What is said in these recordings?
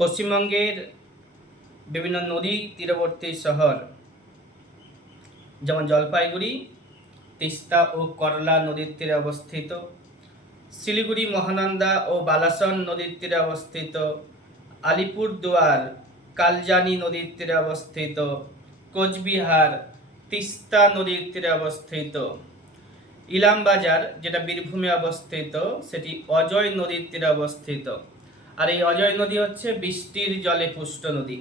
পশ্চিমবঙ্গের বিভিন্ন নদী তীরবর্তী শহর যেমন জলপাইগুড়ি, তিস্তা ও করলা নদীর তীরে অবস্থিত, শিলিগুড়ি, মহানন্দা ও বালাসন নদীর তীরে অবস্থিত, আলিপুরদুয়ার কালজানি নদীর তীরে অবস্থিত, কোচবিহার তিস্তা নদীর তীরে অবস্থিত, ইলামবাজার যেটা বীরভূমে অবস্থিত সেটি অজয় নদীর তীরে অবস্থিত। আর এই অজয় নদী হচ্ছে বৃষ্টির জলে পুষ্ট নদী।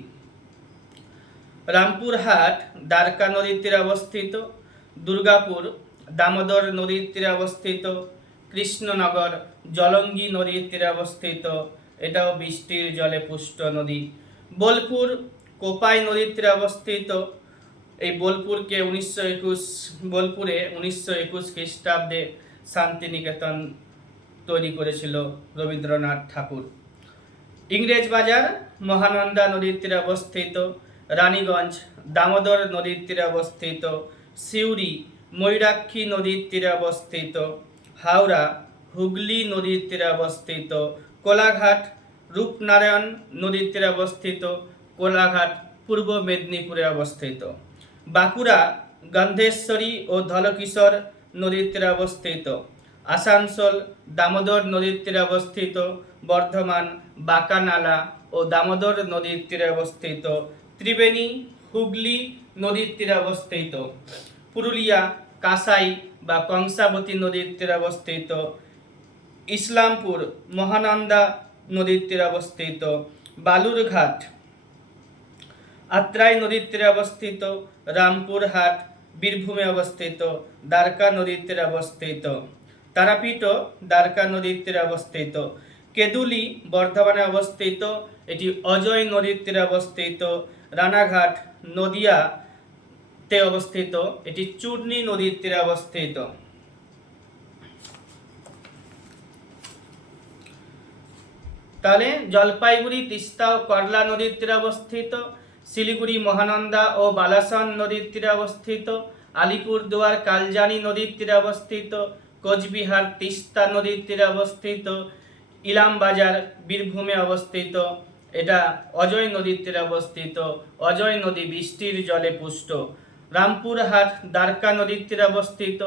রামপুরহাট দ্বারকা নদীর তীরে অবস্থিত, দুর্গাপুর দামোদর নদীর তীরে অবস্থিত, কৃষ্ণনগর জলঙ্গি নদীর তীরে অবস্থিত, এটাও বৃষ্টির জলে পুষ্ট নদী। বোলপুর কোপাই নদীর তীরে অবস্থিত। এই বোলপুরকে বোলপুরে 1921 খ্রিস্টাব্দে শান্তিনিকেতন তৈরি করেছিল রবীন্দ্রনাথ ঠাকুর। ইংরেজবাজার মহানন্দা নদীর তীরে অবস্থিত, রানীগঞ্জ দামোদর নদীর তীরে অবস্থিত, সিউড়ি ময়ূরাক্ষী নদীর তীরে অবস্থিত, হাওড়া হুগলি নদীর তীরে অবস্থিত, কোলাঘাট রূপনারায়ণ নদীর তীরে অবস্থিত, কোলাঘাট পূর্ব মেদিনীপুরে অবস্থিত, বাঁকুড়া গন্ধেশ্বরী ও ধলকিশোর নদীর তীরে অবস্থিত, আসানসোল দামোদর নদীর তীরে অবস্থিত, বর্ধমান বাঁকানালা ও দামোদর নদীর তীরে অবস্থিত, ত্রিবেণী হুগলি নদীর তীরে অবস্থিত, পুরুলিয়া কাঁসাই বা কংসাবতী নদীর তীরে অবস্থিত, ইসলামপুর মহানন্দা নদীর তীরে অবস্থিত, বালুরঘাট আত্রাই নদীর তীরে অবস্থিত, রামপুরহাট বীরভূমে অবস্থিত, দ্বারকা নদীর তীরে অবস্থিত, তারাপীঠও দ্বারকা নদীর তীরে অবস্থিত, কেদুলি বর্ধমানে অবস্থিত, এটি অজয় নদীর তীরে অবস্থিত, রানাঘাট নদিয়াতে অবস্থিত, এটি চূর্ণী নদীর তীরে অবস্থিত। তাহলে জলপাইগুড়ি তিস্তা ও করলা নদীর তীরে অবস্থিত, শিলিগুড়ি মহানন্দা ও বালাসন নদীর তীরে অবস্থিত, আলিপুরদুয়ার কালজানি নদীর তীরে অবস্থিত, কোচবিহার তিস্তা নদীর তীরে অবস্থিত, ইলামবাজার বীরভূমে অবস্থিত, এটা অজয় নদীর তীরে অবস্থিত। অজয় নদী বৃষ্টির জলে পুষ্ট। রামপুরহাট দ্বারকা নদীর তীরে অবস্থিত,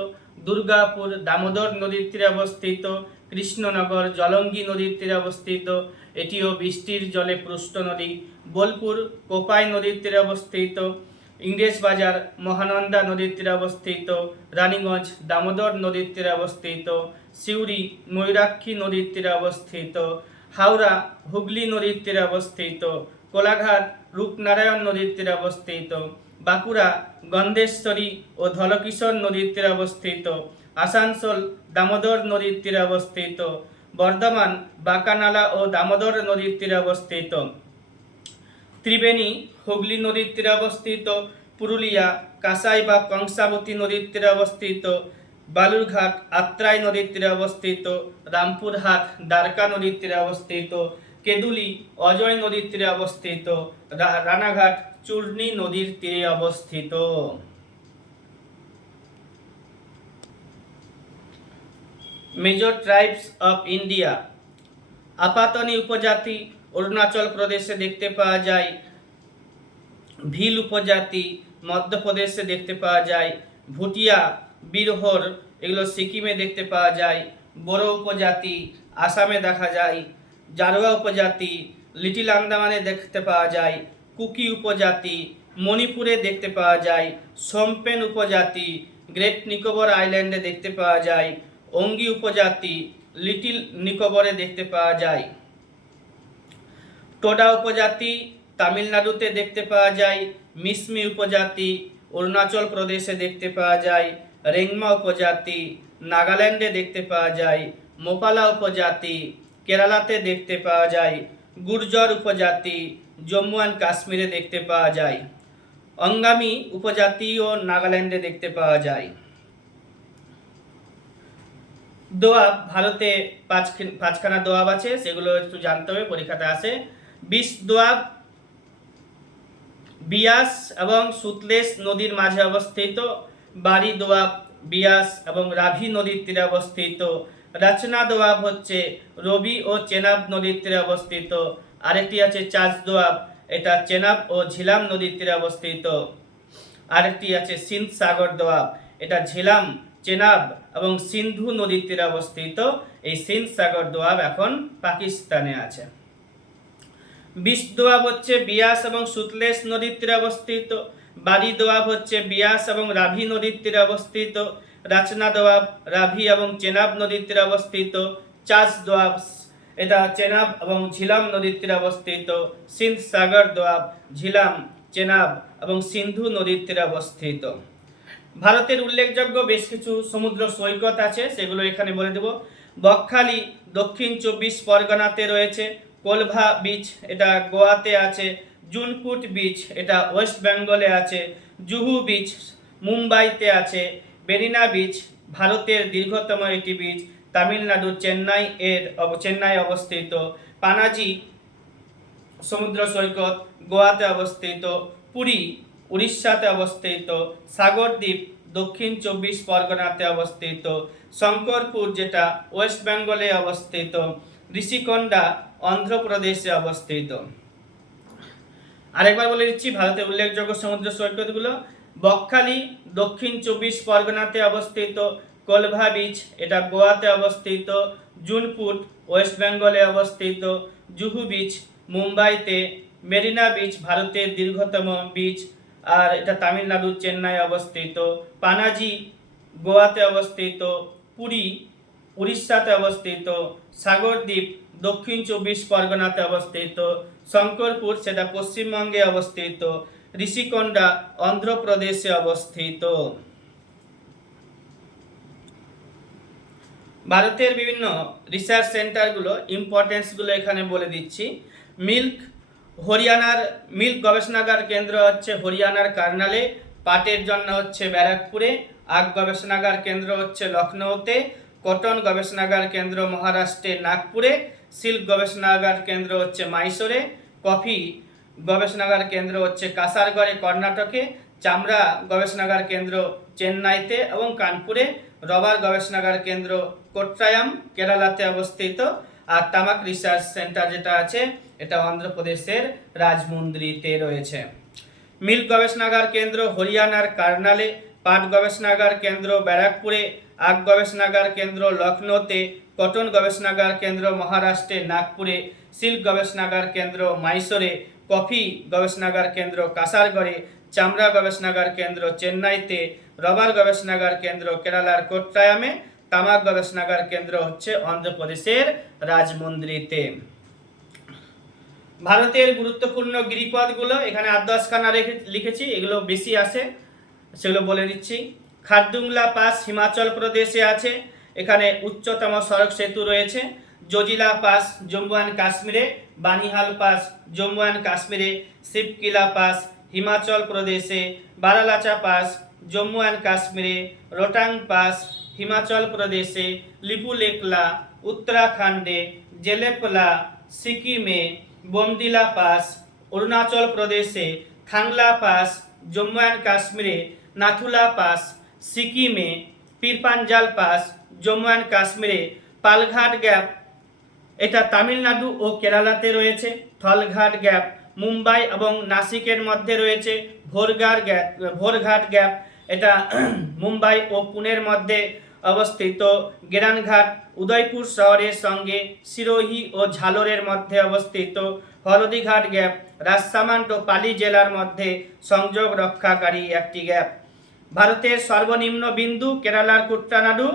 দুর্গাপুর দামোদর নদীর তীরে অবস্থিত, কৃষ্ণনগর জলঙ্গি নদীর তীরে অবস্থিত, এটিও বৃষ্টির জলে পুষ্ট নদী। বোলপুর কোপাই নদীর তীরে অবস্থিত, ইংরেজবাজার মহানন্দা নদীর তীরে অবস্থিত, রানীগঞ্জ দামোদর নদীর তীরে অবস্থিত, সিউড়ি ময়ূরাক্ষী নদীর তীরে অবস্থিত, হাওড়া হুগলি নদীর তীরে অবস্থিত, কোলাঘাট রূপনারায়ণ নদীর তীরে অবস্থিত, বাঁকুড়া গন্ধেশ্বরী ও ধলকিশোর নদীর তীরে অবস্থিত, আসানসোল দামোদর নদীর তীরে অবস্থিত, বর্ধমান বাঁকানালা ও দামোদর নদীর তীরে অবস্থিত, ত্রিবেণী হুগলি নদীর তীরে অবস্থিত, পুরুলিয়া কাঁসাই বা কংসাবতী নদীর তীরে অবস্থিত, বালুরঘাট আত্রাই নদীর তীরে অবস্থিত, রামপুরহাট দ্বারকা নদীর তীরে অবস্থিত, কেদুলি অজয় নদীর তীরে অবস্থিত, রানাঘাট চূর্ণী নদীর তীরে অবস্থিত। Major tribes of India. Apatani উপজাতি অরুণাচল প্রদেশে দেখতে পাওয়া যায়, ভিল উপজাতি মধ্যপ্রদেশে দেখতে পাওয়া যায়, ভুটিয়া বিরহর এগুলো সিকিমে দেখতে পাওয়া যায়, বড়ো উপজাতি আসামে দেখা যায়, জারোয়া উপজাতি লিটিল আন্দামানে দেখতে পাওয়া যায়, কুকি উপজাতি মণিপুরে দেখতে পাওয়া যায়, সোমপেন উপজাতি গ্রেট নিকোবর আইল্যান্ডে দেখতে পাওয়া যায়, অঙ্গি উপজাতি লিটিল নিকোবরে দেখতে পাওয়া যায়, টোডা উপজাতি তামিলনাড়ুতে দেখতে পাওয়া যায়, মিসমি উপজাতি অরুণাচল প্রদেশে দেখতে পাওয়া যায়, রেংমা উপজাতি নাগাল্যান্ডে দেখতে পাওয়া যায়, মোপালা উপজাতি কেরালাতে দেখতে পাওয়া যায়, গুর্জর উপজাতি জম্মু অ্যান্ড কাশ্মীরে দেখতে পাওয়া যায়, অঙ্গামি উপজাতিও নাগাল্যান্ডে দেখতে পাওয়া যায়। দোয়াব ভারতে পাঁচখানা দোয়াব আছে, সেগুলো একটু জানতে হবে, পরীক্ষাতে আসে। বিশ দোয়াব বিয়াস এবং সুতলেজ নদীর মাঝে অবস্থিত, বাড়ি দোয়াব বিয়াস এবং রাভি নদীর তীরে অবস্থিত, রচনা দোয়াব হচ্ছে রবি ও চেনাব নদীর তীরে অবস্থিত, আরেকটি আছে চাচ দোয়াব, এটা চেনাব ও ঝিলাম নদীর তীরে অবস্থিত। আরেকটি আছে সিন্ধ সাগর দোয়াব, এটা ঝিলাম, চেনাব এবং সিন্ধু নদীর তীরে অবস্থিত। এই সিন্ধ সাগর দোয়াব এখন পাকিস্তানে আছে। বিশ দোয়াব হচ্ছে বিয়াস এবং সুতলেজ নদীর তীরে অবস্থিত। বারি দোয়াব হচ্ছে বিয়াস এবং রাভি নদীর তীরে অবস্থিত। রাচনা দোয়াব রাভি এবং চেনাব নদীর তীরে অবস্থিত। চাচ দোয়াব এটা চেনাব এবং ঝিলাম নদীর তীরে অবস্থিত। সিন্ধ সাগর দোয়াব ঝিলাম, চেনাব এবং সিন্ধু নদীর তীরে অবস্থিত। ভারতের উল্লেখযোগ্য বেশ কিছু সমুদ্র সৈকত আছে, সেগুলো এখানে বলে দেব। বকখালি দক্ষিণ 24 পরগনাতে রয়েছে। কোলভা বিচ এটা গোয়াতে আছে। জুনকুট বিচ এটা ওয়েস্ট বেঙ্গলে আছে। জুহু বিচ মুম্বাইতে আছে। বেরিনা বিচ ভারতের দীর্ঘতম একটি বিচ, তামিলনাড়ুর চেন্নাই অবস্থিত। পানাজি সমুদ্র সৈকত গোয়াতে অবস্থিত। পুরী উড়িষ্যাতে অবস্থিত। সাগরদ্বীপ দক্ষিণ 24 পরগনাতে অবস্থিত। শঙ্করপুর যেটা ওয়েস্ট বেঙ্গলে অবস্থিত। ঋষিকোন্ডা অন্ধ্রপ্রদেশে অবস্থিত। আরেকবার বলে দিচ্ছি ভারতের উল্লেখযোগ্য সমুদ্র সৈকতগুলো। বকখালি দক্ষিণ 24 পরগনাতে অবস্থিত। কোলভা বিচ এটা গোয়াতে অবস্থিত। জুনপুট ওয়েস্ট বেঙ্গলে অবস্থিত। জুহু বিচ মুম্বাইতে। মেরিনা বিচ ভারতের দীর্ঘতম বিচ, আর এটা তামিলনাড়ুর চেন্নাই অবস্থিত। পানাজি গোয়াতে অবস্থিত। পুরী উড়িষ্যাতে অবস্থিত। সাগরদ্বীপ দক্ষিণ 24 পরগনাতে অবস্থিত। শঙ্করপুর সেটা পশ্চিমবঙ্গে অবস্থিত। ঋষিকোন্ডা অন্ধ্রপ্রদেশে অবস্থিত। ভারতের বিভিন্ন রিসার্চ সেন্টারগুলো ইম্পর্টেন্সগুলো এখানে বলে দিচ্ছি। মিল্ক গবেষণাগার কেন্দ্র হচ্ছে হরিয়ানার কার্নালে। পাটের জন্য হচ্ছে ব্যারাকপুরে। আখ গবেষণাগার কেন্দ্র হচ্ছে লখনৌতে। কটন গবেষণাগার কেন্দ্র মহারাষ্ট্রের নাগপুরে। সিল্ক গবেষণাগার কেন্দ্র হচ্ছে মাইসোরে। কফি গবেষণাগার কেন্দ্র হচ্ছে কাসারগড়ে কর্ণাটকে। চামড়া গবেষণাগার কেন্দ্র চেন্নাইতে এবং কানপুরে। রবার গবেষণাগার কেন্দ্র কোট্টায়াম কেরালাতে অবস্থিত। আর তামাক রিসার্চ সেন্টার যেটা আছে এটা অন্ধ্রপ্রদেশের রাজমুন্দ্রিতে রয়েছে। মিল্ক গবেষণাগার কেন্দ্র হরিয়ানার কার্নালে। পাট গবেষণাগার কেন্দ্র ব্যারাকপুরে। আখ গবেষণাগার কেন্দ্র লখনৌতে। কটন গবেষণাগার কেন্দ্র মহারাষ্ট্রের নাগপুরে। সিল্ক গবেষণাগার কেন্দ্র মাইসোরে। কফি গবেষণাগার কেন্দ্র কাসারগড়ে। চামড়া গবেষণাগার কেন্দ্র চেন্নাইতে। রবার গবেষণাগার কেন্দ্র কেরালার কোট্টায়ামে। তামাক গবেষণাগার কেন্দ্র হচ্ছে অন্ধ্রপ্রদেশের রাজমুন্দ্রিতে। ভারতের গুরুত্বপূর্ণ গিরিপথগুলো এখানে 8-10খানা লিখেছি, এগুলো বেশি আসে, সেগুলো বলে দিচ্ছি। খারদুংলা পাস হিমাচল প্রদেশে আছে, এখানে উচ্চতম সড়ক সেতু রয়েছে। জজিলা পাস জম্মু অ্যান্ড কাশ্মীরে। বানিহাল পাস জম্মু অ্যান্ড কাশ্মীরে। শিবকিলা পাস হিমাচল প্রদেশে। বারালাচা পাস জম্মু অ্যান্ড কাশ্মীরে। রোটাং পাস হিমাচল প্রদেশে। লিপুলেখলা উত্তরাখণ্ডে। জেলেপলা সিকিমে। বোমডিলা পাস অরুণাচল প্রদেশে। খাংলা পাস জম্মু অ্যান্ড কাশ্মীরে। নাথুলা পাস সিকিমে। পীরপাঞ্জাল পাস জম্মু অ্যান্ড কাশ্মীরে। পালঘাট গ্যাপ এটা তামিলনাড়ু ও কেরালাতে রয়েছে। থলঘাট গ্যাপ মুম্বাই এবং নাসিকের মধ্যে রয়েছে। ভোরঘাট গ্যাপ এটা মুম্বাই ও পুনের মধ্যে অবস্থিত। গেরানঘাট উদয়পুর শহরের সঙ্গে সিরোহি ও ঝালরের মধ্যে অবস্থিত। হলদিঘাট গ্যাপ রাজসামান্ড ও পালি জেলার মধ্যে সংযোগ রক্ষাকারী একটি গ্যাপ। ভারতের সর্বনিম্ন বিন্দু কেরালার কুট্টানাডু।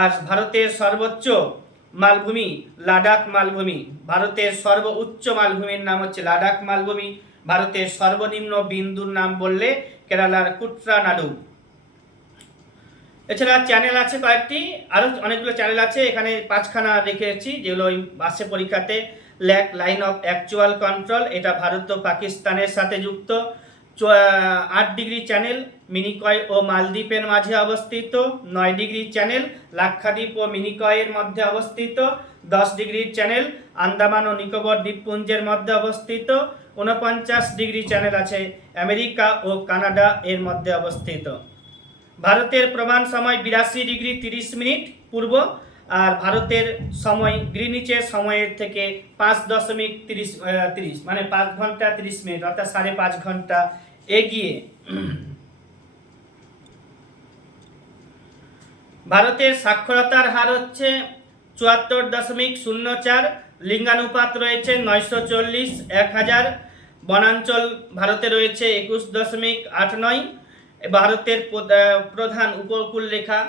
আর ভারতের সর্বোচ্চ মালভূমি লাদাখ মালভূমি। ভারতের সর্বোচ্চ মালভূমির নাম হচ্ছে লাদাখ মালভূমি। ভারতের সর্বনিম্ন বিন্দুর নাম বললে কেরালার কুট্টানাডু। এছাড়া চ্যানেল আছে কয়েকটি, আরও অনেকগুলো চ্যানেল আছে, এখানে 5খানা রেখেছি যেগুলো আসে পরীক্ষাতে। লাইন অফ অ্যাকচুয়াল কন্ট্রোল এটা ভারত ও পাকিস্তানের সাথে যুক্ত। 8 ডিগ্রি চ্যানেল মিনিকয় ও মালদ্বীপের মাঝে অবস্থিত। 9 ডিগ্রি চ্যানেল লাক্ষাদ্বীপ ও মিনিকয়ের মধ্যে অবস্থিত। 10 ডিগ্রির চ্যানেল আন্দামান ও নিকোবর দ্বীপপুঞ্জের মধ্যে অবস্থিত। 49 ডিগ্রি চ্যানেল আছে আমেরিকা ও কানাডা এর মধ্যে অবস্থিত। ভারতের প্রমাণ সময় 82 ডিগ্রি 30 মিনিট পূর্ব আর ভারতের সময় গ্রিনিচের সময়ের থেকে 5.30 মানে 5 ঘন্টা 30 মিনিট অর্থাৎ 5.5 ঘন্টা এগিয়ে। ভারতের সাক্ষরতার হার হচ্ছে 74.04, লিঙ্গানুপাত রয়েছে 940 1000, বনাঞ্চল ভারতে রয়েছে 21.89। ভারতের প্রধান উপকূল রেখা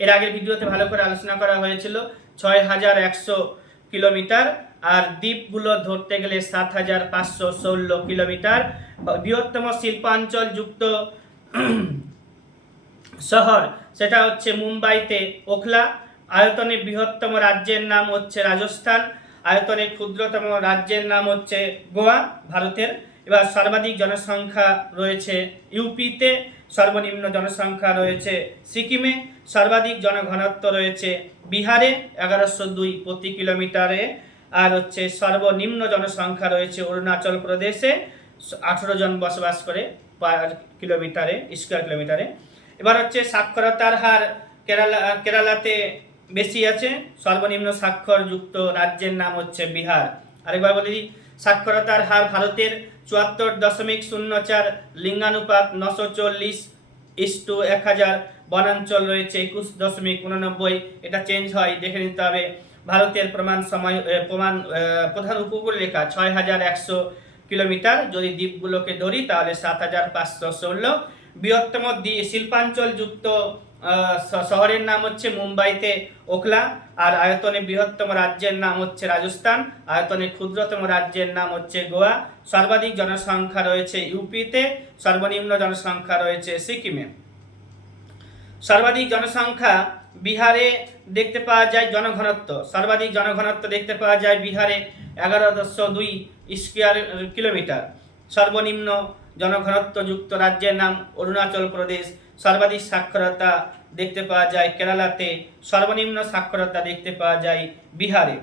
এর আগের ভিডিওতে ভালো করে আলোচনা করা হয়েছিল 6100 কিলোমিটার, আর দ্বীপগুলো ধরতে গেলে 7516 কিলোমিটার। বৃহত্তম শিল্পাঞ্চল যুক্ত শহর সেটা হচ্ছে মুম্বাইতে ওখলা। আয়তনে বৃহত্তম রাজ্যের নাম হচ্ছে রাজস্থান, আয়তনে ক্ষুদ্রতম রাজ্যের নাম হচ্ছে গোয়া ভারতের। এবার সর্বাধিক জনসংখ্যা রয়েছে ইউপিতে, সর্বনিম্ন জনসংখ্যা রয়েছে সিকিমে, সর্বাধিক জনঘনত্ব রয়েছে বিহারে 1102 প্রতি কিলোমিটারে, আর হচ্ছে সর্বনিম্ন জনসংখ্যা রয়েছে অরুণাচল প্রদেশে 18 জন বসবাস করে পার কিলোমিটারে, স্কোয়ার কিলোমিটারে। এবার হচ্ছে সাক্ষরতার হার কেরালাতে বেশি আছে, সর্বনিম্ন স্বাক্ষরযুক্ত রাজ্যের নাম হচ্ছে বিহার। আরেকবার বলে দিই, সাক্ষরতার হার ভারতের 74.04, লিঙ্গানুপাত 940:1000, বনাঞ্চল রয়েছে 21.89। এটা চেঞ্জ হয়, দেখে নিতে হবে। ভারতের প্রধান উপকূল রেখা 6100 কিলোমিটার, যদি দ্বীপগুলোকে ধরি তাহলে 7516। বৃহত্তম শিল্পাঞ্চল যুক্ত শহরের নাম হচ্ছে মুম্বাইতে ওখলা, আর আয়তনে বৃহত্তম রাজ্যের নাম হচ্ছে রাজস্থান, আয়তনে ক্ষুদ্রতম রাজ্যের নাম হচ্ছে গোয়া। সর্বাধিক জনসংখ্যা রয়েছে ইউপিতে, সর্বনিম্ন জনসংখ্যা রয়েছে সিকিমে। সর্বাধিক জনসংখ্যা বিহারে দেখতে পাওয়া যায়, জনঘনত্ব সর্বাধিক জনঘনত্ব দেখতে পাওয়া যায় বিহারে 11.2 স্কোয়ার কিলোমিটার। সর্বনিম্ন জনঘনত্ব যুক্ত রাজ্যের নাম অরুণাচল প্রদেশ। সর্বাধিক সাক্ষরতা দেখতে পাওয়া যায় কেরালাতে, সর্বনিম্ন সাক্ষরতা দেখতে পাওয়া যায় বিহারে।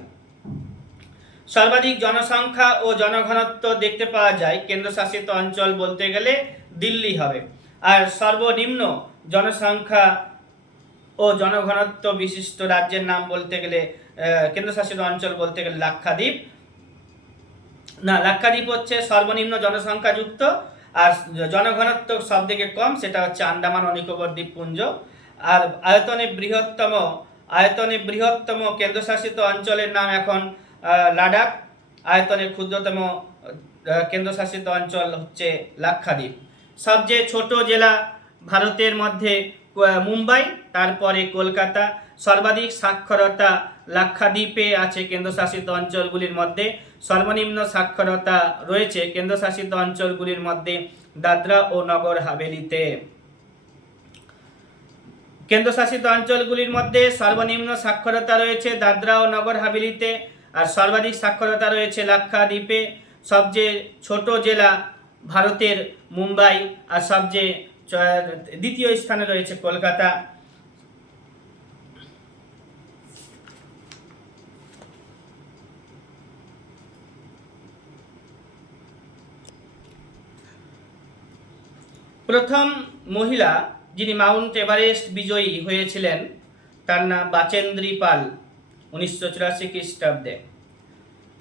সর্বাধিক জনসংখ্যা ও জনঘনত্ব দেখতে পাওয়া যায় কেন্দ্রশাসিত অঞ্চল বলতে গেলে দিল্লি হবে, আর সর্বনিম্ন জনসংখ্যা ও জনঘনত্ব বিশিষ্ট রাজ্যের নাম বলতে গেলে কেন্দ্রশাসিত অঞ্চল বলতে গেলে লাক্ষাদ্বীপ হচ্ছে সর্বনিম্ন জনসংখ্যা যুক্ত, আর জনঘনত্ব সব থেকে কম সেটা হচ্ছে আন্দামান ও নিকোবর দ্বীপপুঞ্জ। আর আয়তনে বৃহত্তম কেন্দ্রশাসিত অঞ্চলের নাম এখন লাদাখ, আয়তনে ক্ষুদ্রতম কেন্দ্রশাসিত অঞ্চল হচ্ছে লাক্ষাদ্বীপ। সবচেয়ে ছোট জেলা ভারতের মধ্যে মুম্বাই, তারপরে কলকাতা। সর্বাধিক সাক্ষরতা লাক্ষাদ্বীপে আছে কেন্দ্রশাসিত অঞ্চলগুলির মধ্যে। সর্বনিম্ন সাক্ষরতা রয়েছে কেন্দ্রশাসিত অঞ্চলগুলির মধ্যে দাদরা ও নগর হাভেলিতে। কেন্দ্রশাসিত অঞ্চলগুলির মধ্যে সর্বনিম্ন সাক্ষরতা রয়েছে দাদরা ও নগর হাভেলিতে, আর সর্বাধিক সাক্ষরতা রয়েছে লাক্ষাদ্বীপে। সবচেয়ে ছোট জেলা ভারতের মুম্বাই, আর সবচেয়ে দ্বিতীয় স্থানে রয়েছে কলকাতা। প্রথম মহিলা যিনি মাউন্ট এভারেস্ট বিজয়ী হয়েছিলেন তার নাম বাচেন্দ্রী পাল, 1984 খ্রিস্টাব্দে।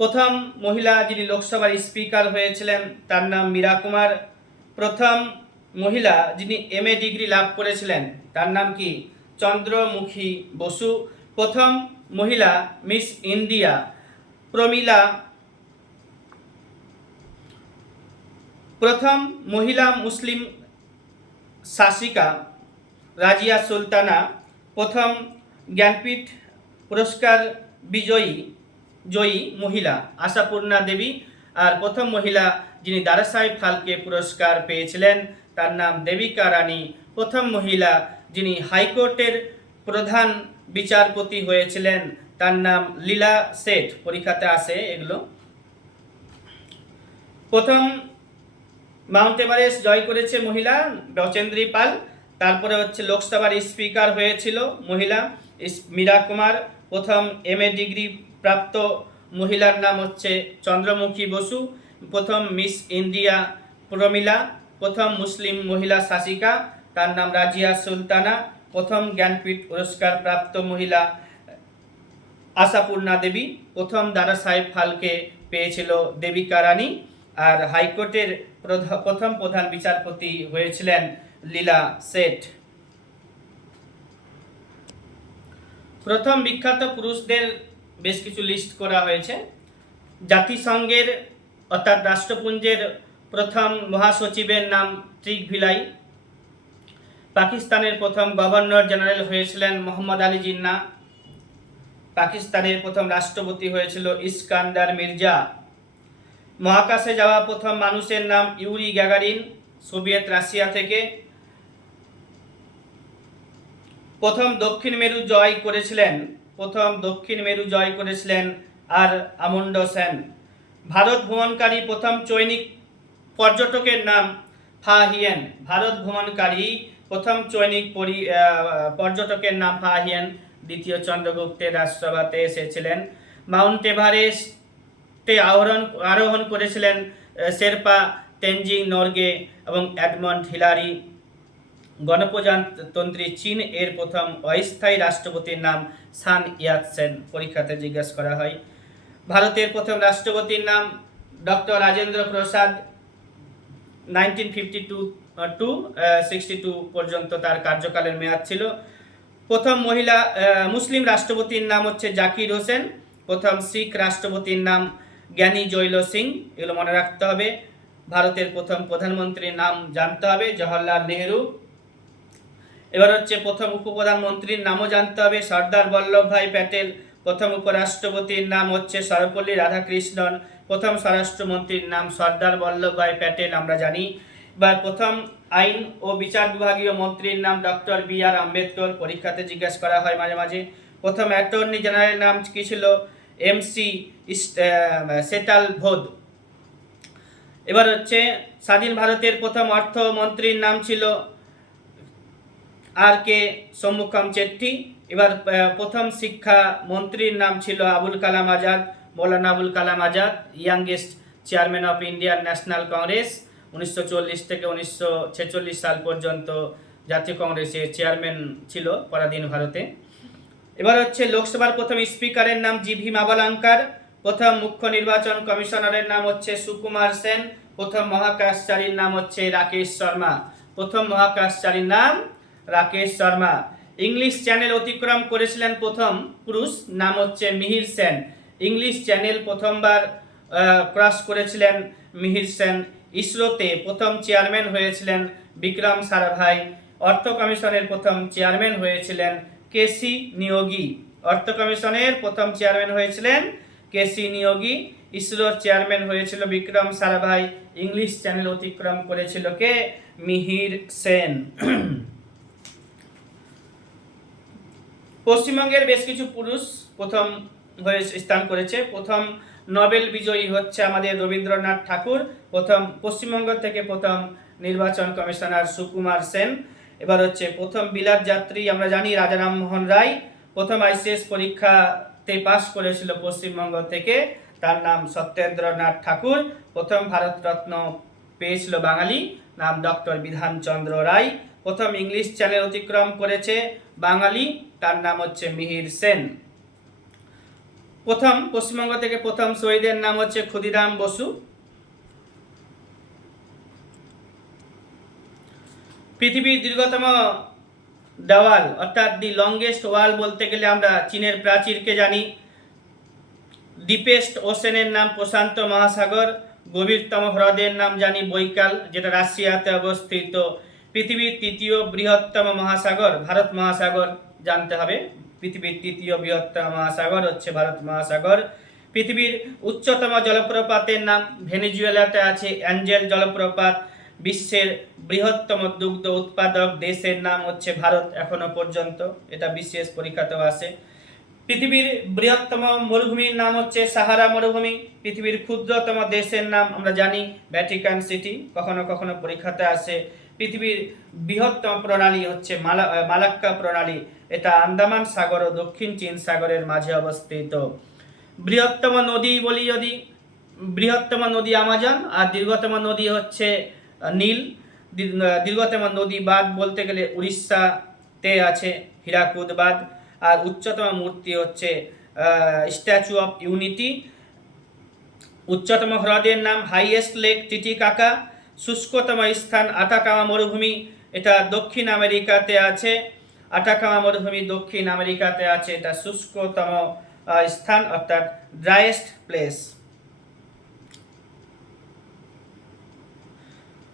প্রথম মহিলা যিনি লোকসভার স্পিকার হয়েছিলেন তার নাম মীরা কুমার। প্রথম মহিলা যিনি MA ডিগ্রি লাভ করেছিলেন তার নাম কি? চন্দ্রমুখী বসু। প্রথম মহিলা মিস ইন্ডিয়া প্রমীলা। প্রথম মহিলা মুসলিম শাসিকা রাজিয়া সুলতানা। প্রথম জ্ঞানপীঠ পুরস্কার জয়ী মহিলা আশাপূর্ণা দেবী। আর প্রথম মহিলা যিনি দাদাসাহেব ফালকে পুরস্কার পেয়েছিলেন তার নাম দেবিকা রানী। প্রথম মহিলা যিনি হাইকোর্টের প্রধান বিচারপতি হয়েছিলেন তার নাম লীলা শেঠ। পরীক্ষাতে আসে এগুলো। প্রথম মাউন্ট এভারেস্ট জয় করেছে মহিলা বাচেন্দ্রী পাল। তারপরে হচ্ছে লোকসভার স্পিকার হয়েছিল মহিলা মীরা কুমার। প্রথম MA ডিগ্রি প্রাপ্ত মহিলার নাম হচ্ছে চন্দ্রমুখী বসু। প্রথম মিস ইন্ডিয়া প্রমীলা। প্রথম মুসলিম মহিলা শাসিকা তার নাম রাজিয়া সুলতানা। প্রথম জ্ঞানপীঠ পুরস্কার প্রাপ্ত মহিলা আশাপূর্ণা দেবী, প্রথম দাদা সাহেব ফালকে পেয়েছিল দেবিকা রানী, আর হাইকোর্টের প্রথম প্রধান বিচারপতি হয়েছিলেন লীলা শেঠ। প্রথম বিখ্যাত পুরুষদের বেশ কিছু লিস্ট করা হয়েছে। জাতিসংঘের অর্থাৎ রাষ্ট্রপুঞ্জের প্রথম মহাসচিবের নাম ট্রিকভিলাই। পাকিস্তানের প্রথম গভর্নর জেনারেল হয়েছিলেন মোহাম্মদ আলী জিন্নাহ। পাকিস্তানের প্রথম রাষ্ট্রপতি হয়েছিল ইস্কান্দার মির্জা। মহাকাশে যাওয়া প্রথম মানুষের নাম ইউরি গ্যাগারিন, সোভিয়েত রাশিয়া থেকে। প্রথম দক্ষিণ মেরু জয় করেছিলেন আর আমুন্ড সেন। ভারত ভ্রমণকারী প্রথম চৈনিক পর্যটকের নাম ফা হিয়েন। পর্যটকের নাম ফা হিয়েন। দ্বিতীয় চন্দ্রগুপ্তের রাজসভাতে এসেছিলেন। মাউন্ট এভারেস্টে আরোহণ করেছিলেন শেরপা তেনজিং নরগে এবং এডমন্ড হিলারি। গণপ্রজাতন্ত্রী চীন এর প্রথম অস্থায়ী রাষ্ট্রপতির নাম সান ইয়াতসেন। পরীক্ষাতে জিজ্ঞেস করা হয়। ভারতের প্রথম রাষ্ট্রপতির নাম ডক্টর রাজেন্দ্র প্রসাদ। 1952-62 পর্যন্ত তার কার্যকালের মেয়াদ ছিল। প্রথম মহিলা মুসলিম রাষ্ট্রপতির নাম হচ্ছে জাকির হোসেন। প্রথম শিখ রাষ্ট্রপতির নাম জ্ঞানী জৈল সিং। এগুলো মনে রাখতে হবে। ভারতের প্রথম প্রধানমন্ত্রীর নাম জানতে হবে, জওহরলাল নেহেরু। এবার হচ্ছে প্রথম উপপ্রধানমন্ত্রীর নামও জানতে হবে, সর্দার বল্লভভাই প্যাটেল। প্রথম উপরাষ্ট্রপতির নাম হচ্ছে সর্বপল্লী রাধাকৃষ্ণন। প্রথম স্বরাষ্ট্রমন্ত্রীর নাম সর্দার বল্লভভাই প্যাটেল, আমরা জানি। বা প্রথম আইন ও বিচার বিভাগীয় মন্ত্রীর নাম ডক্টর বি.আর. আম্বেদকর। পরীক্ষাতে জিজ্ঞাসা করা হয় মাঝে মাঝে। প্রথম অ্যাটর্নি জেনারেলের নাম কি ছিল? এম.সি. সেটাল ভোদ। এবার হচ্ছে স্বাধীন ভারতের প্রথম অর্থমন্ত্রীর নাম ছিল আর.কে. সম্মুখম চেট্টি। এবার প্রথম শিক্ষা মন্ত্রীর নাম ছিল Abul Kalam Azad, Maulana Abul Kalam Azad, youngest chairman of Indian National Congress. 1940 থেকে 1946 সাল পর্যন্ত জাতীয় কংগ্রেসের চেয়ারম্যান ছিল পরাধীন ভারতে। এবার হচ্ছে লোকসভার প্রথম স্পিকারের নাম জি.ভি. মাভালাঙ্কার। প্রথম মুখ্য নির্বাচন কমিশনারের নাম হচ্ছে সুকুমার সেন। প্রথম মহাকাশচারীর নাম হচ্ছে রাকেশ শর্মা। ইংলিশ চ্যানেল অতিক্রম করেছিলেন প্রথম পুরুষ, নাম হচ্ছে মিহির সেন। ইংলিশ চ্যানেল প্রথমবার ক্রস করেছিলেন মিহির সেন। ইসরোতে প্রথম চেয়ারম্যান হয়েছিলেন বিক্রম সারাভাই। অর্থ কমিশনের প্রথম চেয়ারম্যান হয়েছিলেন কেসি নিয়োগী। ইসরোর চেয়ারম্যান হয়েছিল বিক্রম সারাভাই। ইংলিশ চ্যানেল অতিক্রম করেছিল কে? মিহির সেন। পশ্চিমবঙ্গের বেশ কিছু পুরুষ প্রথম হয়ে স্থান করেছে। প্রথম নোবেল বিজয়ী হচ্ছে আমাদের রবীন্দ্রনাথ ঠাকুর। পশ্চিমবঙ্গ থেকে প্রথম নির্বাচন কমিশনার সুকুমার সেন। এবার হচ্ছে প্রথম বিলাত যাত্রী আমরা জানি রাজা রামমোহন রায়। প্রথম আইসিএস পরীক্ষাতে পাশ করেছিল পশ্চিমবঙ্গ থেকে, তার নাম সত্যেন্দ্রনাথ ঠাকুর। প্রথম ভারতরত্ন পেয়েছিল বাঙালি, নাম ডক্টর বিধানচন্দ্র রায়। প্রথম ইংলিশ চ্যানেল অতিক্রম করেছে বাঙালি, তার নাম হচ্ছে মিহির সেন। পশ্চিমবঙ্গ থেকে প্রথম শহীদের নাম হচ্ছে ক্ষুদিরাম বসু। পৃথিবীর দীর্ঘতম দেওয়াল অর্থাৎ দি লংগেস্ট ওয়াল বলতে গেলে আমরা চীনের প্রাচীরকে জানি। ডিপেস্ট ওশেনের নাম প্রশান্ত মহাসাগর। গভীরতম হ্রদের নাম জানি বৈকাল, যেটা রাশিয়াতে অবস্থিত। পৃথিবীর তৃতীয় বৃহত্তম মহাসাগর ভারত মহাসাগর, জানতে হবে। পৃথিবীর তৃতীয় বৃহত্তম মহাসাগর হচ্ছে ভারত মহাসাগর। পৃথিবীর উচ্চতম জলপ্রপাতের নাম ভেনেজুয়েলাতে আছে অ্যাঞ্জেল জলপ্রপাত। বিশ্বের বৃহত্তম দুগ্ধ উৎপাদক দেশের নাম হচ্ছে ভারত এখনো পর্যন্ত, এটা বিশেষ পরীক্ষাতেও আসে। পৃথিবীর বৃহত্তম মরুভূমির নাম হচ্ছে সাহারা মরুভূমি। পৃথিবীর ক্ষুদ্রতম দেশের নাম আমরা জানি ভ্যাটিকান সিটি, কখনো কখনো পরীক্ষাতে আসে। পৃথিবীর বৃহত্তম প্রণালী হচ্ছে মালাক্কা প্রণালী, এটা আন্দামান সাগর ও দক্ষিণ চীন সাগরের মাঝে অবস্থিত। বৃহত্তম নদী বলি যদি, বৃহত্তম নদী আমাজন, আর দীর্ঘতম নদী হচ্ছে নীল। দীর্ঘতম নদী বাঁধ বলতে গেলে উড়িষ্যাতে আছে হীরাকুদ বাঁধ। আর উচ্চতম মূর্তি হচ্ছে স্ট্যাচু অফ ইউনিটি। উচ্চতম হ্রদের নাম হাইয়েস্ট লেক টিটিকাকা। শুষ্কতম স্থান আটাকামা মরুভূমি, এটা দক্ষিণ আমেরিকাতে আছে। আটাকামা মরুভূমি দক্ষিণ আমেরিকাতে আছে, এটা শুষ্কতম স্থান অর্থাৎ ড্রাইয়েস্ট প্লেস।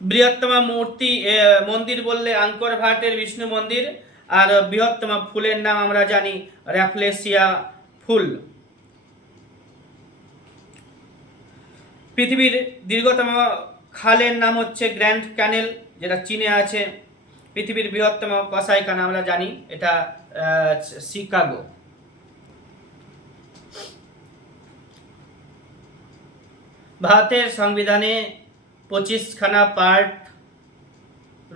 বৃহত্তম মন্দির বললে আঙ্কর ভাটের বিষ্ণু মন্দির। আর বৃহত্তম ফুলের নাম আমরা জানি র্যাফলেসিয়া ফুল। পৃথিবীর দীর্ঘতম খালের নাম হচ্ছে গ্র্যান্ড ক্যানেল, যেটা চীনে আছে। পৃথিবীর বৃহত্তম কসাইখানা আমরা জানি, এটা শিকাগো। ভারতের সংবিধানে 25খানা পার্ট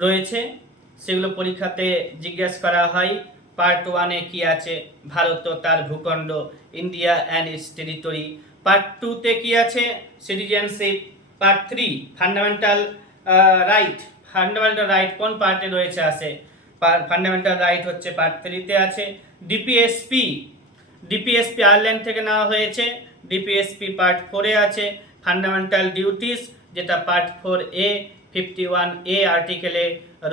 রয়েছে, সেগুলো পরীক্ষাতে জিজ্ঞেস করা হয়। পার্ট 1-এ কি আছে? ভারত ও তার ভূখণ্ড, India and its territory. Part 2-তে কি আছে? Citizenship. Part 3 fundamental right. Fundamental right কোন পার্টে রয়েছে? আছে ফান্ডামেন্টাল রাইট হচ্ছে পার্ট 3-তে আছে। ডিপিএসপি আয়ারল্যান্ড থেকে নেওয়া হয়েছে। ডিপিএসপি পার্ট 4-এ আছে। ফান্ডামেন্টাল ডিউটিস, যেটা পার্ট 4A 51A আর্টিকেলে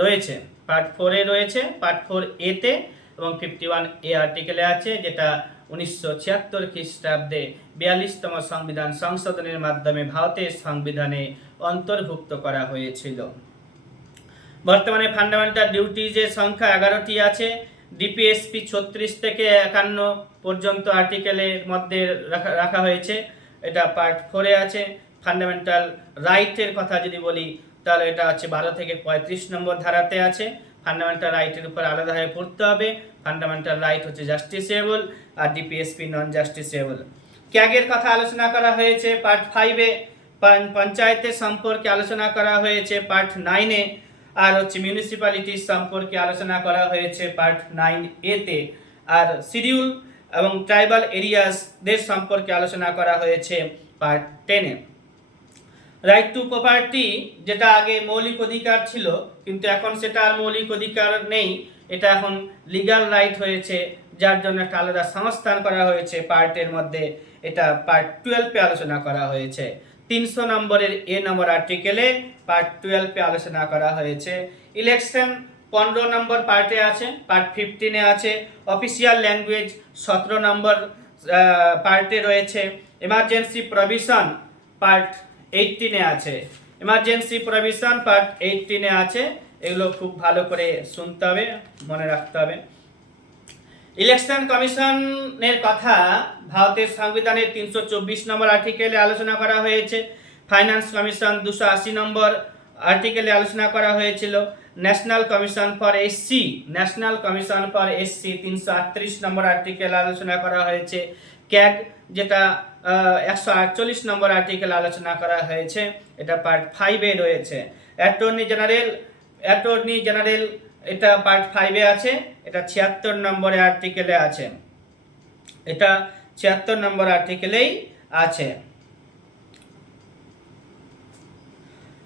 রয়েছে। পার্ট 4-এ রয়েছে, পার্ট 4A-তে এবং 51A আর্টিকেলে আছে, যেটা 1976 খ্রিস্টাব্দে 42তম সংবিধান সংশোধনের মাধ্যমে ভারতের সংবিধানে অন্তর্ভুক্ত করা হয়েছিল। বর্তমানে ফান্ডামেন্টাল ডিউটিজের সংখ্যা 11টি আছে। ডিপিএসপি 36 থেকে 51 পর্যন্ত আর্টিকেলের মধ্যে রাখা হয়েছে, এটা পার্ট 4-এ আছে। ফান্ডামেন্টাল রাইটের কথা যদি বলি তাহলে এটা হচ্ছে 12 থেকে 35 নম্বর ধারাতে আছে। ফান্ডামেন্টাল রাইটের উপর আলাদাভাবে পড়তে হবে। ফান্ডামেন্টাল রাইট হচ্ছে জাস্টিসেবল আর ডিপিএসপি নন জাস্টিসেবল। ক্যাগের কথা আলোচনা করা হয়েছে পার্ট 5-এ। পঞ্চায়েতের সম্পর্কে আলোচনা করা হয়েছে পার্ট 9-এ। আর হচ্ছে মিউনিসিপ্যালিটির সম্পর্কে আলোচনা করা হয়েছে পার্ট 9A-তে। আর শিডিউল এবং ট্রাইবাল এরিয়াসদের সম্পর্কে আলোচনা করা হয়েছে পার্ট 10-এ। রাইট টু প্রপার্টি, যেটা আগে মৌলিক অধিকার ছিল কিন্তু এখন সেটা আর মৌলিক অধিকার নেই, এটা এখন লিগ্যাল রাইট হয়েছে, যার জন্য একটা আলাদা সংস্থান করা হয়েছে পার্টের মধ্যে। এটা পার্ট 12-এ আলোচনা করা হয়েছে। 300 নম্বরের A নম্বর আর্টিকেলে পার্ট 12-এ আলোচনা করা হয়েছে। ইলেকশন 15 নম্বর পার্টে আছে, পার্ট 15-এ আছে। অফিসিয়াল ল্যাঙ্গুয়েজ 17 নম্বর পার্টে রয়েছে। এমার্জেন্সি প্রভিশন পার্ট 18-এ আছে। এমার্জেন্সি প্রভিশন পার্ট 18-এ আছে। এগুলো খুব ভালো করে শুনতে হবে, মনে রাখতে হবে। ইলেকশন কমিশনের কথা ভারতের সংবিধানের 324 নম্বর আর্টিকেলে আলোচনা করা হয়েছে। ফাইন্যান্স কমিশন 280 নম্বর আর্টিকেলে আলোচনা করা হয়েছিল। National commission for SC 338 number article আলোচনা করা হয়েছে। ক্যাগ, যেটা 148 নম্বর আর্টিকেল আলোচনা করা হয়েছে, এটা পার্ট 5-এ রয়েছে। অ্যাটর্নি জেনারেল এটা পার্ট 5-এ আছে, এটা 76 নম্বরে আর্টিকেলে আছে। এটা 76 নম্বর আর্টিকেলেই আছে।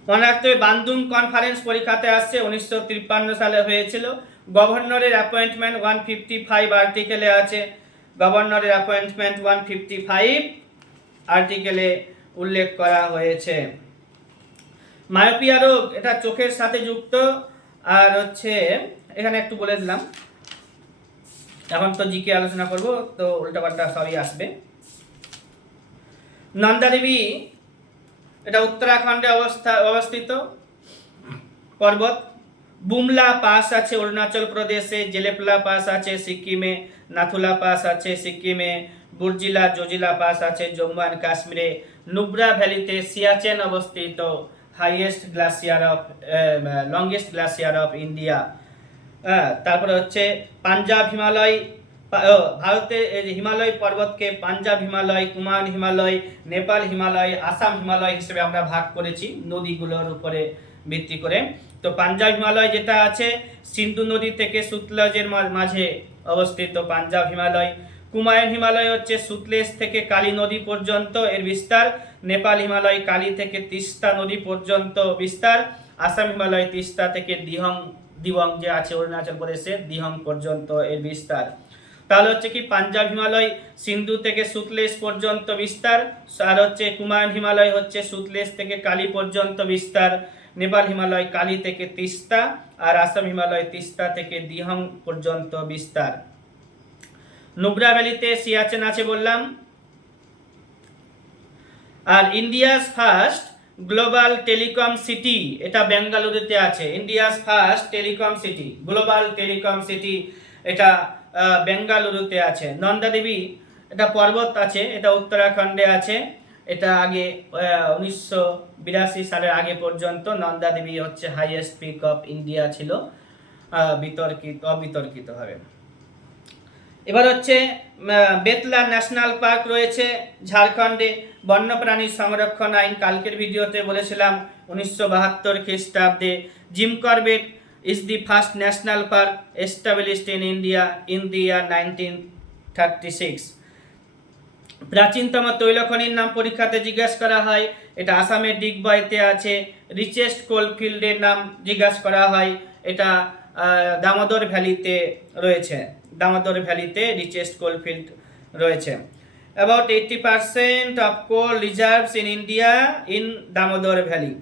মনে রাখতে হবে বান্দুং কনফারেন্স পরীক্ষাতে আসছে, 1953 সালে হয়েছিল। গভর্নরের অ্যাপয়েন্টমেন্ট 155 আর্টিকেলে আছে। গভর্নরের অ্যাপয়েন্টমেন্ট 155 আর্টিকেলে উল্লেখ করা হয়েছে। মায়োপিয়া রোগ, এটা চোখের সাথে যুক্ত। আর হচ্ছে এখানে একটু বলে দিলাম, এখন তো জিকে আলোচনা করব, তো উল্টাপাল্টা সবই আসবে। নন্দা দেবী, এটা উত্তরাখণ্ডে অবস্থিত পর্বত। বুমলা পাস আছে অরুণাচল প্রদেশে। জেলেপলা পাস আছে সিকিমে। নাথুলা পাস আছে সিকিমে। বুর্জিলা জোজিলা পাস আছে জম্মু অ্যান্ড কাশ্মীরে। নুব্রা ভ্যালিতে সিয়াচেন অবস্থিত, লংগেস্ট গ্লাসিয়ার অফ ইন্ডিয়া। তারপরে হচ্ছে পাঞ্জাব হিমালয়, ভারতে হিমালয় পর্বতকে পাঞ্জাব হিমালয়, কুমায়ুন হিমালয়, নেপাল হিমালয়, আসাম হিমালয় হিসেবে আমরা ভাগ করেছি নদীগুলোর উপরে ভিত্তি করে। তো পাঞ্জাব হিমালয় যেটা আছে সিন্ধু নদী থেকে সুতলেজের মাঝে অবস্থিত পাঞ্জাব হিমালয়। কুমায়ুন হিমালয় হচ্ছে সুতলেজ থেকে কালী নদী পর্যন্ত এর বিস্তার। নেপাল হিমালয় কালী থেকে তিস্তা নদী পর্যন্ত বিস্তার। আসাম হিমালয় তিস্তা থেকে দিবং যে আছে অরুণাচল প্রদেশের দিহং পর্যন্ত এর বিস্তার। তাহলে হচ্ছে কি পাঞ্জাব হিমালয় সিন্ধু থেকে সুতলেজ পর্যন্ত বিস্তার, আর হচ্ছে কুমায়ুন হিমালয় হচ্ছে সুতলেজ থেকে কালী পর্যন্ত বিস্তার, নেপাল হিমালয় কালী থেকে তিস্তা, আর আসাম হিমালয় তিস্তা থেকে দিহং পর্যন্ত বিস্তার। নুব্রা ভ্যালিতে সিয়াচেন আছে বললাম। আর India's first global telecom city, এটা বেঙ্গালুরুতে আছে। India's first telecom city, global telecom city, এটা বেঙ্গালুরুতে আছে। নন্দা দেবী, এটা পর্বত আছে, এটা উত্তরাখণ্ডে আছে। এটা আগে 1982 সালের আগে পর্যন্ত নন্দা দেবী হচ্ছে হাইয়েস্ট পিক অফ ইন্ডিয়া ছিল, অবিতর্কিতভাবে। এবার হচ্ছে বেতলা ন্যাশনাল পার্ক রয়েছে ঝাড়খণ্ডে। বন্যপ্রাণী সংরক্ষণ আইন কালকের ভিডিওতে বলেছিলাম 1972 খ্রিস্টাব্দে। Jim Corbett is the first national park established in India in the year 1936। প্রাচীনতম তৈলখনির নাম পরীক্ষাতে জিজ্ঞাসা করা হয়, এটা আসামের ডিগবয়তে আছে। রিচেস্ট কোলফিল্ডের নাম জিজ্ঞাসা করা হয়, এটা দামোদর ভ্যালিতে রয়েছে। দামোদর ভ্যালিতে রিচেস্ট কোলফিল্ড রয়েছে। About 80% of coal reserves in India in Damodar Valley.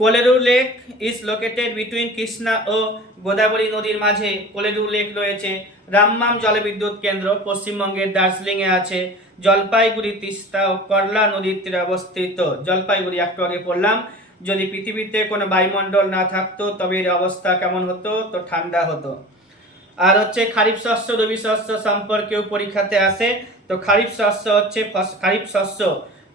Kolleru lake is located between Krishna ও গোদাবরী নদীর মাঝে কোলেরু লেক রয়েছে। রামমাম জলবিদ্যুৎ কেন্দ্র পশ্চিমবঙ্গের দার্জিলিংয়ে আছে। জলপাইগুড়ি, তিস্তা ও করলা নদীর তীরে অবস্থিত। জলপাইগুড়ি একটু আগে পড়লাম, যদি পৃথিবীতে কোনো বায়ুমণ্ডল না থাকতো তবে এর অবস্থা কেমন হতো, তো ঠান্ডা হতো। আর হচ্ছে খারিফ শস্য রবি শস্য সম্পর্কেও পরীক্ষাতে আসে। তো খারিফ শস্য হচ্ছে খারিফ শস্য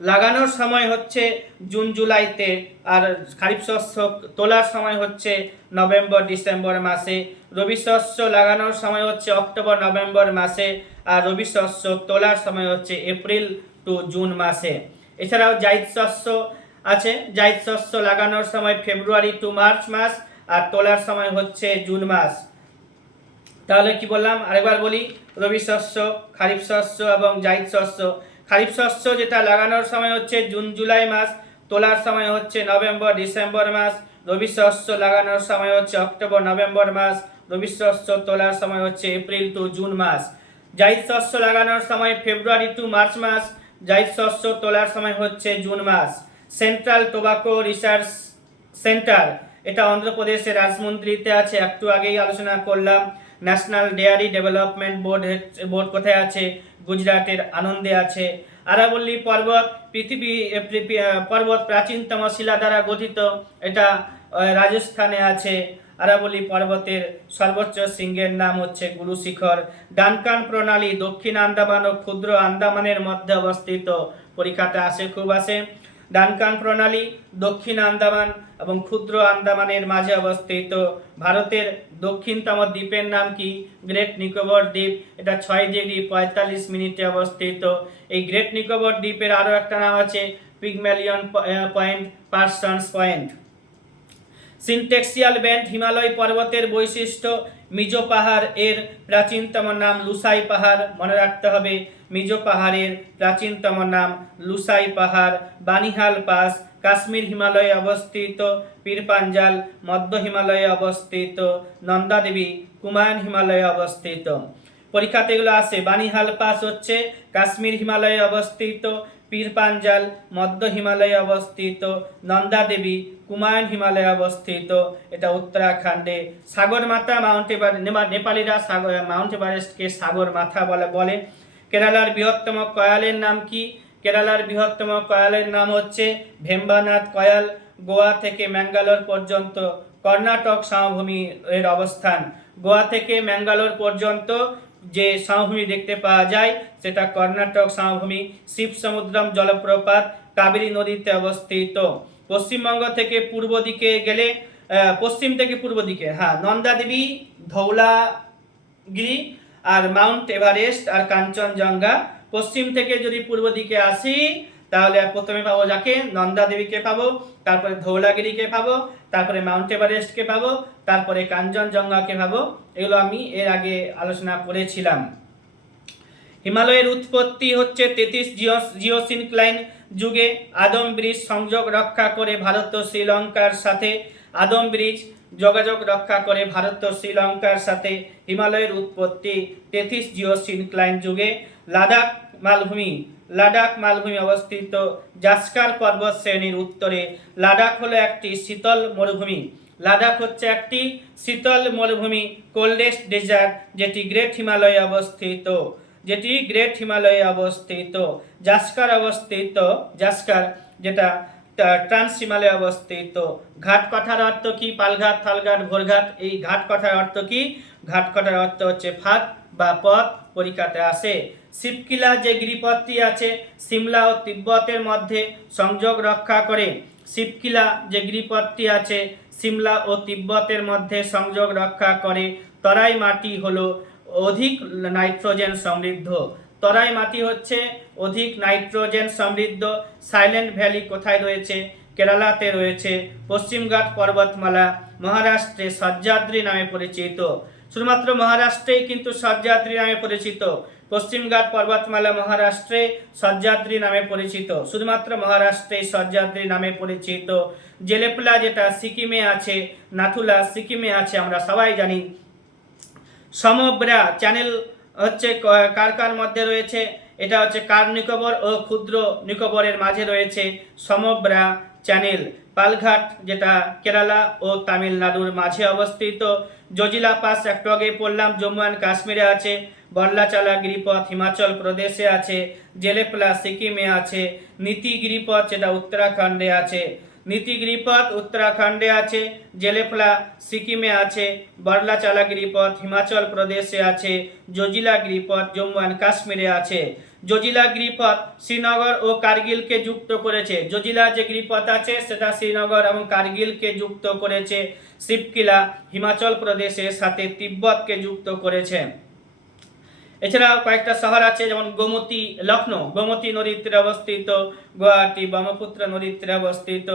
লাগানোর সময় হচ্ছে জুন জুলাইতে, আর খারিফ শস্য তোলার সময় হচ্ছে নভেম্বর ডিসেম্বর মাসে। রবি শস্য লাগানোর সময় হচ্ছে অক্টোবর নভেম্বর মাসে, আর রবি শস্য তোলার সময় হচ্ছে এপ্রিল টু জুন মাসে। এছাড়াও জাইদ শস্য আছে। জাইদ শস্য লাগানোর সময় ফেব্রুয়ারি টু মার্চ মাস, আর তোলার সময় হচ্ছে জুন মাস। তাহলে কি বললাম আরেকবার বলি, রবি শস্য, খারিফ শস্য এবং জাইদ শস্য। খারিফ শস্য যেটা লাগানোর সময় হচ্ছে জুন জুলাই মাস, তোলার সময় হচ্ছে নভেম্বর ডিসেম্বর মাস। রবি শস্য লাগানোর সময় হচ্ছে অক্টোবর নভেম্বর মাস। রবি শস্য তোলার সময় হচ্ছে এপ্রিল টু জুন মাস। জাইদ শস্য লাগানোর সময় ফেব্রুয়ারি টু মার্চ মাস। জাইদ শস্য তোলার সময় হচ্ছে জুন মাস। সেন্ট্রাল টোবাকো রিসার্চ সেন্টার, এটা অন্ধ্রপ্রদেশের রাজমন্দ্রিতে আছে, একটু আগেই আলোচনা করলাম। ন্যাশনাল ডেয়ারি ডেভেলপমেন্ট বোর্ড কোথায় আছে? গুজরাটের আনন্দে আছে। আরাবল্লী পর্বত পর্বত প্রাচীনতম শিলা দ্বারা গঠিত, এটা রাজস্থানে আছে। আরাবল্লী পর্বতের সর্বোচ্চ শৃঙ্গের নাম হচ্ছে গুরু শিখর। ডানকান প্রণালী দক্ষিণ আন্দামান ও ক্ষুদ্র আন্দামানের মধ্যে অবস্থিত, পরীক্ষাতে আসে, খুব আসে। ডানকান প্রণালী দক্ষিণ আন্দামান এবং ক্ষুদ্র আন্দামানের মাঝে অবস্থিত। ভারতের দক্ষিণতম দ্বীপের নাম কি? গ্রেট নিকোবর দ্বীপ, এটা 6 ডিগ্রি 45 মিনিটে অবস্থিত। এই গ্রেট নিকোবর দ্বীপের আরও একটা নাম আছে Pygmalion point, Parsons point. Syntaxial band Himalaya পর্বতের বৈশিষ্ট্য। মিজো পাহাড় এর প্রাচীনতম নাম লুসাই পাহাড়, মনে রাখতে হবে। মিজো পাহাড়ের প্রাচীনতম নাম লুসাই পাহাড়। বানিহাল পাস কাশ্মীর হিমালয়ে অবস্থিত। পীর পাঞ্জাল মধ্য হিমালয়ে অবস্থিত। নন্দা দেবী কুমায়ুন হিমালয়ে অবস্থিত। পরীক্ষাতে এগুলো আসে। বানিহাল পাস হচ্ছে কাশ্মীর হিমালয়ে অবস্থিত। পীর পাঞ্জাল মধ্য হিমালয়ে অবস্থিত। নন্দা দেবী কুমায়ুন হিমালয়ে অবস্থিত, এটা উত্তরাখণ্ডে। সাগর মাথা মাউন্ট এভারেস্ট, নেপালিরা মাউন্ট এভারেস্টকে সাগর মাথা বলে। কেরালার বৃহত্তম কয়ালের নাম কি? কেরালার বৃহত্তম কয়ালের নাম হচ্ছে ভেম্বানাথ কয়াল। গোয়া থেকে ম্যাঙ্গালোর পর্যন্ত কর্ণাটক সমভূমি এর অবস্থান। গোয়া থেকে ম্যাঙ্গালোর পর্যন্ত যে সমভূমি দেখতে পাওয়া যায় সেটা কর্ণাটক সমভূমি। শিবসমুদ্রম জলপ্রপাত কাবেরী নদীতে অবস্থিত। পশ্চিমবঙ্গ থেকে পূর্ব দিকে গেলে, পশ্চিম থেকে পূর্ব দিকে, নন্দা দেবী, ধৌলাগিরি আর মাউন্ট এভারেস্ট আর কাঞ্চনজঙ্ঘা। পশ্চিম থেকে যদি পূর্ব দিকে আসি তাহলে প্রথমে পাবো যাকে, নন্দা দেবীকে পাবো, তারপরে ধৌলাগিরিকে পাবো, তারপরে মাউন্ট এভারেস্টকে পাবো, তারপরে কাঞ্চনজঙ্ঘাকে পাবো। এগুলো আমি এর আগে আলোচনা করেছিলাম। হিমালয়ের উৎপত্তি হচ্ছে 33 জিওসিনক্লাইন যুগে। আদম ব্রিজ সংযোগ রক্ষা করে ভারত ও শ্রীলঙ্কার সাথে। আদম ব্রিজ যোগাযোগ রক্ষা করে ভারত ও শ্রীলঙ্কার সাথে হিমালয়ের উৎপত্তি 33 জিওসিনক্লাইন যুগে। লাদাখ মালভূমি অবস্থিত জাস্কার পর্বত শ্রেণীর উত্তরে। লাদাখ হলো একটি শীতল মরুভূমি। লাদাখ হচ্ছে একটি শীতল মরুভূমি, কোল্ডেস্ট ডেজার্ট, যেটি গ্রেট হিমালয়ে অবস্থিত। জাস্কার যেটা ট্রান্স হিমালয়ে অবস্থিত। ঘাট কথার অর্থ কি? পালঘাট, থালঘাট, ভোরঘাট। এই ঘাট কথার অর্থ কি? ঘাট কথার অর্থ হচ্ছে ফাঁদ বা পথ, পরীক্ষাতে আসে। শিবকিলা যে গিরিপথটি আছে সিমলা ও তিব্বতের মধ্যে সংযোগ রক্ষা করে। শিবকিলা যে গিরিপথটি আছে সিমলা ও তিব্বতের মধ্যে সংযোগ রক্ষা করে। তরাই মাটি হলো অধিক নাইট্রোজেন সমৃদ্ধ। তরাই মাটি হচ্ছে অধিক নাইট্রোজেন সমৃদ্ধ। সাইলেন্ট ভ্যালি কোথায় রয়েছে? কেরালাতে রয়েছে। পশ্চিমঘাট পর্বতমালা মহারাষ্ট্রে সহ্যাদ্রি নামে পরিচিত। শুধুমাত্র মহারাষ্ট্রেই কিন্তু সহ্যাদ্রি নামে পরিচিত। পশ্চিমঘাট পর্বতমালা মহারাষ্ট্রে সহ্যাদ্রি নামে পরিচিত। শুধুমাত্র মহারাষ্ট্রে সহ্যাদ্রি নামে পরিচিত। জেলেপলা যেটা সিকিমে আছে, নাথুলা সিকিমে আছে, আমরা সবাই জানি। সমব্রা চ্যানেল হচ্ছে কার মধ্যে রয়েছে? এটা হচ্ছে কার নিকোবর ও ক্ষুদ্র নিকোবরের মাঝে রয়েছে সমব্রা চ্যানেল। পালঘাট যেটা কেরালা ও তামিলনাড়ুর মাঝে অবস্থিত। জজিলা পাস একটু আগে পড়লাম, জম্মু অ্যান্ড কাশ্মীরে আছে। বল্লাচালা গিরিপথ হিমাচল প্রদেশে আছে। জেলেপলা সিকিমে আছে। নীতি গিরিপথ যেটা উত্তরাখণ্ডে আছে। নীতি গিরিপথ উত্তরাখণ্ডে আছে। জেলেফলা সিকিমে আছে। বরলাচালা গিরিপথ হিমাচল প্রদেশে আছে। জজিলা গিরিপথ জম্মু অ্যান্ড কাশ্মীরে আছে। জজিলা গিরিপথ শ্রীনগর ও কার্গিলকে যুক্ত করেছে। জজিলা যে গিরিপথ আছে সেটা শ্রীনগর এবং কার্গিলকে যুক্ত করেছে। শিবকিলা হিমাচল প্রদেশের সাথে তিব্বতকে যুক্ত করেছে। এছাড়াও কয়েকটা শহর আছে, যেমন গোমতী, লখনৌ গোমতী নদীর তীরে অবস্থিত। গুয়াহাটি ব্রহ্মপুত্র নদীর তীরে অবস্থিত।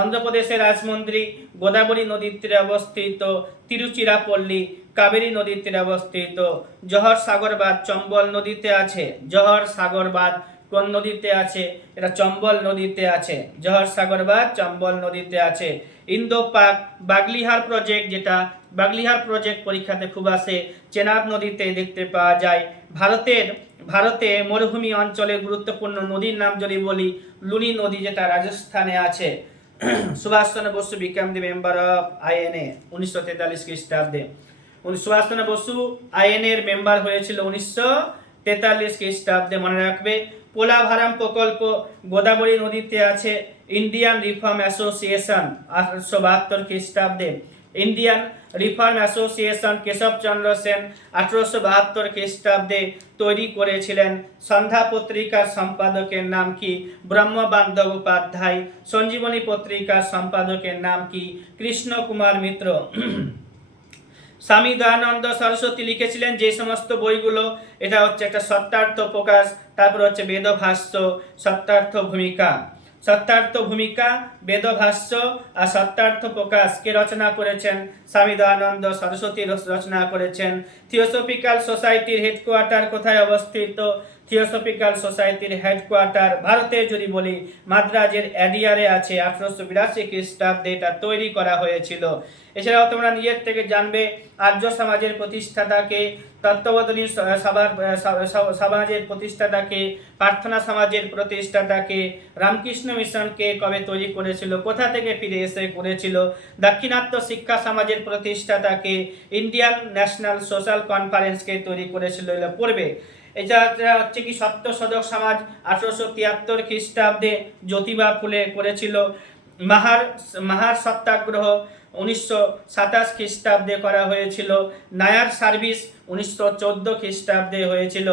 অন্ধ্রপ্রদেশের রাজমন্দ্রী গোদাবরী নদীর তীরে অবস্থিত। তিরুচিরাপল্লী কাবেরী নদীর তীরে অবস্থিত। জহর সাগরবাদ চম্বল নদীতে আছে। জহর সাগরবাদ কোন নদীতে আছে? এটা চম্বল নদীতে আছে। জহর সাগরবাদ চম্বল নদীতে আছে। ইন্দো পাক বাগলিহার প্রজেক্ট, যেটা বাগলিহার প্রজেক্ট পরীক্ষাতে খুব আসে, চেনাব নদীতে দেখতে পাওয়া যায়। ভারতে মরুভূমি অঞ্চলে গুরুত্বপূর্ণ নদীর নাম যদি বলি, লুনি নদী যেটা রাজস্থানে আছে। Subhash Chandra Bose became the member of INA 1943 খ্রিস্টাব্দে। সুভাষচন্দ্র বসু আইএনএর মেম্বার হয়েছিল 1943 খ্রিস্টাব্দে, মনে রাখবে। পোলাভারাম প্রকল্প গোদাবরী নদীতে আছে। ইন্ডিয়ান রিফর্ম অ্যাসোসিয়েশন 1872 খ্রিস্টাব্দে। Indian reform association Keshab Chandra Sen 1872 খ্রিস্টাব্দে তৈরি করেছিলেন। সন্ধ্যা পত্রিকার সম্পাদকের নাম কি? ব্রহ্মবান্ধব উপাধ্যায়। সঞ্জীবনী পত্রিকার সম্পাদকের নাম কি? কৃষ্ণ কুমার মিত্র। স্বামী দয়ানন্দ সরস্বতী লিখেছিলেন যে সমস্ত বইগুলো, এটা হচ্ছে একটা সত্যার্থ প্রকাশ, তারপর হচ্ছে বেদভাষ্য, সত্যার্থ ভূমিকা, বেদভাষ্য আর সত্যার্থ প্রকাশ কে রচনা করেছেন? স্বামী দয়ানন্দ সরস্বতী রচনা করেছেন। থিওসফিক্যাল সোসাইটির হেডকোয়ার্টার কোথায় অবস্থিত? থিওসফিক্যাল সোসাইটির হেডকোয়ার্টার ভারতে যদি বলি মাদ্রাজের অ্যাডিয়ারে আছে। 1882 খ্রিস্টাব্দে এটা তৈরি করা হয়েছিল। এছাড়াও তোমরা নিজের থেকে জানবে আর্য সমাজের প্রতিষ্ঠাতাকে, তত্ত্ববোধিনী সমাজের প্রতিষ্ঠাতাকে, প্রার্থনা সমাজের প্রতিষ্ঠাতাকে, রামকৃষ্ণ মিশনকে কবে তৈরি করেছিল, কোথা থেকে ফিরে এসে করেছিল, দাক্ষিণাত্য শিক্ষা সমাজের প্রতিষ্ঠাতাকে, ইন্ডিয়ান ন্যাশনাল সোশ্যাল কনফারেন্সকে তৈরি করেছিল, এগুলো পড়বে। এটা হচ্ছে কি সত্যশোধক সমাজ 1873 খ্রিস্টাব্দে জ্যোতিবা ফুলে করেছিল। মাহার সত্যাগ্রহ 1927 খ্রিস্টাব্দে করা হয়েছিল। নায়ার সার্ভিস 1914 খ্রিস্টাব্দে হয়েছিল।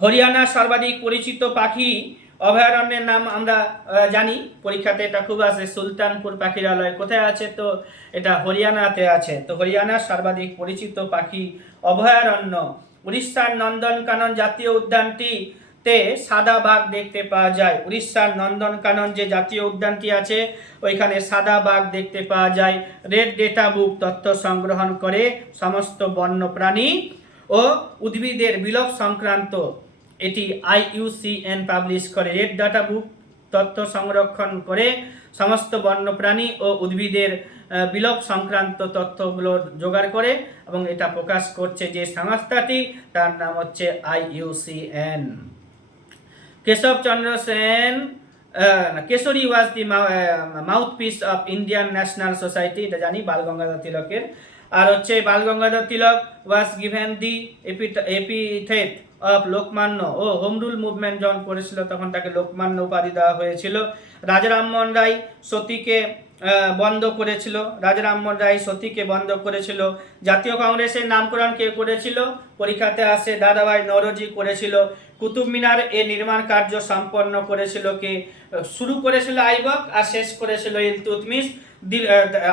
হরিয়ানার সর্বাধিক পরিচিত পাখি অভয়ারণ্যের নাম আমরা জানি, পরীক্ষাতে এটা খুব আসে। সুলতানপুর পাখিরালয় কোথায় আছে? তো এটা হরিয়ানাতে আছে। তো হরিয়ানার সর্বাধিক পরিচিত পাখি অভয়ারণ্য। উড়িষ্যার নন্দনকানন জাতীয় উদ্যানটিতে সাদা বাঘ দেখতে পাওয়া যায়। উড়িষ্যার নন্দনকানন যে জাতীয় উদ্যানটি আছে ওইখানে সাদা বাঘ দেখতে পাওয়া যায়। রেড ডেটা বুক তথ্য সংগ্রহণ করে সমস্ত বন্যপ্রাণী ও উদ্ভিদের বিলোপ সংক্রান্ত, এটি IUCN পাবলিশ করে। রেড ডাটা বুক তথ্য সংরক্ষণ করে সমস্ত বন্যপ্রাণী ও উদ্ভিদের বিলোপ সংক্রান্ত তথ্যগুলো জোগাড় করে এবং এটা প্রকাশ করছে যে সংস্থাটি, তার নাম হচ্ছে IUCN। Keshab Chandra Sen Kesari was the mouthpiece of Indian National Society, এটা জানি বাল গঙ্গাধর তিলকের। আর হচ্ছে Bal Gangadhar Tilak was given the epithet of Lokmanya, ও হোম রুল মুভমেন্ট যখন করেছিল তখন তাকে লোকমান্য উপাধি দেওয়া হয়েছিল। রাজা রামমোহন রায় সতীকে বন্ধ করেছিল, রাজা রামমোহন রায় সতীকে বন্ধ করেছিল। জাতীয় কংগ্রেসের নামকরণ কে করেছিল? পরীক্ষাতে আসে দাদাভাই নওরোজি করেছিল। কুতুব মিনার এর নির্মাণ কার্য সম্পন্ন করেছিল কে? শুরু করেছিল আইবক আর শেষ করেছিল ইলতুৎমিশ।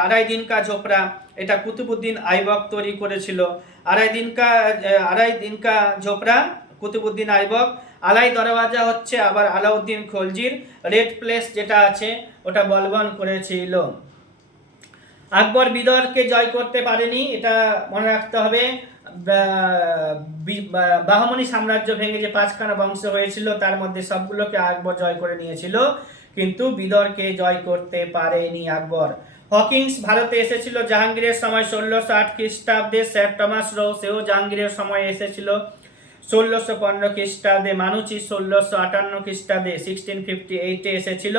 আড়াই দিন কা ঝোপড়া, এটা কুতুবউদ্দিন আইবক তৈরি করেছিল। আড়াই দিন কা ঝোপড়া কুতুবউদ্দিন আইবক। আলাই দরওয়াজা হচ্ছে আবার আলাউদ্দিন খলজির। রেড প্লেস যেটা আছে ওটা বলবন করেছিল। আকবর বিদরকে জয় করতে পারেনি, এটা মনে রাখতে হবে। বাহমনি সাম্রাজ্য ভেঙে যে 5খানা বংশ হয়েছিল তার মধ্যে সবগুলোকে আকবর জয় করে নিয়েছিল, কিন্তু বিদরকে জয় করতে পারেনি আকবর। হকিন্স ভারতে এসেছিল জাহাঙ্গীরের সময় 1608 খ্রিস্টাব্দে। স্যার টমাস রো সেও জাহাঙ্গীরের সময় এসেছিল 1615 খ্রিস্টাব্দে। মানুচি 1658 খ্রিস্টাব্দে 1658 এসেছিল।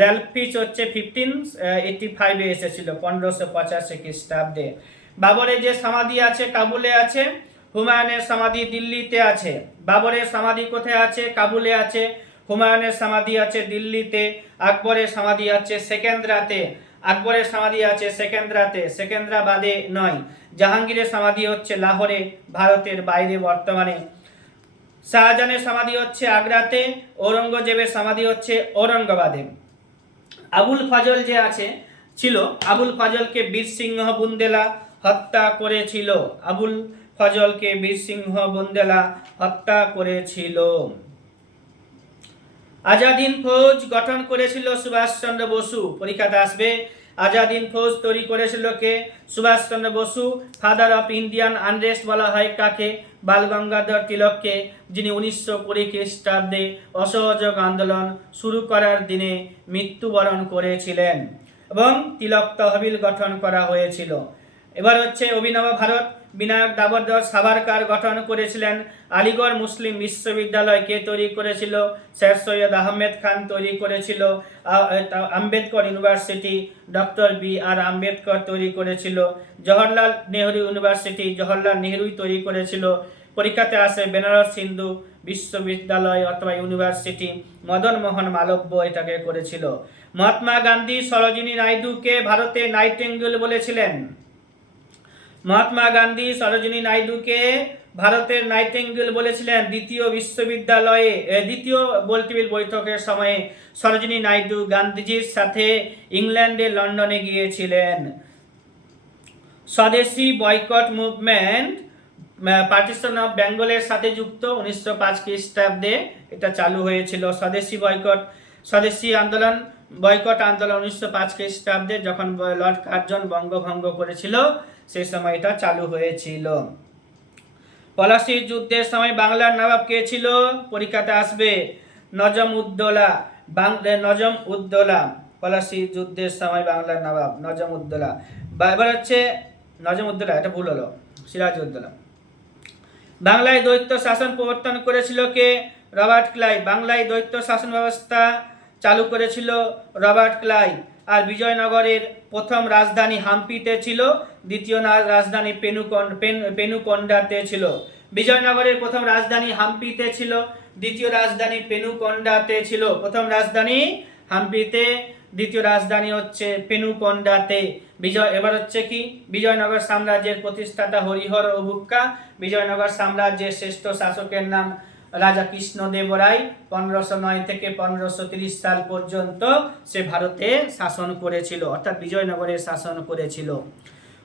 র্যালফ ফিচ হচ্ছে 1585 এসেছিল 1585 খ্রিস্টাব্দে। বাবরের যে সমাধি আছে কাবুলে আছে, হুমায়ুনের সমাধি দিল্লিতে আছে। বাবরের সমাধি কোথায় আছে? কাবুলে আছে। হুমায়ুনের সমাধি আছে দিল্লিতে। আকবরের সমাধি আছে সেকেন্দ্রাতে। আকবরের সমাধি আছে সেকেন্দ্রাতে, সেকেন্দ্রাবাদে নয়। জাহাঙ্গীরের সমাধি হচ্ছে লাহোরে, ভারতের বাইরে বর্তমানে। শাহজাহানের সমাধি হচ্ছে আগ্রাতে। ঔরঙ্গজেবের সমাধি হচ্ছে ঔরঙ্গাবাদে। আবুল ফজল যে আছে ছিল, আবুল ফজলকে বীরসিংহ বুন্দেলা হত্যা করেছিল। আবুল ফজলকে বীরসিংহ বুন্দেলা হত্যা করেছিল। আজাদ হিন্দ ফৌজ গঠন করেছিল সুভাষচন্দ্র বসু, পরীক্ষাতে আসবে। আজাদ হিন্দ ফৌজ তৈরি করেছিল কে? Subhash Chandra Bose. Father of Indian unrest বলা হয় কাকে? বাল গঙ্গাধর তিলককে, যিনি 1920 খ্রিস্টাব্দে অসহযোগ আন্দোলন শুরু করার দিনে মৃত্যুবরণ করেছিলেন এবং তিলক তহবিল গঠন করা হয়েছিল। এবার হচ্ছে অভিনব ভারত, বিনায়ক দামোদর সাভারকার গঠন করেছিলেন। আলিগড় মুসলিম বিশ্ববিদ্যালয় কে তৈরি করেছিল? স্যার সৈয়দ আহমেদ খান তৈরি করেছিল। Ambedkar university doctor BR Ambedkar তৈরি করেছিল। জওহরলাল নেহরু ইউনিভার্সিটি জওহরলাল নেহরুই তৈরি করেছিল। পরীক্ষাতে আসে বেনারস হিন্দু বিশ্ববিদ্যালয় অথবা ইউনিভার্সিটি মদন মোহন মালব্য এটাকে করেছিল। মহাত্মা গান্ধী সরোজিনী নাইডুকে ভারতে নাইটিঙ্গেল বলেছিলেন। মহাত্মা গান্ধী সরোজিনী নাইডুকে ভারতের নাইটিঙ্গেল বলেছিলেন। দ্বিতীয় গোলটেবিল বৈঠকের সময়ে সরোজিনী নাইডু গান্ধীজির সাথে ইংল্যান্ডে লন্ডনে গিয়েছিলেন। স্বদেশী বয়কট মুভমেন্ট পার্টিশন অফ বেঙ্গলের সাথে যুক্ত 1905 খ্রিস্টাব্দে এটা চালু হয়েছিল। স্বদেশী আন্দোলন বয়কট আন্দোলন 1905 খ্রিস্টাব্দে যখন লর্ড কার্জন বঙ্গভঙ্গ করেছিল সেই সময় এটা চালু হয়েছিল। পলাশির যুদ্ধের সময় বাংলার নবাব কে ছিল? পরীক্ষাতে আসবে নজম উদ্দৌলা। নজম উদ্দৌলা পলাশির যুদ্ধের সময় বাংলার নবাব নজম উদ্দৌলা। এবার হচ্ছে নজম উদ্দৌলা, এটা ভুল হলো, সিরাজউদ্দৌলা। বাংলায় দ্বৈত শাসন প্রবর্তন করেছিল কে? Robert Clive. বাংলায় দ্বৈত শাসন ব্যবস্থা চালু করেছিল রবার্ট ক্লাইভ। আর বিজয়নগরের প্রথম রাজধানী হাম্পিতে ছিল, দ্বিতীয় রাজধানী পেনুকোন্ডাতে ছিল। বিজয়নগরের প্রথম রাজধানী হাম্পিতে ছিল, দ্বিতীয় রাজধানী পেনুকোন্ডাতে ছিল। প্রথম রাজধানী হাম্পিতে, দ্বিতীয় রাজধানী হচ্ছে পেনুকোন্ডাতে। এবার হচ্ছে কি? বিজয়নগর সাম্রাজ্যের প্রতিষ্ঠাতা হরিহর ও বুক্কা। বিজয়নগর সাম্রাজ্যের শ্রেষ্ঠ শাসকের নাম রাজা কৃষ্ণদেব রায়। 1509 থেকে 1530 সাল পর্যন্ত সে ভারতে শাসন করেছিল, অর্থাৎ বিজয়নগরে শাসন করেছিল।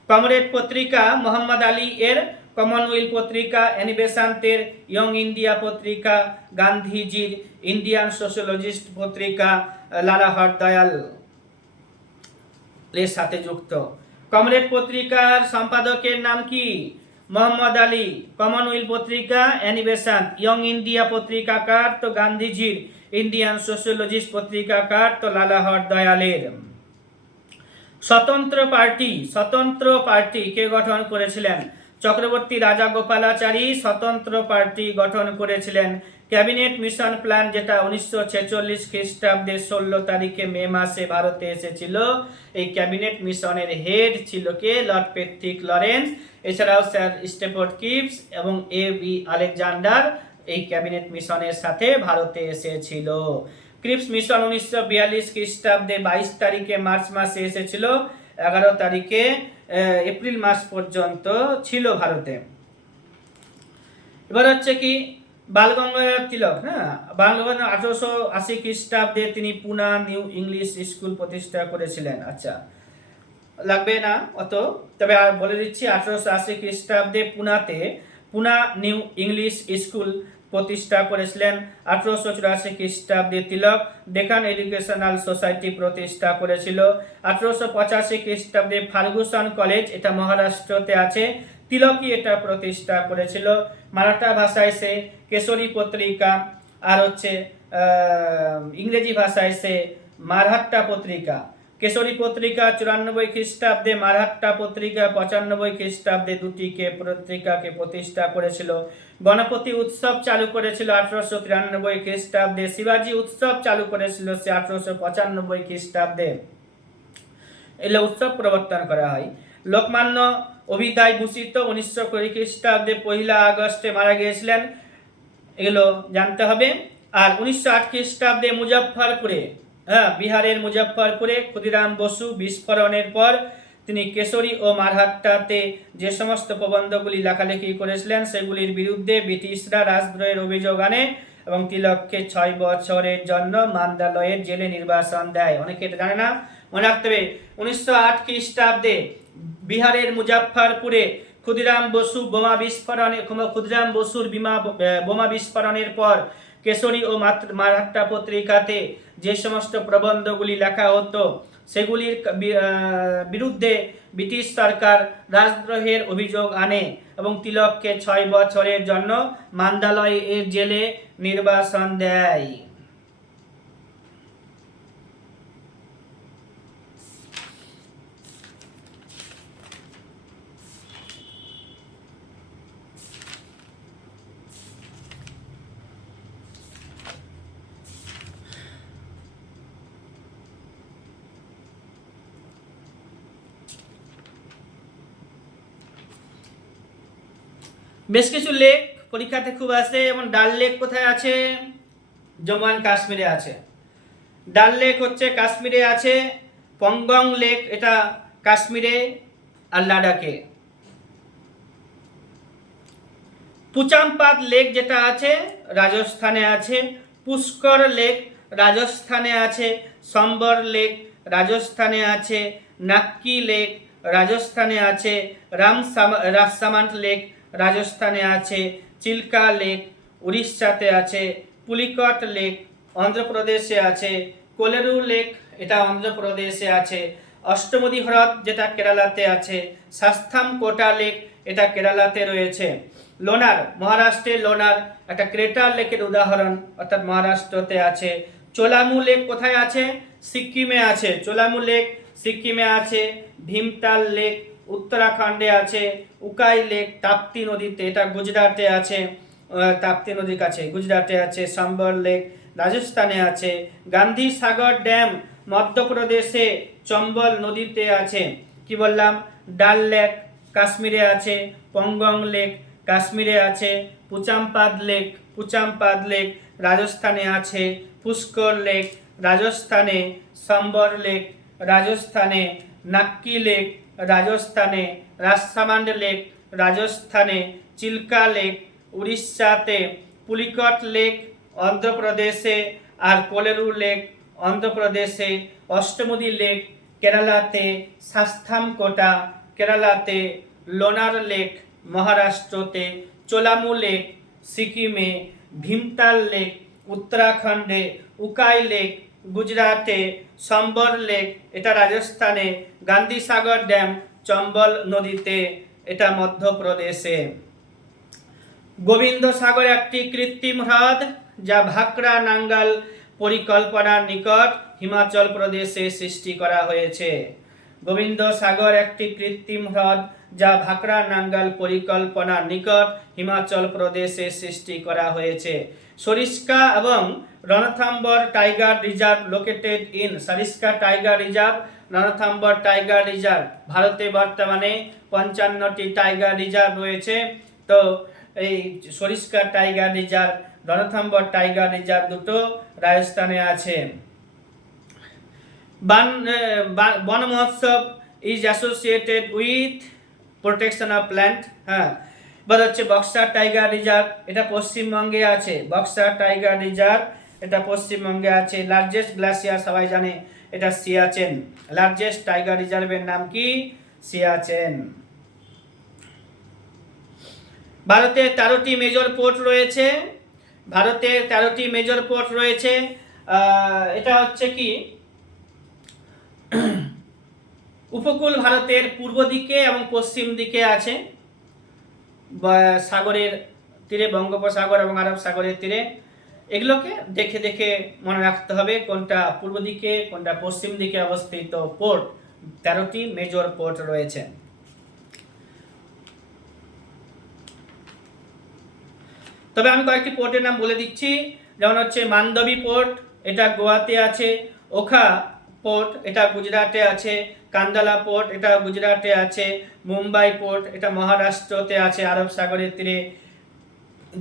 কমরেড পত্রিকা মোহাম্মদ আলী এর, কমনওয়েলথ পত্রিকা অ্যানি বেসান্তের, ইয়ং ইন্ডিয়া পত্রিকা গান্ধীজির, ইন্ডিয়ান সোশ্যালজিস্ট পত্রিকা লালা হরদয়াল এর সাথে যুক্ত। কমরেড পত্রিকার সম্পাদকের নাম কি? মোহাম্মদ আলী, কমনওয়েলথ পত্রিকা অ্যানিবেশন, ইয়ং ইন্ডিয়া পত্রিকাকার তো গান্ধীজির, ইন্ডিয়ান সোশিয়োলজিস্ট পত্রিকাকার তো লালা হরদয়ালের। স্বতন্ত্র পার্টি কে গঠন করেছিলেন? চক্রবর্তী রাজাগোপালাচারী স্বতন্ত্র পার্টি গঠন করেছিলেন। ক্যাবিনেট মিশন প্ল্যান, যেটা 1946 খ্রিস্টাব্দের 16 তারিখে মে মাসে ভারতে এসেছিল, এই ক্যাবিনেট মিশনের হেড ছিল কে? Lord Patrick Lawrence. এছাড়াও স্যার স্টেফোর্ড ক্রিপস এবং A.B. আলেকজান্ডার এই ক্যাবিনেট মিশনের সাথে ভারতে এসেছিল। ক্রিপস মিশন 1942 খ্রিস্টাব্দে 22 তারিখে মার্চ মাসে এসেছিল, 11 তারিখে এপ্রিল মাস পর্যন্ত ছিল ভারতে। এবার হচ্ছে কি বালগঙ্গাধর তিলক, হ্যাঁ, বালগঙ্গাধর 1880 খ্রিস্টাব্দে তিনি পুনা নিউ ইংলিশ স্কুল প্রতিষ্ঠা করেছিলেন। আচ্ছা, লাগবে না অত, তবে আর বলে দিচ্ছি 1880 খ্রিস্টাব্দে পুনা নিউ ইংলিশ স্কুল প্রতিষ্ঠা করেছিলেন। 1884 খ্রিস্টাব্দে তিলক ডেকান এডুকেশনাল সোসাইটি প্রতিষ্ঠা করেছিল। 1885 খ্রিস্টাব্দে ফার্গুসন কলেজ, এটা মহারাষ্ট্রতে আছে, তিলকই এটা প্রতিষ্ঠা করেছিল। মারাঠা ভাষায় সে কেশরী পত্রিকা, আর হচ্ছে ইংরেজি ভাষায় সে মারহাট্টা পত্রিকা। কেশরী পত্রিকা 94 খ্রিস্টাব্দে, মারহাট্টা পত্রিকা 95 খ্রিস্টাব্দে দুটিকে পত্রিকাকে প্রতিষ্ঠা করেছিল। গণপতি উৎসব চালু করেছিল 1893 খ্রিস্টাব্দে। শিবাজি উৎসব চালু করেছিল সে 1895 খ্রিস্টাব্দে। এলে উৎসব প্রবর্তন করা হয়। লোকমান্য অভিদায় ভূষিত 1920 খ্রিস্টাব্দে 1 আগস্টে মারা গিয়েছিলেন, এগুলো জানতে হবে। আর 1908 খ্রিস্টাব্দে মুজফ্ফরপুরে, বিহারের মুজফ্ফরপুরে ক্ষুদিরাম বসু বিস্ফোরণের পর তিনি কেশরী ও মারহাট্টাতে যে সমস্ত প্রবন্ধগুলি লেখালেখি করেছিলেন সেগুলির বিরুদ্ধে ব্রিটিশরা রাজদ্রোহের অভিযোগ আনে এবং তিলককে 6 বছরের জন্য মান্দালয়ের জেলে নির্বাসন দেয়। অনেকে এটা জানে না, মনে রাখতে হবে। 1908 খ্রিস্টাব্দে বিহারের মুজফ্ফরপুরে ক্ষুদিরাম বসুর বোমা বিস্ফোরণের পর কেশরী ও মারহাট্টা পত্রিকাতে যে সমস্ত প্রবন্ধগুলি লেখা হতো সেগুলির বিরুদ্ধে ব্রিটিশ সরকার রাজদ্রোহের অভিযোগ আনে এবং তিলককে 6 বছরের জন্য মান্দালয়ের জেলে নির্বাসন দেয়। বেশ কিছু লেক পরীক্ষাতে খুব আসে, এবং ডাল লেক কোথায় আছে? জম্মু অ্যান্ড কাশ্মীরে আছে। ডাল লেক হচ্ছে কাশ্মীরে আছে। পঙ্গং লেক এটা কাশ্মীরে আর লাদাখে। পুচামপাদ লেক যেটা আছে রাজস্থানে আছে। পুষ্কর লেক রাজস্থানে আছে। সম্বর লেক রাজস্থানে আছে। নাক্কি লেক রাজস্থানে আছে। রাজসামান্ড লেক রাজস্থানে আছে। চিল্কা লেক উড়িষ্যাতে আছে। পুলিকট লেক অন্ধ্রপ্রদেশে আছে। কোলেরু লেক এটা অন্ধ্রপ্রদেশে আছে। অষ্টমদী হ্রদ যেটা কেরালাতে আছে। শাস্তামকোটা লেক এটা কেরালাতে রয়েছে। লোনার মহারাষ্ট্রের লোনার একটা ক্রেটার লেকের উদাহরণ, অর্থাৎ মহারাষ্ট্রতে আছে। চোলামু লেক কোথায় আছে? সিকিমে আছে। চোলামু লেক সিকিমে আছে। ভীমতাল লেক উত্তরাখণ্ডে আছে। উকাই লেক তাপ্তি নদীতে, এটা গুজরাটে আছে, তাপ্তি নদীর কাছে গুজরাটে আছে। সম্বর লেক রাজস্থানে আছে। গান্ধী সাগর ড্যাম মধ্যপ্রদেশে চম্বল নদীতে আছে। কি বললাম? ডাল লেক কাশ্মীরে আছে। পঙ্গং লেক কাশ্মীরে আছে। পুচামপাদ লেক রাজস্থানে আছে। পুষ্কর লেক রাজস্থানে। সম্বর লেক রাজস্থানে। নাক্কি লেক রাজস্থানে। রাজসামান্ড লেক রাজস্থানে। চিল্কা লেক উড়িষ্যাতে। পুলিকট লেক অন্ধ্রপ্রদেশে। আর কোলেরু লেক অন্ধ্রপ্রদেশে। অষ্টমদী লেক কেরালাতে। শাস্তামকোটা কেরালাতে। লোনার লেক মহারাষ্ট্রতে। চোলামু লেক সিকিমে। ভীমতাল লেক উত্তরাখণ্ডে। উকাই লেক গুজরাটে। সম্বর লেক এটা রাজস্থানে। গান্ধী সাগর ড্যাম চম্বল নদীতে এটা মধ্যপ্রদেশে। গোবিন্দ সাগর একটি কৃত্রিম হ্রদ যা ভাকরা নাঙ্গাল পরিকল্পনার নিকট হিমাচল প্রদেশে সৃষ্টি করা হয়েছে। গোবিন্দ সাগর একটি কৃত্রিম হ্রদ যা ভাকরা নাঙ্গাল পরিকল্পনার নিকট হিমাচল প্রদেশে সৃষ্টি করা হয়েছে। সরিস্কা এবং Ranthambore tiger reserve located in Sariska tiger reserve, Ranthambore tiger reserve. ভারতে বর্তমানে 55টি টাইগার রিজার্ভ রয়েছে। তো এই Sariska tiger reserve, Ranthambore tiger reserve দুটো রাজস্থানে আছে। Van Mahotsav is associated with protection of plant. হ্যাঁ, এবার হচ্ছে বক্সার টাইগার রিজার্ভ, এটা পশ্চিমবঙ্গে আছে। বক্সার টাইগার রিজার্ভ এটা পশ্চিমবঙ্গে আছে। লার্জেস্ট গ্লাসিয়ার সবাই জানে, এটা সিয়াচেন। লার্জেস্ট টাইগার রিজার্ভের নাম কি? সিয়াচেন। ভারতে 13টি মেজর পোর্ট রয়েছে। ভারতে 13টি মেজর পোর্ট রয়েছে। এটা হচ্ছে কি উপকূল ভারতের পূর্ব দিকে এবং পশ্চিম দিকে আছে, সাগরের তীরে, বঙ্গোপসাগর এবং আরব সাগরের তীরে। এগুলোকে দেখে দেখে মনে রাখতে হবে কোনটা পূর্ব দিকে কোনটা পশ্চিম দিকে অবস্থিত পোর্ট। 13টি মেজর পোর্ট রয়েছে। তবে আমি কয়েকটি পোর্টের নাম বলে দিচ্ছি, যেমন হচ্ছে মান্ডবী পোর্ট, এটা গোয়াতে আছে। ওখা পোর্ট, এটা গুজরাটে আছে। কান্দালা পোর্ট, এটা গুজরাটে আছে। মুম্বাই পোর্ট, এটা মহারাষ্ট্রতে আছে আরব সাগরের তীরে।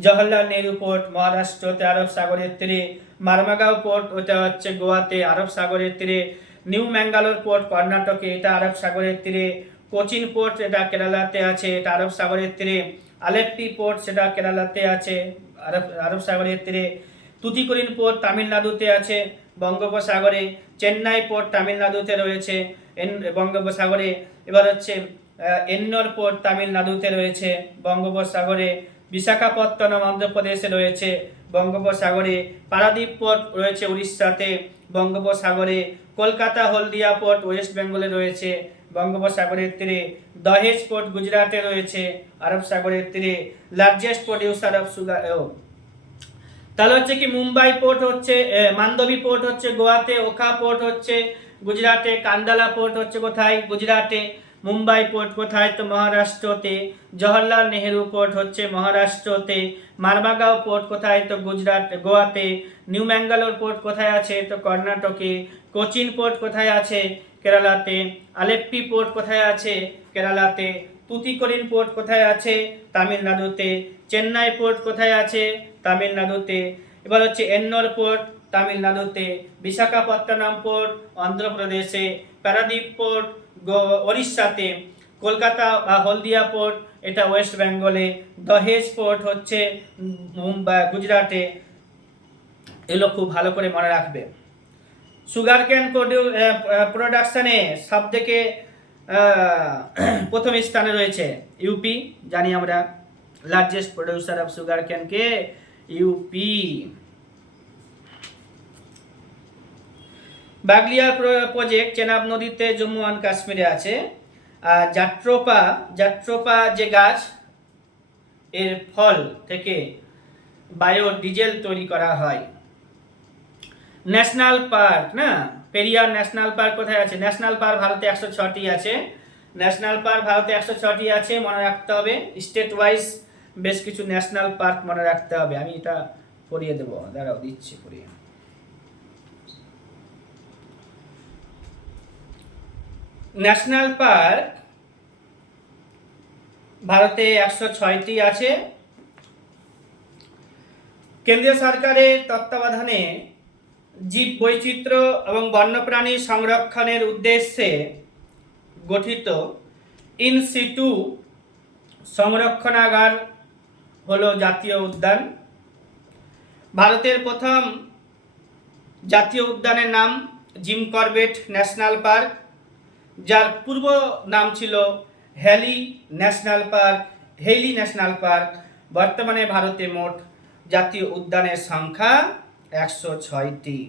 জওহরলাল নেহরু পোর্ট মহারাষ্ট্রতে আরব সাগরের তীরে। মারমাগাঁও পোর্ট, ওটা হচ্ছে গোয়াতে আরব সাগরের তীরে। নিউ ম্যাঙ্গালোর পোর্ট কর্ণাটকে, এটা আরব সাগরের তীরে। কোচিন পোর্ট, এটা কেরালাতে আছে, এটা আরব সাগরের তীরে। আলেপ্পি পোর্ট, সেটা কেরালাতে আছে, আরব সাগরের তীরে। তুতিকোরিন পোর্ট তামিলনাড়ুতে আছে বঙ্গোপসাগরে। চেন্নাই পোর্ট তামিলনাড়ুতে রয়েছে বঙ্গোপসাগরে। এবার হচ্ছে এন্নোর পোর্ট তামিলনাড়ুতে রয়েছে বঙ্গোপসাগরে। বিশাখাপত্তনম অন্ধ্রপ্রদেশে রয়েছে বঙ্গোপসাগরে। পারাদ্বীপ পোর্ট রয়েছে উড়িষ্যাতে বঙ্গোপসাগরে। কলকাতা হলদিয়া পোর্ট ওয়েস্ট বেঙ্গলে রয়েছে বঙ্গোপসাগরের তীরে। দহেজ পোর্ট গুজরাটে রয়েছে আরব সাগরের তীরে। Largest producer of sugar. তাহলে হচ্ছে কি মুম্বাই পোর্ট হচ্ছে, মান্ডবী পোর্ট হচ্ছে গোয়াতে, ওখা পোর্ট হচ্ছে গুজরাটে, কান্দালা পোর্ট হচ্ছে কোথায়? গুজরাটে। মুম্বাই পোর্ট কোথায়? তো মহারাষ্ট্রতে। জওহরলাল নেহেরু পোর্ট হচ্ছে মহারাষ্ট্রতে। মারমাগাঁও পোর্ট কোথায়? তো গোয়াতে। নিউ ম্যাঙ্গালোর পোর্ট কোথায় আছে? তো কর্ণাটকে। কোচিন পোর্ট কোথায় আছে? কেরালাতে। আলেপ্পি পোর্ট কোথায় আছে? কেরালাতে। তুতিকোরিন পোর্ট কোথায় আছে? তামিলনাড়ুতে। চেন্নাই পোর্ট কোথায় আছে? তামিলনাড়ুতে। এবার হচ্ছে এন্নোর পোর্ট তামিলনাড়ুতে। বিশাখাপত্তনম পোর্ট অন্ধ্রপ্রদেশে। পারাদ্বীপ পোর্ট ওড়িশাতে। কলকাতা বা হলদিয়া পোর্ট এটা ওয়েস্ট বেঙ্গলে। দহেজ পোর্ট হচ্ছে মুম্বাই গুজরাটে। এগুলো খুব ভালো করে মনে রাখবে। সুগার ক্যান প্রোডাকশনে সব থেকে প্রথম স্থানে রয়েছে ইউপি, জানি আমরা। Largest producer of sugar cane কে? ইউপি। বাগলিয়ার প্রজেক্ট চেনাব নদীতে জম্মু অ্যান্ড কাশ্মীরে আছে। আর জাট্রোপা যে গাছ, এর ফল থেকে বায়োডিজেল তৈরি করা হয়। ন্যাশনাল পার্ক, না, পেরিয়ার ন্যাশনাল পার্ক কোথায় আছে? ন্যাশনাল পার্ক ভারতে 106টি আছে। ন্যাশনাল পার্ক ভারতে 106টি আছে, মনে রাখতে হবে। স্টেট ওয়াইজ বেশ কিছু ন্যাশনাল পার্ক মনে রাখতে হবে। আমি এটা পড়িয়ে দেবো, দাঁড়াও দিচ্ছি পড়িয়ে। ন্যাশনাল পার্ক ভারতে 106টি আছে। কেন্দ্রীয় সরকারের তত্ত্বাবধানে জীব বৈচিত্র্য এবং বন্যপ্রাণী সংরক্ষণের উদ্দেশ্যে গঠিত ইন সিটু সংরক্ষণাগার হলো জাতীয় উদ্যান। ভারতের প্রথম জাতীয় উদ্যানের নাম জিম করবেট ন্যাশনাল পার্ক, যার পূর্ব নাম ছিল হেইলি ন্যাশনাল পার্ক। বর্তমানে ভারতে মোট জাতীয় উদ্যানের সংখ্যা 106টি।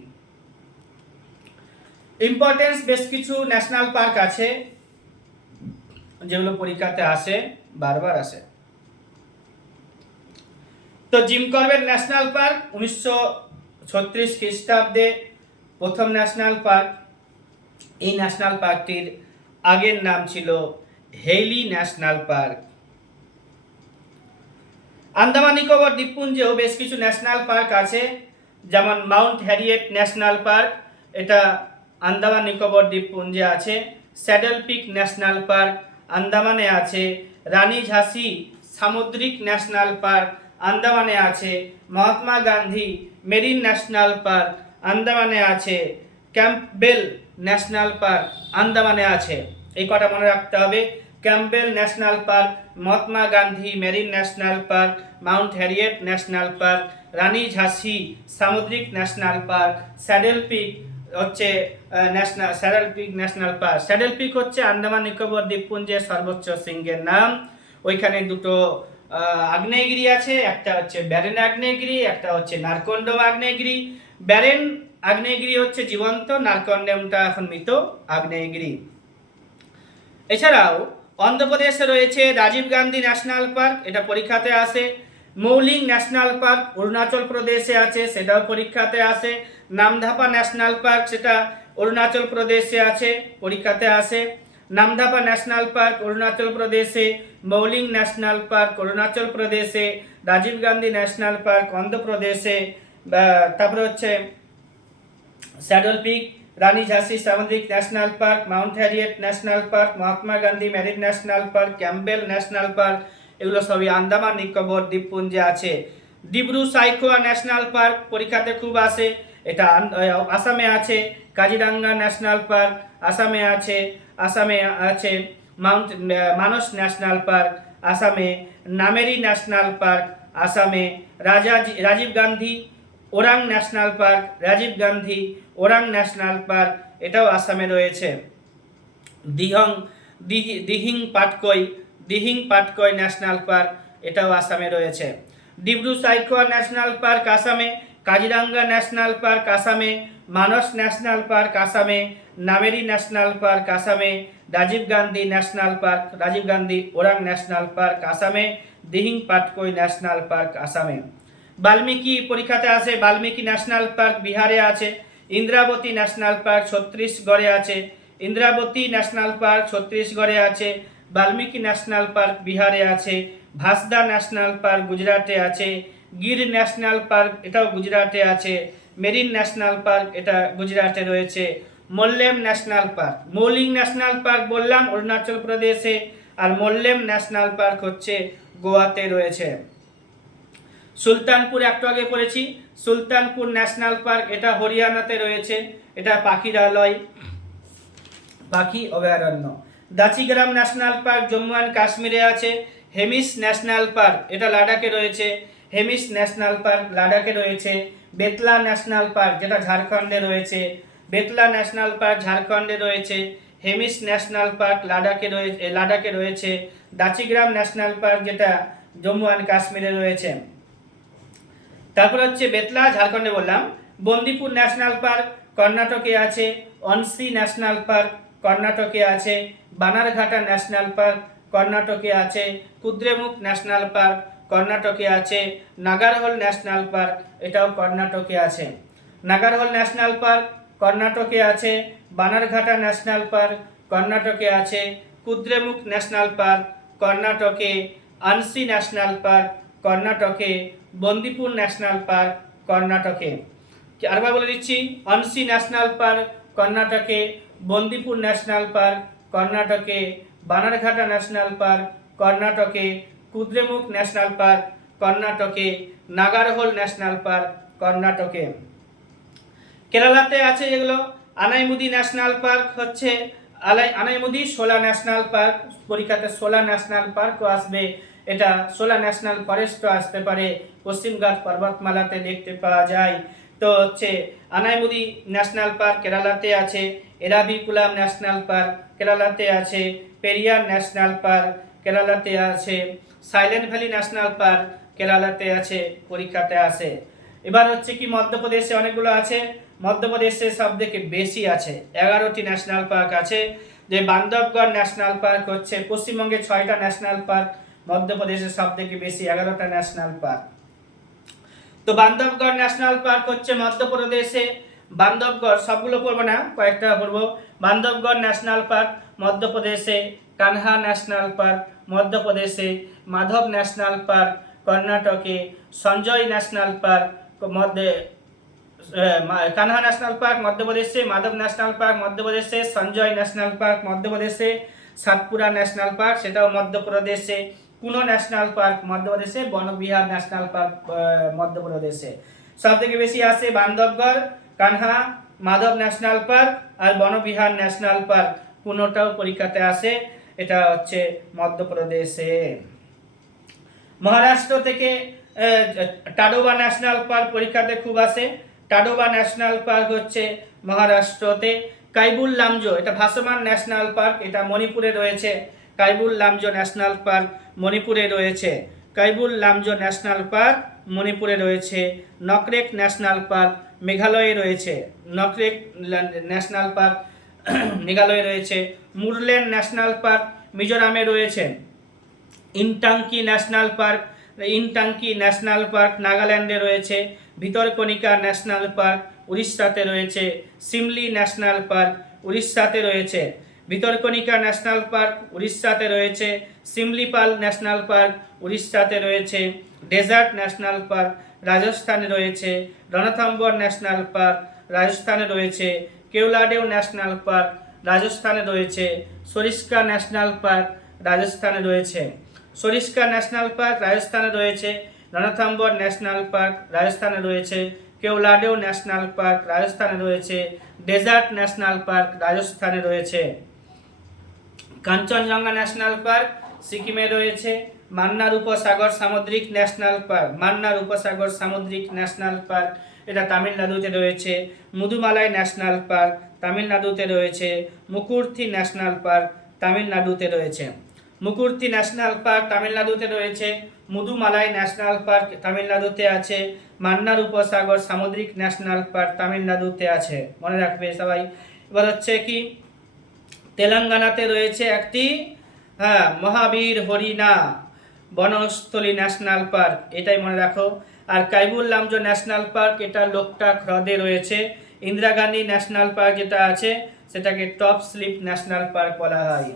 ইম্পর্টেন্স বেশ কিছু ন্যাশনাল পার্ক আছে যেগুলো পরীক্ষাতে আসে। বারবার আসে। তো জিম করবেট ন্যাশনাল পার্ক 1936 খ্রিস্টাব্দে প্রথম ন্যাশনাল পার্ক। এই ন্যাশনাল পার্কটির আগের নাম ছিল Hailey national park. Andaman Nicobar দ্বীপপুঞ্জেও বেশ কিছু ন্যাশনাল পার্ক আছে, যেমন মাউন্ট হ্যারিয়েট ন্যাশনাল পার্ক, এটা আন্দামান নিকোবর দ্বীপপুঞ্জে আছে। স্যাডল পিক ন্যাশনাল পার্ক আন্দামানে আছে। রানী ঝাঁসি সামুদ্রিক ন্যাশনাল পার্ক আন্দামানে আছে। Mahatma Gandhi marine national park আন্দামানে আছে। ক্যাম্পবেল ন্যাশনাল পার্ক আন্দামানে আছে। এই কটা মনে রাখতে হবে। Campbell national park, Mahatma Gandhi marine national park, Mount Harriet national park, Rani ঝাঁসি সামুদ্রিক ন্যাশনাল পার্ক, স্যাডল পিক হচ্ছে Saddle Peak national park. Saddle Peak হচ্ছে আন্দামান নিকোবর দ্বীপপুঞ্জের সর্বোচ্চ শৃঙ্গের নাম। ওইখানে দুটো আগ্নেয়গিরি আছে, একটা হচ্ছে ব্যারেন আগ্নেয়গিরি, একটা হচ্ছে নারকন্ডম আগ্নেয়গিরি। ব্যারেন আগ্নেয়গিরি হচ্ছে জীবন্ত, নারকন্ডমটা এখন মৃত আগ্নেয়গিরি। এছাড়াও অন্ধ্রপ্রদেশে রয়েছে রাজীব গান্ধী ন্যাশনাল পার্ক, এটা পরীক্ষাতে আসে। মৌলিং ন্যাশনাল পার্ক অরুণাচল প্রদেশে আছে, সেটাও পরীক্ষাতে আসে। নামধাপা ন্যাশনাল পার্ক, সেটা অরুণাচল প্রদেশে আছে, পরীক্ষাতে আসে। নামধাপা ন্যাশনাল পার্ক অরুণাচল প্রদেশে, মৌলিং ন্যাশনাল পার্ক অরুণাচল প্রদেশে, রাজীব গান্ধী ন্যাশনাল পার্ক অন্ধ্রপ্রদেশে। তারপরে হচ্ছে স্যাডল পিক, রানী ঝাঁসি সামুদ্রিক national park, Mount Harriet national park, Mahatma Gandhi marine national park, Campbell national park, এগুলো সবই আন্দামান নিকোবর দ্বীপপুঞ্জে আছে। ডিব্রু সাইখোয়া ন্যাশনাল পার্ক পরীক্ষাতে খুব আসে, এটা আসামে আছে। কাজিরাঙ্গা ন্যাশনাল পার্ক আসামে আছে। আসামে আছে মানস ন্যাশনাল পার্ক আসামে। নামেরি ন্যাশনাল পার্ক আসামে। Rajiv Gandhi Orang national park, Rajiv Gandhi Orang national park, এটাও আসামে রয়েছে। দিহিং পাটকই ন্যাশনাল পার্ক, এটাও আসামে রয়েছে। ডিব্রু সাইখোয়া ন্যাশনাল পার্ক আসামে। কাজিরাঙ্গা ন্যাশনাল পার্ক আসামে। মানস ন্যাশনাল পার্ক আসামে। নামেরি ন্যাশনাল পার্ক আসামে। Rajiv Gandhi national park, Rajiv Gandhi Orang national park আসামে। দিহিং পাটকই ন্যাশনাল পার্ক আসামে। বাল্মীকি পরীক্ষাতে আসে, বাল্মীকি ন্যাশনাল পার্ক বিহারে আছে। ইন্দ্রাবতী ন্যাশনাল পার্ক ছত্তিশগড়ে আছে। ইন্দ্রাবতী ন্যাশনাল পার্ক ছত্তিশগড়ে আছে। বাল্মীকি ন্যাশনাল পার্ক বিহারে আছে। ভাসদা ন্যাশনাল পার্ক গুজরাটে আছে। গির ন্যাশনাল পার্ক, এটাও গুজরাটে আছে। মেরিন ন্যাশনাল পার্ক, এটা গুজরাটে রয়েছে। Mollem national park, Mouling national park বললাম অরুণাচল প্রদেশে, আর মোল্লেম ন্যাশনাল পার্ক হচ্ছে গোয়াতে রয়েছে। সুলতানপুর একটু আগে পড়েছি, সুলতানপুর ন্যাশনাল পার্ক, এটা হরিয়ানাতে রয়েছে, এটা পাখিরালয়, পাখি অভয়ারণ্য। দাচিগ্রাম ন্যাশনাল পার্ক জম্মু অ্যান্ড কাশ্মীরে আছে। হেমিস ন্যাশনাল পার্ক, এটা লাদাখে রয়েছে। হেমিস ন্যাশনাল পার্ক লাদাখে রয়েছে। বেতলা ন্যাশনাল পার্ক, যেটা ঝাড়খণ্ডে রয়েছে, বেতলা ন্যাশনাল পার্ক ঝাড়খণ্ডে রয়েছে। হেমিস ন্যাশনাল পার্ক লাদাখে রয়েছে। দাচিগ্রাম ন্যাশনাল পার্ক, যেটা জম্মু অ্যান্ড কাশ্মীরে রয়েছে। তারপর হচ্ছে বেতলা ঝাড়খণ্ডে বললাম। বন্দিপুর ন্যাশনাল পার্ক কর্ণাটকে আছে। অনসি ন্যাশনাল পার্ক কর্ণাটকে আছে। বানারঘাটা ন্যাশনাল পার্ক কর্ণাটকে আছে। কুদ্রেমুখ ন্যাশনাল পার্ক কর্ণাটকে আছে। নাগারহোল ন্যাশনাল পার্ক, এটাও কর্ণাটকে আছে। নাগারহোল ন্যাশনাল পার্ক কর্ণাটকে আছে। বানারঘাটা ন্যাশনাল পার্ক কর্ণাটকে আছে। কুদ্রেমুখ ন্যাশনাল পার্ক কর্ণাটকে। আনসি ন্যাশনাল পার্ক কর্ণাটকে। বন্দিপুর ন্যাশনাল পার্ক কর্ণাটকে। আরেকবার বলে দিচ্ছি, অনসি ন্যাশনাল পার্ক কর্ণাটকে। বন্দিপুর ন্যাশনাল পার্ক কর্ণাটকে। বানারঘাটা ন্যাশনাল পার্ক কর্ণাটকে। কুদ্রেমুখ ন্যাশনাল পার্ক কর্ণাটকে। নাগারহোল ন্যাশনাল পার্ক কর্ণাটকে। কেরালাতে আছে যেগুলো, আনাইমুদি ন্যাশনাল পার্ক হচ্ছে আনাইমুদি। শোলা ন্যাশনাল পার্ক, পরীক্ষাতে শোলা ন্যাশনাল পার্কও আসবে, এটা শোলা ন্যাশনাল ফরেস্টও আসতে পারে, পশ্চিমঘাট পর্বতমালাতে দেখতে পাওয়া যায়। তো হচ্ছে আনাইমুদি ন্যাশনাল পার্ক কেরালাতে আছে। এরাভিকুলাম ন্যাশনাল পার্ক কেরালাতে আছে। পেরিয়ার ন্যাশনাল পার্ক কেরালাতে আছে। সাইলেন্ট ভ্যালি ন্যাশনাল পার্ক কেরালাতে আছে, পরীক্ষাতে আসে। এবার হচ্ছে কি মধ্যপ্রদেশে অনেকগুলো আছে। মধ্যপ্রদেশে সব থেকে বেশি আছে, 11টি ন্যাশনাল পার্ক আছে। যে বান্ধবগড় ন্যাশনাল পার্ক হচ্ছে পশ্চিমবঙ্গে 6টা ন্যাশনাল পার্ক, মধ্যপ্রদেশে সব থেকে বেশি 11টা ন্যাশনাল পার্ক। তো বান্ধবগড় ন্যাশনাল পার্ক হচ্ছে মধ্যপ্রদেশে। বান্ধবগড় সবগুলো পড়বো না, কয়েকটা পড়বো। বান্ধবগড় ন্যাশনাল পার্ক মধ্যপ্রদেশে, কানহা ন্যাশনাল পার্ক মধ্যপ্রদেশে, মাধব ন্যাশনাল পার্ক কর্ণাটকে, সঞ্জয় ন্যাশনাল পার্ক মধ্যে কানহা ন্যাশনাল পার্ক মধ্যপ্রদেশে, মাধব ন্যাশনাল পার্ক মধ্যপ্রদেশে, সঞ্জয় ন্যাশনাল পার্ক মধ্যপ্রদেশে, সাতপুরা ন্যাশনাল পার্ক সেটাও মধ্যপ্রদেশে, কুনো ন্যাশনাল পার্ক মধ্যপ্রদেশে, বনবিহার ন্যাশনাল পার্ক মধ্যপ্রদেশে। সব থেকে বেশি আসে বান্ধবগড়, কানহা, মাধব ন্যাশনাল পার্ক আর বনবিহার ন্যাশনাল পার্ক, কোনোটাও পরীক্ষাতে আসে, এটা হচ্ছে মধ্যপ্রদেশে। মহারাষ্ট্র থেকে টাডোবা ন্যাশনাল পার্ক পরীক্ষাতে খুব আসে। টাডোবা ন্যাশনাল পার্ক হচ্ছে মহারাষ্ট্রতে। কাইবুল লামজো, এটা ভাসমান ন্যাশনাল পার্ক, এটা মণিপুরে রয়েছে। কাইবুল লামজো ন্যাশনাল পার্ক মণিপুরে রয়েছে। কাইবুল লামজো ন্যাশনাল পার্ক মণিপুরে রয়েছে। নকরেক ন্যাশনাল পার্ক মেঘালয়ে রয়েছে। নকরেক ন্যাশনাল পার্ক মেঘালয়ে রয়েছে। মুরলেন ন্যাশনাল পার্ক মিজোরামে রয়েছে। ইনটাঙ্কি ন্যাশনাল পার্ক নাগাল্যান্ডে রয়েছে। ভিতরকণিকা ন্যাশনাল পার্ক উড়িষ্যাতে রয়েছে। সিমলি ন্যাশনাল পার্ক উড়িষ্যাতে রয়েছে। ভিতরকণিকা ন্যাশনাল পার্ক উড়িষ্যাতে রয়েছে। সিমলিপাল ন্যাশনাল পার্ক উড়িষ্যাতে রয়েছে। ডেজার্ট ন্যাশনাল পার্ক রাজস্থানে রয়েছে। রণথম্বর ন্যাশনাল পার্ক রাজস্থানে রয়েছে। কেওলাদেও ন্যাশনাল পার্ক রাজস্থানে রয়েছে। সরিস্কা ন্যাশনাল পার্ক রাজস্থানে রয়েছে। সরিস্কা ন্যাশনাল পার্ক রাজস্থানে রয়েছে। রণথম্বর ন্যাশনাল পার্ক রাজস্থানে রয়েছে। কেওলাদেও ন্যাশনাল পার্ক রাজস্থানে রয়েছে। ডেজার্ট ন্যাশনাল পার্ক রাজস্থানে রয়েছে। কাঞ্চনজঙ্ঘা ন্যাশনাল পার্ক সিকিমে রয়েছে। মান্নার উপসাগর সামুদ্রিক ন্যাশনাল পার্ক এটা তামিলনাড়ুতে রয়েছে। মুদুমালাই ন্যাশনাল পার্ক তামিলনাড়ুতে রয়েছে। মুকুর্থি ন্যাশনাল পার্ক তামিলনাড়ুতে রয়েছে। মুকুর্থি ন্যাশনাল পার্ক তামিলনাড়ুতে রয়েছে। মুদুমালাই ন্যাশনাল পার্ক তামিলনাড়ুতে আছে। মান্নার উপসাগর সামুদ্রিক ন্যাশনাল পার্ক তামিলনাড়ুতে আছে, মনে রাখবে সবাই। এবার হচ্ছে কি তেলেঙ্গানাতে রয়েছে একটি মহাবীর হরিণা বনস্থলী ন্যাশনাল পার্ক, এটাই মনে রাখো। আর কাইবুল লামজো ন্যাশনাল পার্ক এটা লোকটাক হ্রদে রয়েছে। ইন্দিরা গান্ধী ন্যাশনাল পার্ক যেটা আছে সেটাকে টপ স্লিপ ন্যাশনাল পার্ক বলা হয়।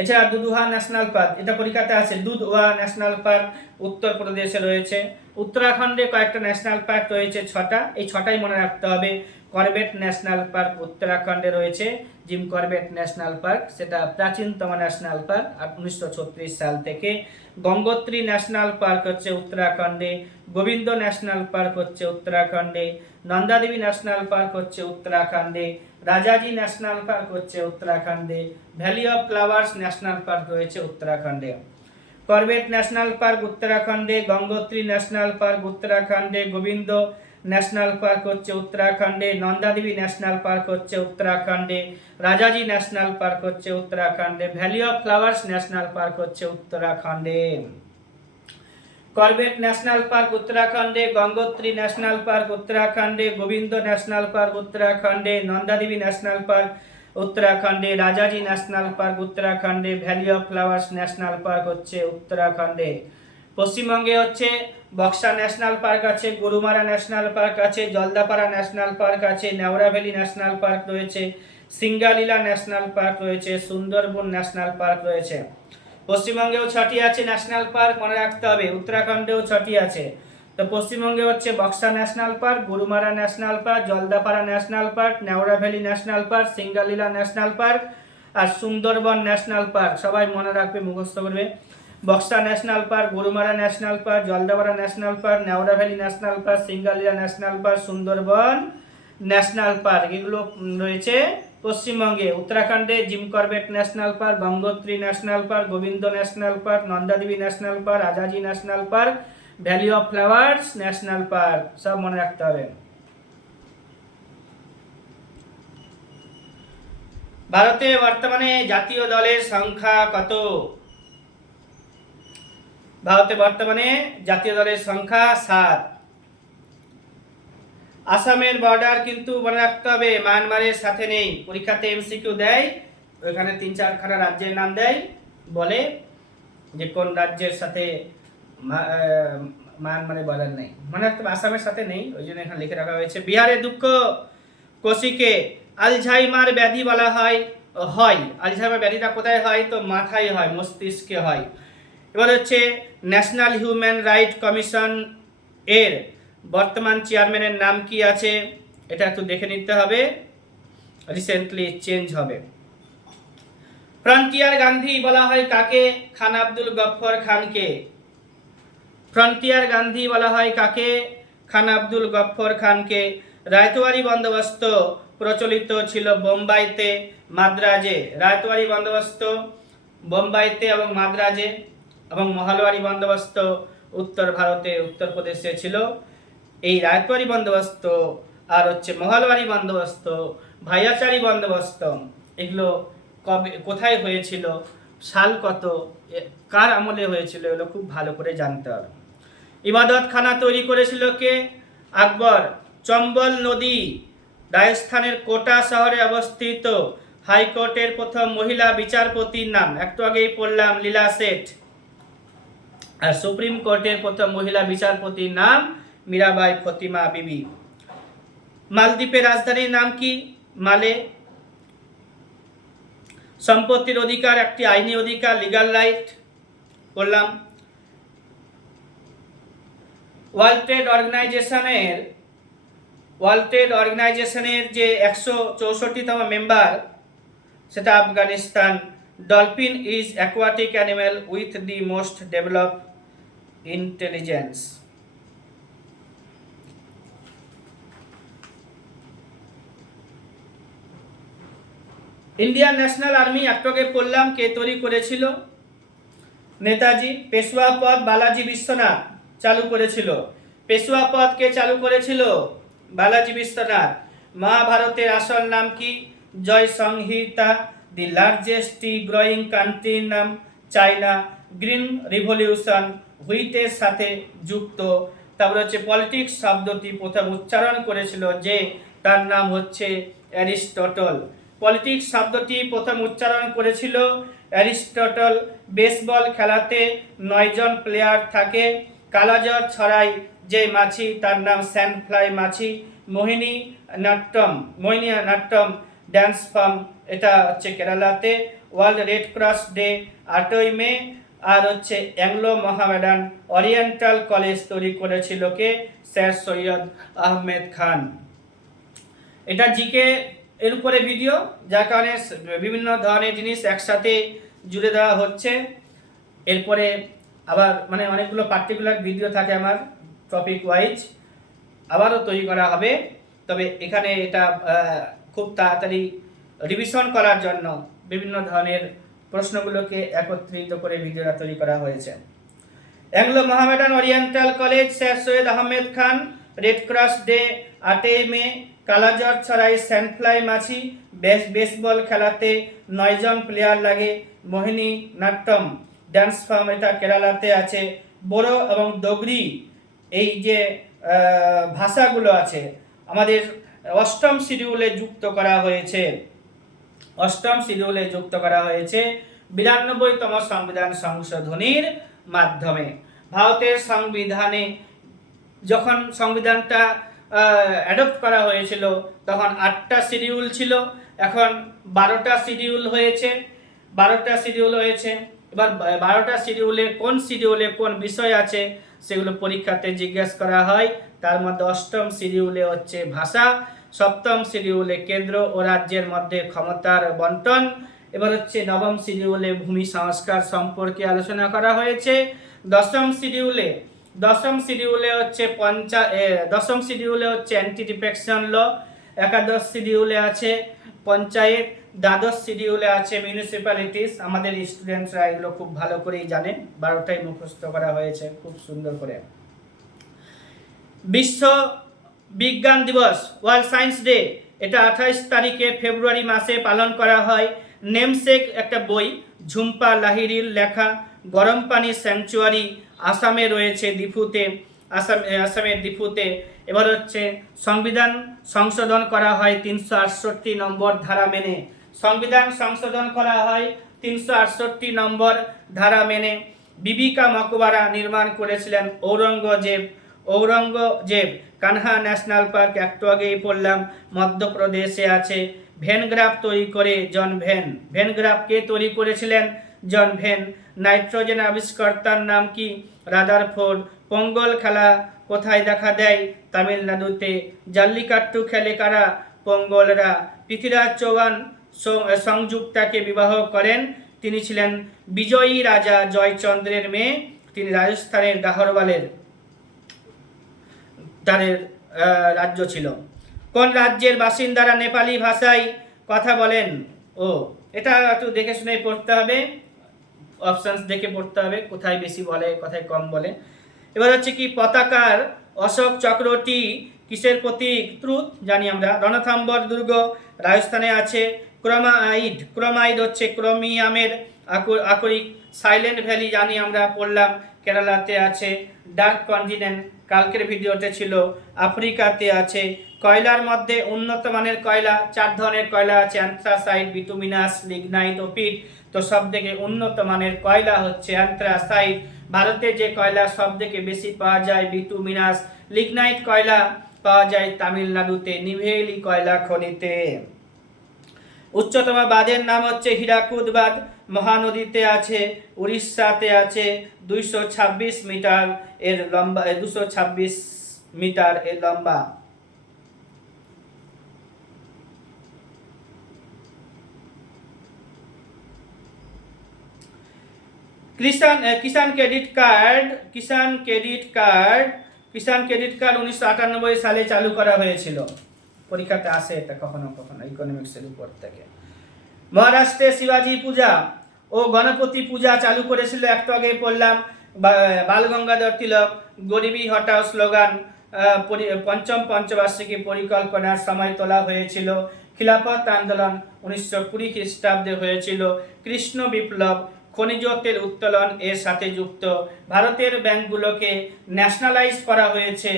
এছাড়া দুধওয়া ন্যাশনাল পার্ক এটা পরীক্ষাতে আছে। দুধওয়া ন্যাশনাল পার্ক উত্তরপ্রদেশে রয়েছে। উত্তরাখণ্ডে কয়েকটা ন্যাশনাল পার্ক রয়েছে, 6টা, এই 6টাই মনে রাখতে হবে। করবেট ন্যাশনাল পার্ক উত্তরাখণ্ডে রয়েছে। জিম করবেট ন্যাশনাল পার্ক সেটা প্রাচীনতম ন্যাশনাল পার্ক 1936 সাল থেকে। গঙ্গোত্রী ন্যাশনাল পার্ক হচ্ছে উত্তরাখণ্ডে। গোবিন্দ ন্যাশনাল পার্ক হচ্ছে উত্তরাখণ্ডে। নন্দাদেবী ন্যাশনাল পার্ক হচ্ছে উত্তরাখণ্ডে। রাজাজি ন্যাশনাল পার্ক হচ্ছে উত্তরাখণ্ডে। Valley of Flowers national park রয়েছে উত্তরাখণ্ডে। করবেট ন্যাশনাল পার্ক উত্তরাখণ্ডে। গঙ্গোত্রী ন্যাশনাল পার্ক উত্তরাখণ্ডে। গোবিন্দ ন্যাশনাল পার্ক হচ্ছে উত্তরাখণ্ডে। নন্দাদেবী ন্যাশনাল পার্ক হচ্ছে উত্তরাখণ্ডে। রাজাজি ন্যাশনাল পার্ক হচ্ছে উত্তরাখণ্ডে। Valley of Flowers national park হচ্ছে উত্তরাখণ্ডে। করবেট ন্যাশনাল পার্ক উত্তরাখণ্ডে। গঙ্গোত্রী ন্যাশনাল পার্ক উত্তরাখণ্ডে। গোবিন্দ ন্যাশনাল পার্ক উত্তরাখণ্ডে। নন্দাদেবী ন্যাশনাল পার্ক উত্তরাখণ্ডে। রাজাজি ন্যাশনাল পার্ক উত্তরাখণ্ডে। Valley of Flowers national park হচ্ছে উত্তরাখণ্ডে। পশ্চিমবঙ্গে হচ্ছে বক্সা ন্যাশনাল পার্ক আছে। গরুমারা ন্যাশনাল পার্ক আছে। জলদাপাড়া ন্যাশনাল পার্ক আছে। নেওড়া ভ্যালি ন্যাশনাল পার্ক রয়েছে। সিঙ্গালীলা ন্যাশনাল পার্ক রয়েছে। সুন্দরবন ন্যাশনাল পার্ক রয়েছে। পশ্চিমবঙ্গেও 6টি আছে ন্যাশনাল পার্ক, মনে রাখতে হবে। উত্তরাখণ্ডেও 6টি আছে। তো পশ্চিমবঙ্গে হচ্ছে Buxa national park, Gorumara national park, Jaldapara national park, Neora Valley national park, Singalila national park আর সুন্দরবন ন্যাশনাল পার্ক। সবাই মনে রাখবে, মুখস্থ করবে। Buxa national park, Gorumara national park, Jaldapara national park, Neora Valley national park, Singalila national park, Sundarban national park, এগুলো রয়েছে পশ্চিমবঙ্গে। উত্তরাখণ্ডে Jim Corbett national park, Gangotri national park, Govind national park, Nanda Devi national park, Rajaji national park, Valley of Flowers national park, সব মনে রাখতে হবে। ভারতে বর্তমানে জাতীয় দলের সংখ্যা কত? ভারতে বর্তমানে জাতীয় দলের সংখ্যা 7। আসামের বর্ডার কিন্তু মনে রাখতে হবে মায়ানমারের সাথে নেই। পরীক্ষাতে এমসিকিউ দেয়, ওইখানে 3-4খানা রাজ্যের নাম দেয়, বলে যে কোন রাজ্যের সাথে মানে বলার নেই, মনে রাখতে আসামের সাথে নেই, ওই জন্য এখানে লিখে রাখা হয়েছে। বিহারে দুঃখ কোষিকে আলঝাইমার ব্যাধি বলা হয়। আলঝাইমার ব্যাধিটা কোথায় হয়? তো মাথায় হয়, মস্তিষ্কে হয়। এবার হচ্ছে ন্যাশনাল হিউম্যান রাইট কমিশন এর বর্তমান চেয়ারম্যানের নাম কি আছে? এটা একটু দেখে নিতে হবে, রিসেন্টলি চেঞ্জ হবে। ফ্রন্টিয়ার গান্ধী বলা হয় কাকে? খান আব্দুল গফফর খানকে। ফ্রন্টিয়ার গান্ধী বলা হয় কাকে? খান আব্দুল গফফর খানকে। রায়তওয়ারি বন্দোবস্ত প্রচলিত ছিল বোম্বাইতে, মাদ্রাজে। রায়তওয়ারি বন্দোবস্ত বোম্বাইতে এবং মাদ্রাজে, এবং মহালওয়ারি বন্দোবস্ত উত্তর ভারতে উত্তরপ্রদেশে ছিল। এই রায়তওয়ারি বন্দোবস্ত আর হচ্ছে মহালওয়ারি বন্দোবস্ত, ভাইয়াচারি বন্দোবস্ত, এগুলো কবে কোথায় হয়েছিল, সাল কত, কার আমলে হয়েছিল, এগুলো খুব ভালো করে জানতে হবে। ইবাদতখানা তৈরি করেছিল কে? আকবর। চম্বল নদী রাজস্থানের কোটা শহরে অবস্থিত। হাইকোর্টের প্রথম মহিলা বিচারপতির নাম একটু আগেই পড়লাম, লীলা শেঠ। আর সুপ্রিম কোর্টের প্রথম মহিলা বিচারপতির নাম মীরাবাই ফতিমা বিবি। মালদ্বীপের রাজধানীর নাম কি? মালে। সম্পত্তির অধিকার একটি আইনি অধিকার, লিগাল রাইট, বললাম। ওয়ার্ল্ড ট্রেড অর্গানাইজেশনের যে 164তম মেম্বার, সেটা Afghanistan. Dolphin is aquatic animal with the most developed intelligence. Indian national army একটু আগে পড়লাম, কে তৈরি করেছিল? নেতাজি। পেশওয়া পদ বালাজি বিশ্বনাথ চালু করেছিল। পেশওয়া পদ কে চালু করেছিল? বালাজি বিশ্বনাথ। মহাভারতের আসল নাম কি? জয় সংহিতা। দি লার্জেস্ট টি গ্রোয়িং কান্ট্রির নাম চায়না। গ্রিন রিভলিউশন হুইটের সাথে যুক্ত। তারপরে হচ্ছে পলিটিক্স শব্দটি প্রথম উচ্চারণ করেছিল যে, তার নাম হচ্ছে অ্যারিস্টটল। পলিটিক্স শব্দটি প্রথম উচ্চারণ করেছিল অ্যারিস্টটল। বেসবল খেলাতে 9 জন প্লেয়ার থাকে। কালাজ্বর ছড়ায় যে মাছি, তার নাম স্যান্ডফ্লাই মাছি। মোহিনী নাট্যম ড্যান্স ফর্ম, এটা হচ্ছে কেরালাতে। ওয়ার্ল্ড রেড ক্রস ডে 8ই মে। আর হচ্ছে অ্যাংলো মোহামেডান ওরিয়েন্টাল কলেজ তৈরি করেছিল কে? স্যার সৈয়দ আহমেদ খান। এটা জিকে এর উপরে ভিডিও, যার কারণে বিভিন্ন ধরনের জিনিস একসাথে জুড়ে দেওয়া হচ্ছে। এরপরে আবার মানে অনেকগুলো পার্টিকুলার ভিডিও থাকে আমার টপিক ওয়াইজ, আবারও তৈরি করা হবে। তবে এখানে এটা খুব তাড়াতাড়ি রিভিশন করার জন্য বিভিন্ন ধরনের প্রশ্নগুলোকে একত্রিত করে ভিডিওটা তৈরি করা হয়েছে। Anglo Mohammedan Oriental college, sir Syed Ahmed Khan. Red cross day 8ই মে। কালাজ্বর ছড়াই স্যান্ডফ্লাই মাছি। বেসবল খেলাতে 9 জন প্লেয়ার লাগে। মোহিনী নাট্যম ড্যান্স ফর্ম, এটা কেরালাতে আছে। বোরো এবং ডোগরি, এই যে ভাষাগুলো আছে, আমাদের 8ম শিডিউলে যুক্ত করা হয়েছে। 8ম শিডিউলে যুক্ত করা হয়েছে 92তম সংবিধান সংশোধনীর মাধ্যমে। ভারতের সংবিধানে যখন সংবিধানটা অ্যাডপ্ট করা হয়েছিল তখন 8টা শিডিউল ছিল, এখন 12টা শিডিউল হয়েছে। এবার 12টা শিডিউলে কোন বিষয় আছে সেগুলো পরীক্ষাতে জিজ্ঞেস করা হয়। তার মধ্যে 8ম শিডিউলে হচ্ছে ভাষা, 7ম শিডিউলে কেন্দ্র ও রাজ্যের মধ্যে ক্ষমতার বন্টন। এবার হচ্ছে 9ম শিডিউলে ভূমি সংস্কার সম্পর্কে আলোচনা করা হয়েছে। 10ম শিডিউলে হচ্ছে অ্যান্টি ডিফেকশন ল। 11ম শিডিউলে আছে পঞ্চায়েত। 12ম শিডিউলে আছে মিউনিসিপ্যালিটিস। আমাদের স্টুডেন্টসরা এগুলো খুব ভালো করেই জানে, 12টাই মুখস্থ করা হয়েছে খুব সুন্দর করে। বিশ্ব বিজ্ঞান দিবস, ওয়ার্ল্ড সায়েন্স ডে, এটা 28 তারিখে ফেব্রুয়ারি মাসে পালন করা হয়। নেমসেক একটা বই, ঝুম্পা লাহিড়ির লেখা। গরম পানি স্যাংচুয়ারি আসামে রয়েছে, আসামের দিফুতে। এবার হচ্ছে সংবিধান সংশোধন করা হয় 368 নম্বর ধারা মেনে। সংবিধান সংশোধন করা হয় 368 নম্বর ধারা মেনে। বিবিকা মকবরা নির্মাণ করেছিলেন ঔরঙ্গজেব। কানহা ন্যাশনাল পার্ক একটু আগেই পড়লাম মধ্যপ্রদেশে আছে। ভেন গ্রাফ তৈরি করে জন ভেন। ভেন গ্রাফ কে তৈরি করেছিলেন? জন ভেন। নাইট্রোজেন আবিষ্কর্তার নাম কি? রাদারফোর্ড। পোঙ্গল খেলা কোথায় দেখা দেয়? তামিলনাড়ুতে। জাল্লিকাট্টু খেলে কারা? পোঙ্গলরা। পৃথ্বীরাজ চৌহান সংযুক্তাকে বিবাহ করেন। তিনি ছিলেন বিজয়ী রাজা জয়চন্দ্রের মেয়ে। তিনি রাজস্থানের গাহরওয়ালের তাদের রাজ্য ছিল। কোন রাজ্যের বাসিন্দারা নেপালি ভাষায় কথা বলেন? ও এটা একটু দেখে শুনে পড়তে হবে, অপশনস দেখে পড়তে হবে, কোথায় বেশি বলে কোথায় কম বলে। এবার হচ্ছে কি পতাকার অশোক চক্রটি কিসের প্রতীক? ট্রুথ, জানি আমরা। রণথাম্বর দুর্গ রাজস্থানে আছে। ক্রোমাইড হচ্ছে ক্রোমিয়ামের আকরিক। সাইলেন্ট ভ্যালি জানি আমরা, পড়লাম, কেরালাতে আছে। ডার্ক কন্টিনেন্ট কালকের ভিডিওতে ছিল, আফ্রিকাতে আছে। কয়লার মধ্যে উন্নত মানের কয়লা, 4 ধরনের কয়লা আছে, অ্যান্থ্রাসাইট, বিটুমিনাস, লিগনাইট ও পিট। তো সব থেকে উন্নত মানের কয়লা হচ্ছে অ্যান্থ্রাসাইট। ভারতে যে কয়লা সব থেকে বেশি পাওয়া যায় বিটুমিনাস। লিগনাইট কয়লা পাওয়া যায় তামিলনাড়ুতে নিভেলি কয়লা খনিতে। উচ্চতম বাঁধের নাম হচ্ছে হীরাকুদ বাঁধ, মহানদীতে আছে, উড়িষ্যাতে আছে। 226 মিটার এর লম্বা, 226 মিটার এর লম্বা। কিষাণ ক্রেডিট কার্ড 1998 সালে চালু করা হয়েছিল। পরীক্ষাতে আসে এটা কখনো কখনো ইকোনমিক্সের উপর থেকে। মহারাষ্ট্রে শিবাজি পূজা ও গণপতি পূজা চালু করেছিল, একটু আগে পড়লাম, বাল গঙ্গাধর তিলক। গরিবি হটাও স্লোগান পঞ্চম পঞ্চবার্ষিকী পরিকল্পনার সময় তোলা হয়েছিল। খিলাফত আন্দোলন 1920 খ্রিস্টাব্দে হয়েছিল। কৃষ্ণ বিপ্লব, খনিজ তেল উত্তোলন এর সাথে যুক্ত। ভারতের ব্যাংকগুলোকে ন্যাশনালাইজ করা হয়েছে।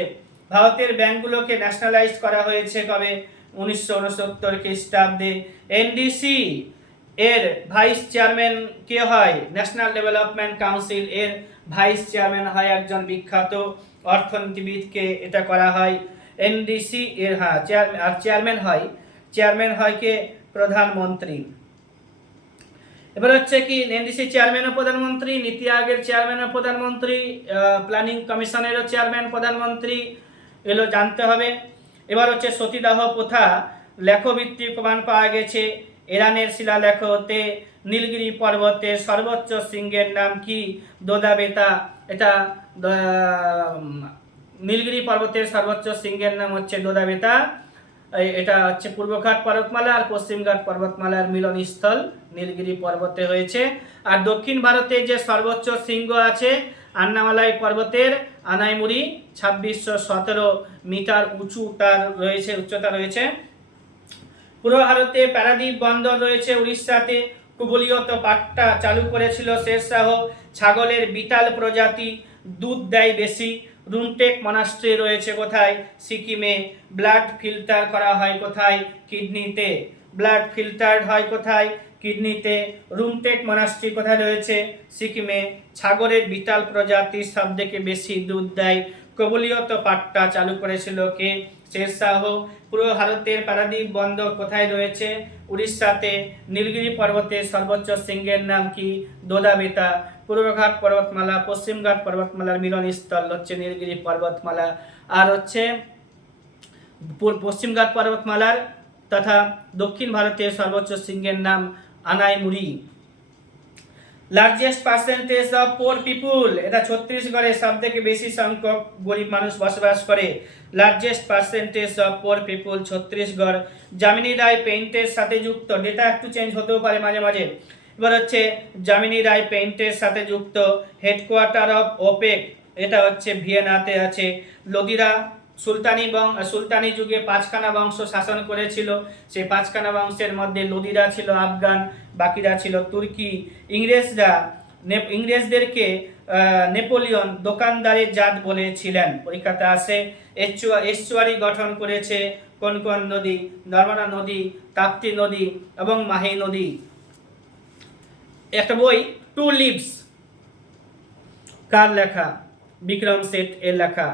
ভারতের ব্যাংকগুলোকে ন্যাশনালাইজ করা হয়েছে কবে? 1969 খ্রিস্টাব্দে। এনডিসি এর ভাইস চেয়ারম্যান কে হয়? ন্যাশনাল ডেভেলপমেন্ট কাউন্সিল এর ভাইস চেয়ারম্যান হয় একজন বিখ্যাত অর্থনীতিবিদকে এটা করা হয়। এনডিসি এর চেয়ারম্যান হয় কে? প্রধানমন্ত্রী। এবার হচ্ছে কি এনডিসি চেয়ারম্যান ও প্রধানমন্ত্রী, নীতি আয়োগের চেয়ারম্যান ও প্রধানমন্ত্রী, প্ল্যানিং কমিশনেরও চেয়ারম্যান প্রধানমন্ত্রী, এগুলো জানতে হবে। এবার হচ্ছে সতীদাহ প্রথা লেখভিত্তিক প্রমাণ পাওয়া গেছে ইরানের শিলালেখতে। নীলগিরি পর্বতের সর্বোচ্চ শৃঙ্গের নাম কি? দোদাবেতা। এটা নীলগিরি পর্বতের সর্বোচ্চ শৃঙ্গের নাম হচ্ছে দোদাবেতা। এটা হচ্ছে পূর্বঘাট পর্বতমালা আর পশ্চিমঘাট পর্বতমালার মিলনস্থল নীলগিরি পর্বতে হয়েছে। আর দক্ষিণ ভারতে যে সর্বোচ্চ শৃঙ্গ আছে আন্নামালাই পর্বতের আনাইমুড়ি, 2617 মিটার উচ্চতা রয়েছে। পূর্ব ভারতে প্যারাদ্বীপ বন্দর রয়েছে উড়িষ্যাতে। কুবলীয়ত পাট্টা চালু করেছিল শেরশাহ। ছাগলের বিটাল প্রজাতি, দুধ দেয় বেশি। রুমটেক মনাস্ট্রি রয়েছে কোথায়? সিকিমে। ব্লাড ফিল্টার করা হয় কোথায়? কিডনিতে। ব্লাড ফিল্টার হয় কোথায়? কিডনিতে। রুমটেক মনাস্ট্রি কোথায় রয়েছে? সিকিমে। ছাগলের বিটাল প্রজাতি সব থেকে বেশি দুধ দেয়। কবুলিয়ত পাট্টা চালু করেছিল কে? শেরশাহ। পূর্ব ভারতের পারাদ্বীপ বন্দর কোথায় রয়েছে? উড়িষ্যাতে। নীলগিরি পর্বতের সর্বোচ্চ শৃঙ্গের নাম কি? দোদাবেতা। পূর্বঘাট পর্বতমালা পশ্চিমঘাট পর্বতমালার মিলনস্থল হচ্ছে নীলগিরি পর্বতমালা। আর হচ্ছে পশ্চিমঘাট পর্বতমালার তথা দক্ষিণ ভারতের সর্বোচ্চ শৃঙ্গের নাম আনাইমুড়ি। লার্জেস্ট পার্সেন্টেজ অফ পোর পিপুল, এটা ছত্তিশগড়ে সব থেকে বেশি সংখ্যক গরিব মানুষ বসবাস করে। লার্জেস্ট পার্সেন্টেজ অফ পোর পিপুল ছত্তিশগড়। যামিনী রায় পেইন্টের সাথে যুক্ত, ডেটা একটু চেঞ্জ হতেও পারে মাঝে মাঝে। এবার হচ্ছে যামিনী রায় পেইন্টের সাথে যুক্ত হেডকোয়ার্টার অফ ওপেক, এটা হচ্ছে ভিয়েনাতে আছে। লোদিরা সুলতানি যুগে 5খানা বংশ শাসন করেছিল। সেই 5খানা বংশের মধ্যে লোদিরা ছিল আফগান, বাকিরা ছিল তুর্কি। ইংরেজদেরকে নেপোলিয়ন দোকানদারের জাত বলেছিলেন, পরীক্ষাতে আসে। এস্চুয়ারি গঠন করেছে কোন কোন নদী? নর্মদা নদী, তাপ্তি নদী এবং মাহি নদী। একটা বই টু লিভস, কার লেখা? বিক্রম সেঠ এর লেখা।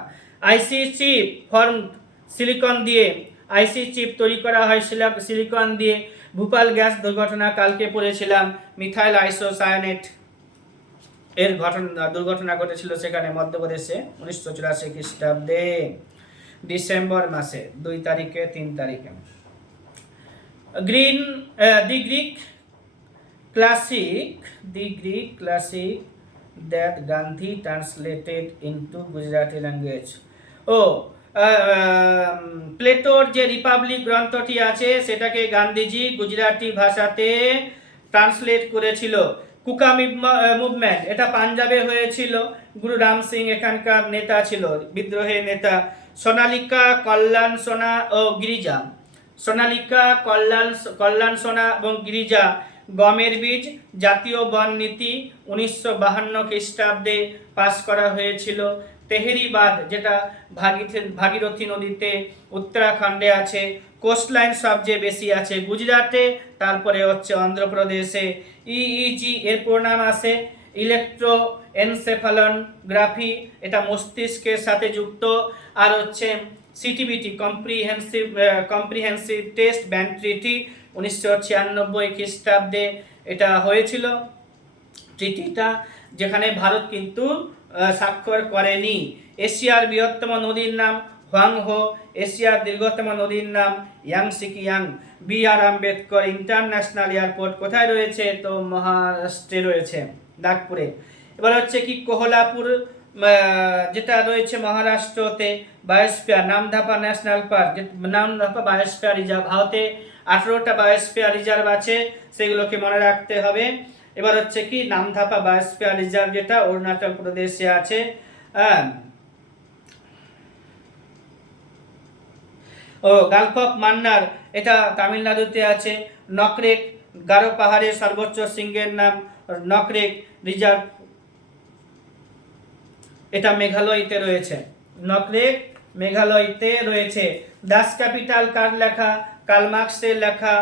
আইসি চিপ ফর্ম সিলিকন দিয়ে, আইসি চিপ তৈরি করা হয় সিলিকন দিয়ে। ভোপাল গ্যাস দুর্ঘটনা কালকে পড়েছিলাম, মিথাইল আইসোসায়ানেট এর দুর্ঘটনা ঘটেছিল সেখানে মধ্যপ্রদেশে 1984 খ্রিস্টাব্দে ডিসেম্বর মাসে 2 তারিখে 3 তারিখে। The Greek classic that Gandhi translated into Gujarati language. প্লেটোর যে রিপাবলিক গ্রন্থটি আছে সেটাকে গান্ধীজি গুজরাটি ভাষাতে ট্রান্সলেট করেছিল। কুকা মুভমেন্ট এটা পাঞ্জাবে হয়েছিল। গুরু রাম সিং এখানকার নেতা ছিল, বিদ্রোহের নেতা। সোনালিকা, কল্যাণ সোনা ও গিরিজা। সোনালিকা, কল্যাণ সোনা এবং গিরিজা গমের বীজ জাতীয় বন নীতি 1952 খ্রিস্টাব্দে পাস করা হয়েছিল। তেহেরি বাঁধ যেটা ভাগীরথী নদীতে উত্তরাখণ্ডে আছে। কোস্টলাইন সবচেয়ে বেশি আছে গুজরাটে, তারপরে হচ্ছে অন্ধ্রপ্রদেশে। ইইজি এর প্রণাম আছে ইলেকট্রোএনসেফালোগ্রাফি, এটা মস্তিষ্কের সাথে যুক্ত। আর হচ্ছে CTBT comprehensive test ban treaty 1996 খ্রিস্টাব্দে এটা হয়েছিল ট্রিটিটা, যেখানে ভারত কিন্তু স্বাক্ষর করেনি। এশিয়ার বৃহত্তম নদীর নাম হোয়াংহো। এশিয়ার দীর্ঘতম নদীর নাম ইয়াংসিকিয়াং। বি আর আম্বেদকর ইন্টারন্যাশনাল এয়ারপোর্ট কোথায় রয়েছে? তো মহারাষ্ট্রে রয়েছে, নাগপুরে। এবার হচ্ছে কি কোহলাপুর যেটা রয়েছে মহারাষ্ট্রতে, biosphere Namdapha national park, Namdapha biosphere reserve. ভারতে 18টা বায়োস্ফিয়ার রিজার্ভ আছে, সেগুলোকে মনে রাখতে হবে। এবার হচ্ছে কি নামধাপা বায়োস্ফিয়ার রিজার্ভ যেটা অরুণাচল প্রদেশে আছে। গালফ অফ মান্নার এটা তামিলনাড়ুতে আছে। নকরেক গারো পাহাড়ের সর্বোচ্চ শৃঙ্গের নাম নকরেক রিজার্ভ, এটা মেঘালয়তে রয়েছে। নকরেক মেঘালয়তে রয়েছে। দাস ক্যাপিটাল কার লেখা? কার্ল মার্কসের লেখা।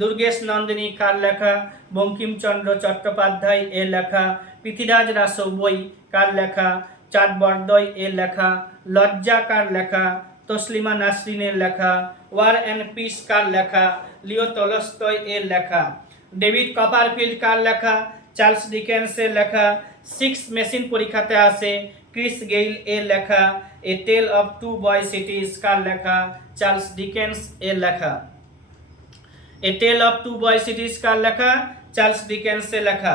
দুর্গেশ নন্দিনী কার লেখা? বঙ্কিমচন্দ্র চট্টোপাধ্যায় এর লেখা। পৃথ্বীরাজ রাসো বই কার লেখা? চাঁদ বরদয় এর লেখা। লজ্জা কার লেখা? তসলিমা নাসরিনের লেখা। ওয়ার অ্যান্ড পিস কার লেখা? লিও টলস্টয় এর লেখা। ডেভিড কপারফিল্ড কার লেখা? চার্লস ডিকেন্সের লেখা। 6 মেশিন পরীক্ষাতে আসে, ক্রিস গেইল এর লেখা। A tale of two boy cities কার লেখা? চার্লস ডিকেন্স এর লেখা। A tale of two boy cities কার লেখা? চার্লস ডিকেন্স এর লেখা।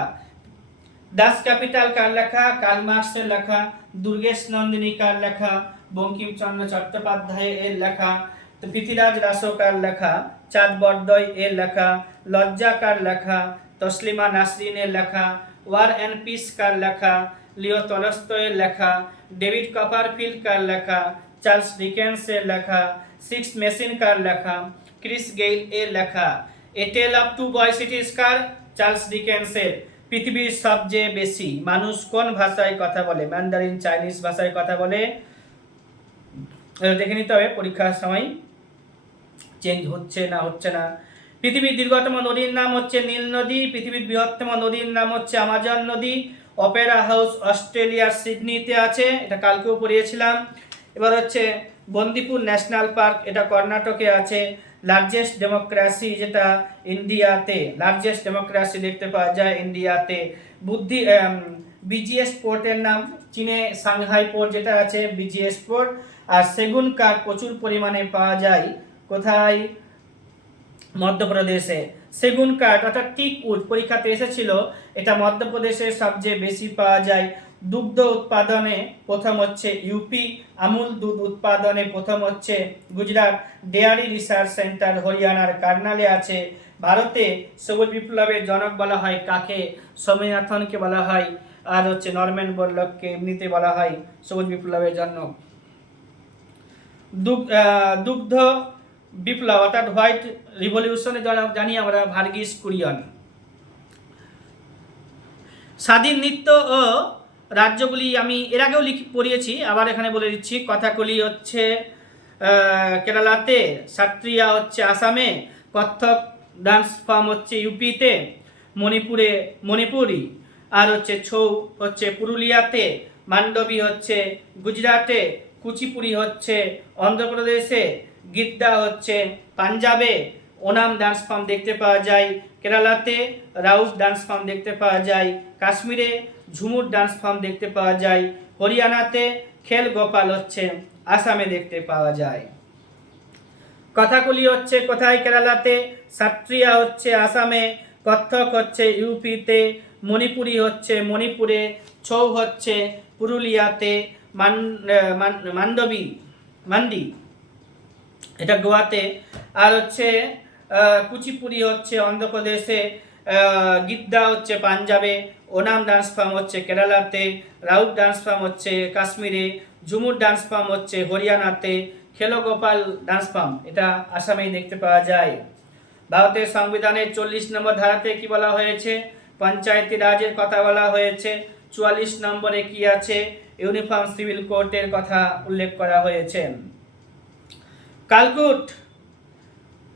দাস ক্যাপিটাল কার লেখা? কার্ল মার্কসের লেখা। দুর্গেশ নন্দিনী কার লেখা? বঙ্কিমচন্দ্র চট্টোপাধ্যায় এর লেখা। পৃথ্বীরাজ রাসো কার লেখা? চাঁদ বরদয় এর লেখা। লজ্জা কার লেখা? তসলিমা নাসরিনের লেখা। ওয়ার অ্যান্ড পিস কার লেখা? লিও টলস্টয়ের লেখা। ডেভিড কপারফিল্ড কার লেখা? চার্লস ডিকেন্সের লেখা। 6 মেশিন কার লেখা? ক্রিস গেইল এর লেখা। A tale of two boy cities কার? চার্লস ডিকেন্সের। পৃথিবীর সবচেয়ে বেশি মানুষ কোন ভাষায় কথা বলে? ম্যান্ডারিন চাইনিজ ভাষায় কথা বলে। দেখে নিতে হবে পরীক্ষার সময় চেঞ্জ হচ্ছে না হচ্ছে না। পৃথিবীর দীর্ঘতম নদীর নাম হচ্ছে নীল নদী। পৃথিবীর বৃহত্তম নদীর নাম হচ্ছে আমাজন নদী। অপেরা হাউস অস্ট্রেলিয়ার সিডনিতে আছে, এটা কালকেও পড়িয়েছিলাম। এবার হচ্ছে বন্দিপুর ন্যাশনাল পার্ক, এটা কর্ণাটকে আছে। লার্জেস্ট ডেমোক্রেসি যেটা ইন্ডিয়াতে, লার্জেস্ট ডেমোক্রেসি দেখতে পাওয়া যায় ইন্ডিয়াতে। বিজিএস পোর্টের নাম চীনে সাংহাই পোর্ট যেটা আছে বিজিএস পোর্ট। আর সেগুন কাঠ প্রচুর পরিমাণে পাওয়া যায় কোথায়? মধ্যপ্রদেশে। সেগুন কাঠ অর্থাৎ টিক উড পরীক্ষাতে এসেছিল, এটা মধ্যপ্রদেশে সবচেয়ে বেশি পাওয়া যায়। দুগ্ধ উৎপাদনে প্রথম হচ্ছে ইউপি। আমুল দুধ উৎপাদনে প্রথম হচ্ছে গুজরাট। ডেয়ারি রিসার্চ সেন্টার হরিয়ানার কার্নালে আছে। ভারতে সবুজ বিপ্লবের জনক বলা হয় কাকে? স্বামীনাথনকে বলা হয়। আর হচ্ছে নরম্যান বোরলগকে এমনিতে বলা হয় সবুজ বিপ্লবের জনক। দুগ্ধ বিপ্লব অর্থাৎ হোয়াইট রিভলিউশনের জনক জানি আমরা ভার্গিস কুরিয়ন। স্বাধীন নৃত্য ও রাজ্যগুলি আমি এর আগেও পড়িয়েছি, আবার এখানে বলে দিচ্ছি। কথাকলি হচ্ছে কেরালাতে, সাত্রিয়া হচ্ছে আসামে, কত্থক ডান্স ফর্ম হচ্ছে ইউপিতে, মণিপুরি, আর হচ্ছে ছৌ হচ্ছে পুরুলিয়াতে, মান্ডবী হচ্ছে গুজরাটে, কুচিপুড়ি হচ্ছে অন্ধ্রপ্রদেশে, গিদ্দা হচ্ছে পাঞ্জাবে, ওনাম ডান্স ফর্ম দেখতে পাওয়া যায় কেরালাতে, রাউস ডান্স ফর্ম দেখতে পাওয়া যায় কাশ্মীরে, ঝুমুর ডান্স ফর্ম দেখতে পাওয়া যায় হরিয়ানাতে, খেল গোপাল হচ্ছে আসামে দেখতে পাওয়া যায়। কথাকলি হচ্ছে কোথায়? কেরালাতে, সাত্রিয়া হচ্ছে আসামে, কত্থক হচ্ছে ইউপিতে, মণিপুরি হচ্ছে মণিপুরে, ছৌ হচ্ছে পুরুলিয়াতে, মান্ডি এটা গোয়াতে, আর হচ্ছে কুচিপুড়ি হচ্ছে অন্ধ্রপ্রদেশে, গিদ্দা হচ্ছে পাঞ্জাবে, ওনাম ডান্স ফর্ম হচ্ছে কেরালাতে, রাউত ডান্স ফর্ম হচ্ছে কাশ্মীরে, ঝুমুর ডান্স ফর্ম হচ্ছে হরিয়ানাতে, খেলো গোপাল ডান্স ফর্ম এটা আসামেই দেখতে পাওয়া যায়। ভারতের সংবিধানের 40 নম্বর ধারাতে কি বলা হয়েছে? পঞ্চায়েতি রাজের কথা বলা হয়েছে। 44 নম্বরে কি আছে? ইউনিফর্ম সিভিল কোর্টের কথা উল্লেখ করা হয়েছে।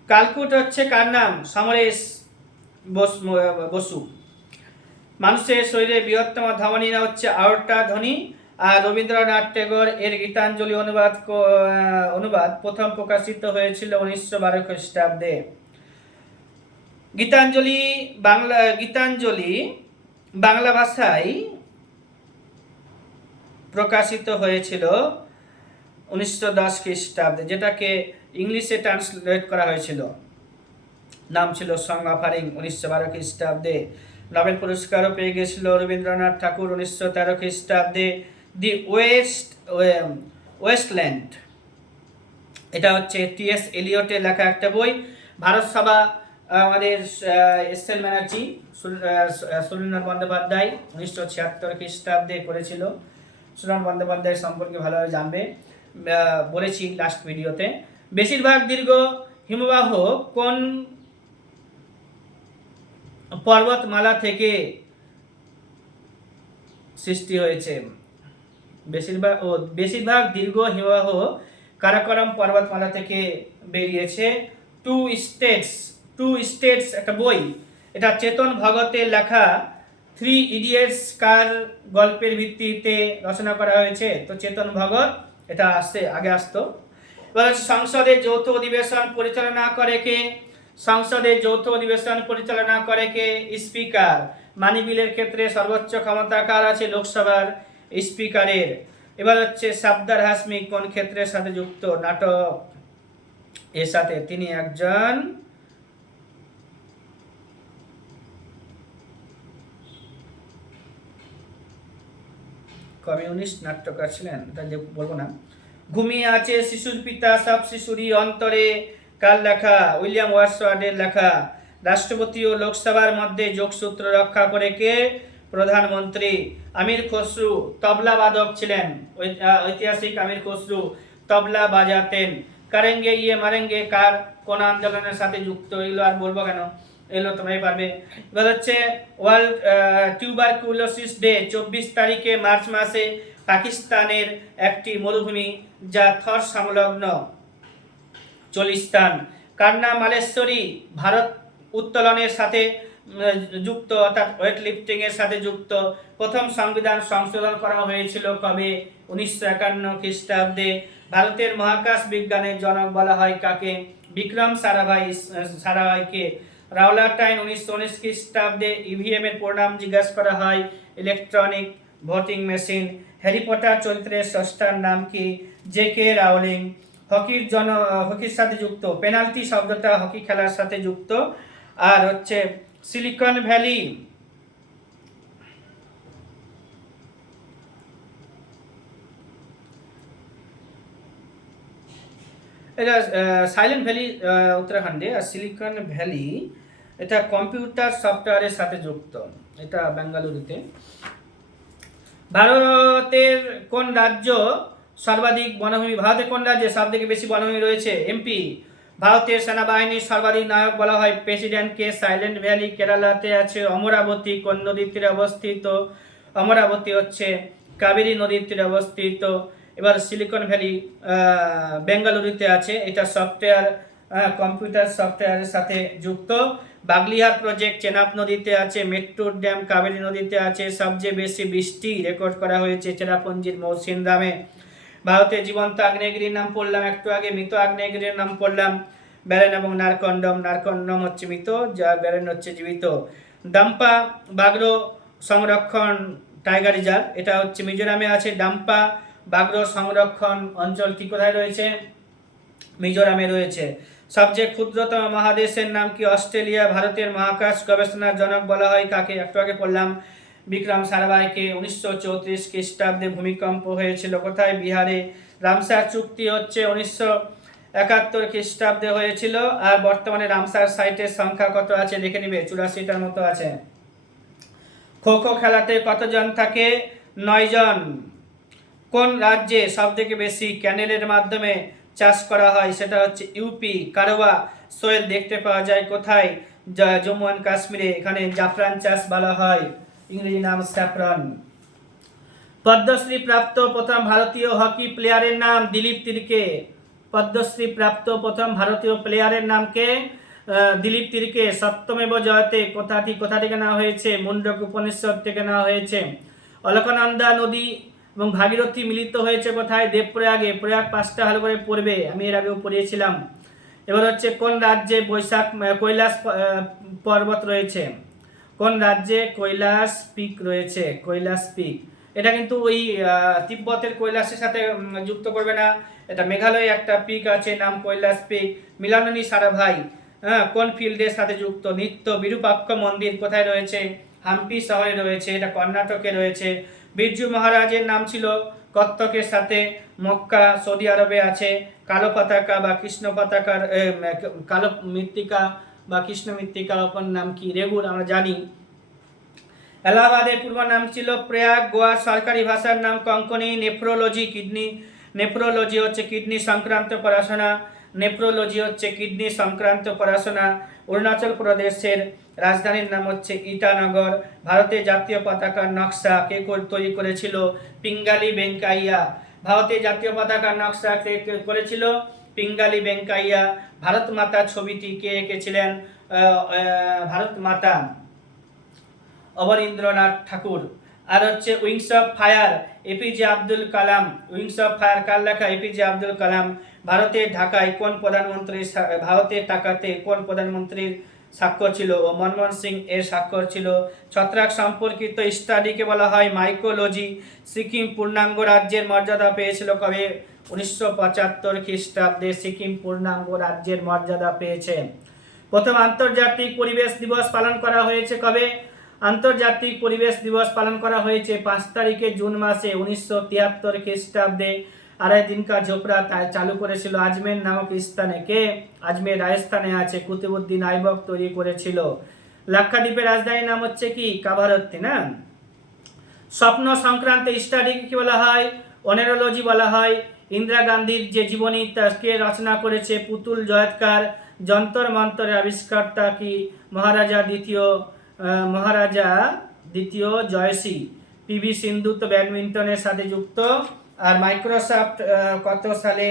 কালকুট হচ্ছে কার নাম? সমরেশ বসু। মানুষের শরীরে বৃহত্তম ধমনী হচ্ছে আওর্টা ধ্বনি। আর রবীন্দ্রনাথ টেগোর এর গীতাঞ্জলি অনুবাদ প্রথম প্রকাশিত হয়েছিল 1912 খ্রিস্টাব্দে। গীতাঞ্জলি বাংলা ভাষায় প্রকাশিত হয়েছিল 1910 খ্রিস্টাব্দে, যেটাকে ইংলিশে ট্রান্সলেট করা হয়েছিল। নাম ছিল সং অফ হারিং 1912 খ্রিস্টাব্দে। নোবেল পুরস্কারও পেয়ে গেছিল রবীন্দ্রনাথ ঠাকুর 1913 খ্রিস্টাব্দে। দি ওয়েস্টল্যান্ড এটা হচ্ছে টি.এস. এলিয়টের লেখা একটা বই। ভারত সভা আমাদের এস.এল. ব্যানার্জি, সুরেন্দ্রনাথ বন্দ্যোপাধ্যায় 1976 খ্রিস্টাব্দে করেছিল। সুরেন্দ্রনাথ বন্দ্যোপাধ্যায় সম্পর্কে ভালোভাবে জানবে, বলেছি লাস্ট ভিডিওতে। বেশিরভাগ দীর্ঘ হিমবাহ কোন পর্বতমালা থেকে সৃষ্টি হয়েছে? বেশিরভাগ দীর্ঘ হিমবাহ কারাকোরাম পর্বতমালা থেকে বেরিয়েছে। টু স্টেটস একটা বই, এটা চেতন ভগতের লেখা। 3 ইডিয়টস কার গল্পের ভিত্তিতে রচনা করা হয়েছে? তো চেতন ভগত, এটা আগে আসতো। এবার সংসদের যৌথ অধিবেশন পরিচালনা করে কে? সংসদের যৌথ অধিবেশন পরিচালনা করে কে? স্পিকার। মানি বিলের ক্ষেত্রে সর্বোচ্চ ক্ষমতা কার আছে? লোকসভার স্পিকারের। এবার হচ্ছে সাবদার হাসমি কোন ক্ষেত্রের সাথে যুক্ত? নাটক এর সাথে। তিনি একজন কমিউনিস্ট নাট্যকার ছিলেন, এটা বলবো না। ঘুমিয়ে আছে শিশুর পিতা সব শিশুরই অন্তরে কার লেখা? উইলিয়াম ওয়ার্ডসওয়ার্থের লেখা। রাষ্ট্রপতি ও লোকসভার মধ্যে যোগসূত্র রক্ষা করে কে? প্রধানমন্ত্রী। আমির খসরু তবলা বাদক ছিলেন, ঐতিহাসিক আমির খসরু তবলা বাজাতেন। কারেঙ্গে ইয়ে মারেঙ্গে কার কোন আন্দোলনের সাথে যুক্ত? এগুলো আর বলবো কেন, এগুলো তোমরাই পারবে। এবার হচ্ছে ওয়ার্ল্ড টিউবারকুলোসিস ডে 24 তারিখে মার্চ মাসে পাকিস্তানের একটি মরুভূমি যা থর সংলগ্ন চলিস্তান। কার নাম? মালেশ্বরী। ভারত উত্তোলনের সাথে যুক্ত, অর্থাৎ ওয়েট লিফটিং এর সাথে যুক্ত। প্রথম সংবিধান সংশোধন করা হয়েছিল কবে? 1951 খ্রিস্টাব্দে। ভারতের মহাকাশ বিজ্ঞানের জনক বলা হয় কাকে? বিক্রম সারাভাইকে। রাওলাট আইন 1919 খ্রিস্টাব্দে। ইভিএম এর প্রণাম জিজ্ঞাসা করা হয় electronic voting machine. Harry Potter চরিত্রের স্রষ্টার নাম কি? জে.কে. রাউলিং। হকির সাথে যুক্ত, পেনাল্টি শব্দটা হকি খেলার সাথে যুক্ত। আর হচ্ছে সিলিকন ভ্যালি, এটা সাইলেন্ট ভ্যালি উত্তরাখণ্ডে, আর সিলিকন ভ্যালি এটা কম্পিউটার সফটওয়্যারের সাথে যুক্ত, এটা বেঙ্গালুরুতে। ভারতের কোন রাজ্য সর্বাধিক বনভূমি? ভারতের কোন রাজ্যে সব থেকে বেশি বনভূমি রয়েছে? এমপি। ভারতের সেনাবাহিনীর সর্বাধিক নায়ক বলা হয় প্রেসিডেন্টকে। সাইলেন্ট ভ্যালি কেরালাতে আছে। অমরাবতী কোন নদীর তীরে অবস্থিত? অমরাবতী হচ্ছে কাবেরী নদীর তীরে অবস্থিত। এবার সিলিকন ভ্যালি বেঙ্গালুরুতে আছে। এটা সফটওয়্যার কম্পিউটার সফটওয়্যারের সাথে যুক্ত। বাগলিহার প্রজেক্ট চেনাব নদীতে আছে, মেট্রোর ড্যাম কাবেরী নদীতে আছে, সবচেয়ে বেশি বৃষ্টি রেকর্ড করা হয়েছে চেরাপুঞ্জির মৌসিনরামে। ভারতের জীবন্ত আগ্নেয়গিরির নাম পড়লাম একটু আগে, মৃত আগ্নেয়গিরির নাম পড়লাম ব্যারেন এবং নারকন্ডম। নারকন্ডম হচ্ছে মৃত, যা ব্যারেন হচ্ছে জীবিত। ডাম্পা বাগড়ো সংরক্ষণ টাইগার রিজার্ভ, এটা হচ্ছে মিজোরামে আছে। ডাম্পা বাগড়ো সংরক্ষণ অঞ্চলটি কোথায় রয়েছে? মিজোরামে রয়েছে। সবচেয়ে ক্ষুদ্রতম মহাদেশের নাম কি? অস্ট্রেলিয়া। ভারতের মহাকাশ গবেষণার জনক বলা হয় কাকে? একটু আগে পড়লাম বিক্রম সারাভাইকে। 1934 খ্রিস্টাব্দে ভূমিকম্প হয়েছিল কোথায়? বিহারে। রামসার চুক্তি হচ্ছে 1971 খ্রিস্টাব্দে হয়েছিল। আর বর্তমানে রামসার সাইটের সংখ্যা কত আছে দেখে নিবে, 84টার মতো আছে। খো খো খেলাতে কতজন থাকে? 9 জন। কোন রাজ্যে সব থেকে বেশি ক্যানেলের মাধ্যমে চাষ করা হয়? সেটা হচ্ছে ইউপি। কারওয়া সোয়েল দেখতে পাওয়া যায় কোথায়? জম্মু অ্যান্ড কাশ্মীরে। এখানে জাফরান চাষ বলা হয়, ইংরেজি নাম স্যাফরন। পদ্মশ্রী প্রাপ্ত প্রথম ভারতীয় হকি প্লেয়ারের নাম? দিলীপ তিরকে। পদ্মশ্রী প্রাপ্ত প্রথম ভারতীয় প্লেয়ারের নাম কে? দিলীপ তিরকে। সত্যমেব জয়তে কথাটি কোথা থেকে নেওয়া হয়েছে? মুন্ডক উপনিষদ থেকে নেওয়া হয়েছে। অলকানন্দা নদী এবং ভাগীরথী মিলিত হয়েছে কোথায়? দেবপ্রয়াগে। প্রয়াগ 5টা ভালো করে পড়বে, আমি এর আগেও পড়িয়েছিলাম। এবার হচ্ছে কোন রাজ্যে কৈলাস পর্বত রয়েছে? কোন রাজ্যে কৈলাস পিক রয়েছে? কৈলাস পিক, এটা কিন্তু ওই তিব্বতের কৈলাসের সাথে যুক্ত করবে না, এটা মেঘালয়ে একটা পিক আছে নাম কৈলাস পিক। মিলনানী সারাভাই কোন ফিল্ডের সাথে যুক্ত? নৃত্য। বিরূপাক্ষ মন্দির কোথায় রয়েছে? হাম্পি শহরে রয়েছে, এটা কর্ণাটকে রয়েছে। বিরজু মহারাজের নাম ছিল কত্তকের সাথে, মক্কা সৌদি আরবে আছে। কালো পতাকা বা কৃষ্ণ পতাকার কালো মৃত্তিকা বা কৃষ্ণ মৃত্তিকার অপর নাম কি? রেগুর, আমরা জানি। এলাহাবাদের পূর্ব নাম ছিল প্রয়াগ। গোয়ার সরকারি ভাষার নাম কঙ্কনি। নেফ্রোলজি কিডনি, নেফ্রোলজি হচ্ছে কিডনি সংক্রান্ত পড়াশোনা। নেফ্রোলজি হচ্ছে কিডনি সংক্রান্ত পড়াশোনা। অরুণাচল প্রদেশের রাজধানীর নাম হচ্ছে ইটানগর। ভারতের জাতীয় পতাকার নকশা কে তৈরি করেছিল? পিঙ্গালি ভেঙ্কাইয়া। ভারতের জাতীয় পতাকার নকশা কে করেছিল? পিঙ্গালি ভেঙ্কাইয়া। ভারত মাতা ছবিটি কে এঁকেছিলেন? ভারত মাতা অবনীন্দ্রনাথ ঠাকুর। আর হচ্ছে Wings of Fire, APJ Abdul Kalam. Wings of Fire কার লেখা? এপিজে আব্দুল কালাম। ভারতের ঢাকায় কোন প্রধানমন্ত্রী, ভারতের টাকাতে কোন প্রধানমন্ত্রীর স্বাক্ষর ছিল? ও মনমোহন সিং এর স্বাক্ষর ছিল। ছত্রাক সম্পর্কিত স্টাডিকে বলা হয় মাইকোলজি। সিকিম পূর্ণাঙ্গ রাজ্যের মর্যাদা পেয়েছিল কবে? 1975 খ্রিস্টাব্দে সিকিম পূর্ণাঙ্গ রাজ্যের মর্যাদা পেয়েছে। প্রথম আন্তর্জাতিক পরিবেশ দিবস পালন করা হয়েছে কবে? আন্তর্জাতিক পরিবেশ দিবস পালন করা হয়েছে 5 তারিখে জুন মাসে 1973 খ্রিস্টাব্দে। আড়াই দিন কা ঝোপড়া চালু করেছিল আজমের নামক স্থানে। কে? আজমের রাজস্থানে আছে, কুতুবুদ্দিন আইবক তৈরি করেছিল। লাক্ষাদ্বীপের রাজধানীর নাম হচ্ছে কি? কাভারত্তি না। স্বপ্ন সংক্রান্ত স্টাডিকে কি বলা হয়? অনেরোলজি বলা হয়। ইন্দিরা গান্ধীর যে জীবনী তাকে রচনা করেছে পুতুল জয়ৎকার। যন্তর মন্তরের আবিষ্কর্তা কি? মহারাজা দ্বিতীয় জয়সী। পিভি সিন্ধু তো ব্যাডমিন্টনের সাথে যুক্ত। আর মাইক্রোসফট কত সালে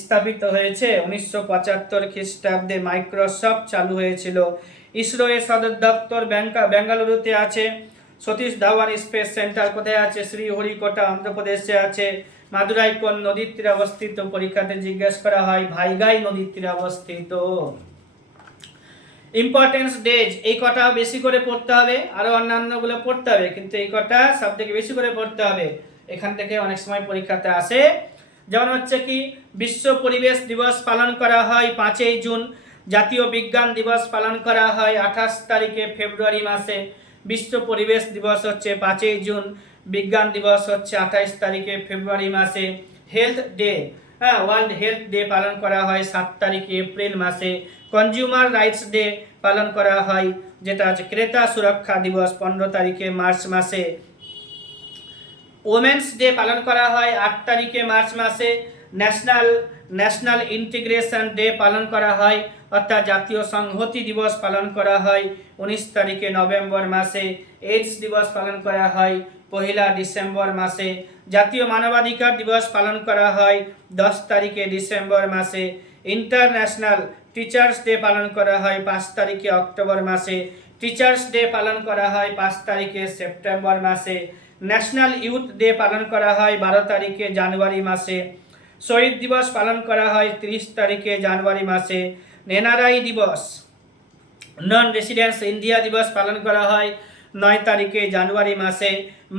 স্থাপিত হয়েছে? 1975 খ্রিস্টাব্দে মাইক্রোসফট চালু হয়েছিল। ইসরো এর সদর দপ্তর বেঙ্গালুরুতে আছে। সতীশ ধাওয়ান স্পেস সেন্টার কোথায় আছে? শ্রীহরিকোটা অন্ধ্রপ্রদেশে আছে। মাদুরাই কোন নদীর তীরে অবস্থিত? পরীক্ষাতে জিজ্ঞেস করা হয়। ভাইগাই নদীর তীরে অবস্থিত। ইম্পর্টেন্স ডেজ, এই কটা বেশি করে পড়তে হবে, আরো অন্যান্যগুলো পড়তে হবে, কিন্তু এই কটা সব থেকে বেশি করে পড়তে হবে। এখান থেকে অনেক সময় পরীক্ষাতে আসে। যেমন হচ্ছে কি, বিশ্ব পরিবেশ দিবস পালন করা হয় 5ই জুন। জাতীয় বিজ্ঞান দিবস পালন করা হয় 28 তারিখে ফেব্রুয়ারি মাসে। বিশ্ব পরিবেশ দিবস হচ্ছে 5ই জুন, বিজ্ঞান দিবস হচ্ছে 28 তারিখে ফেব্রুয়ারি মাসে। Health day, world health day পালন করা হয় 7 তারিখে এপ্রিল মাসে। কনজিউমার রাইটস ডে পালন করা হয়, যেটা হচ্ছে ক্রেতা সুরক্ষা দিবস, 15 তারিখে মার্চ মাসে। ওমেন্স ডে পালন করা হয় 8 তারিখে মার্চ মাসে। ন্যাশনাল ইন্টিগ্রেশন ডে পালন করা হয়, অর্থাৎ জাতীয় সংহতি দিবস পালন করা হয় 19 তারিখে নভেম্বর মাসে। এইডস দিবস পালন করা হয় 1 ডিসেম্বর মাসে। জাতীয় মানবাধিকার দিবস পালন করা হয় 10 তারিখে ডিসেম্বর মাসে। ইন্টারন্যাশনাল টিচার্স ডে পালন করা হয় 5 তারিখে অক্টোবর মাসে। টিচার্স ডে পালন করা হয় 5 তারিখে সেপ্টেম্বর মাসে। ন্যাশনাল ইউথ ডে পালন করা হয় 12 তারিখে জানুয়ারি মাসে। শহীদ দিবস পালন করা হয় 30 তারিখে জানুয়ারি মাসে। এনআরআই দিবস নন রেসিডেন্স ইন্ডিয়া দিবস পালন করা হয় 9 তারিখে জানুয়ারি মাসে।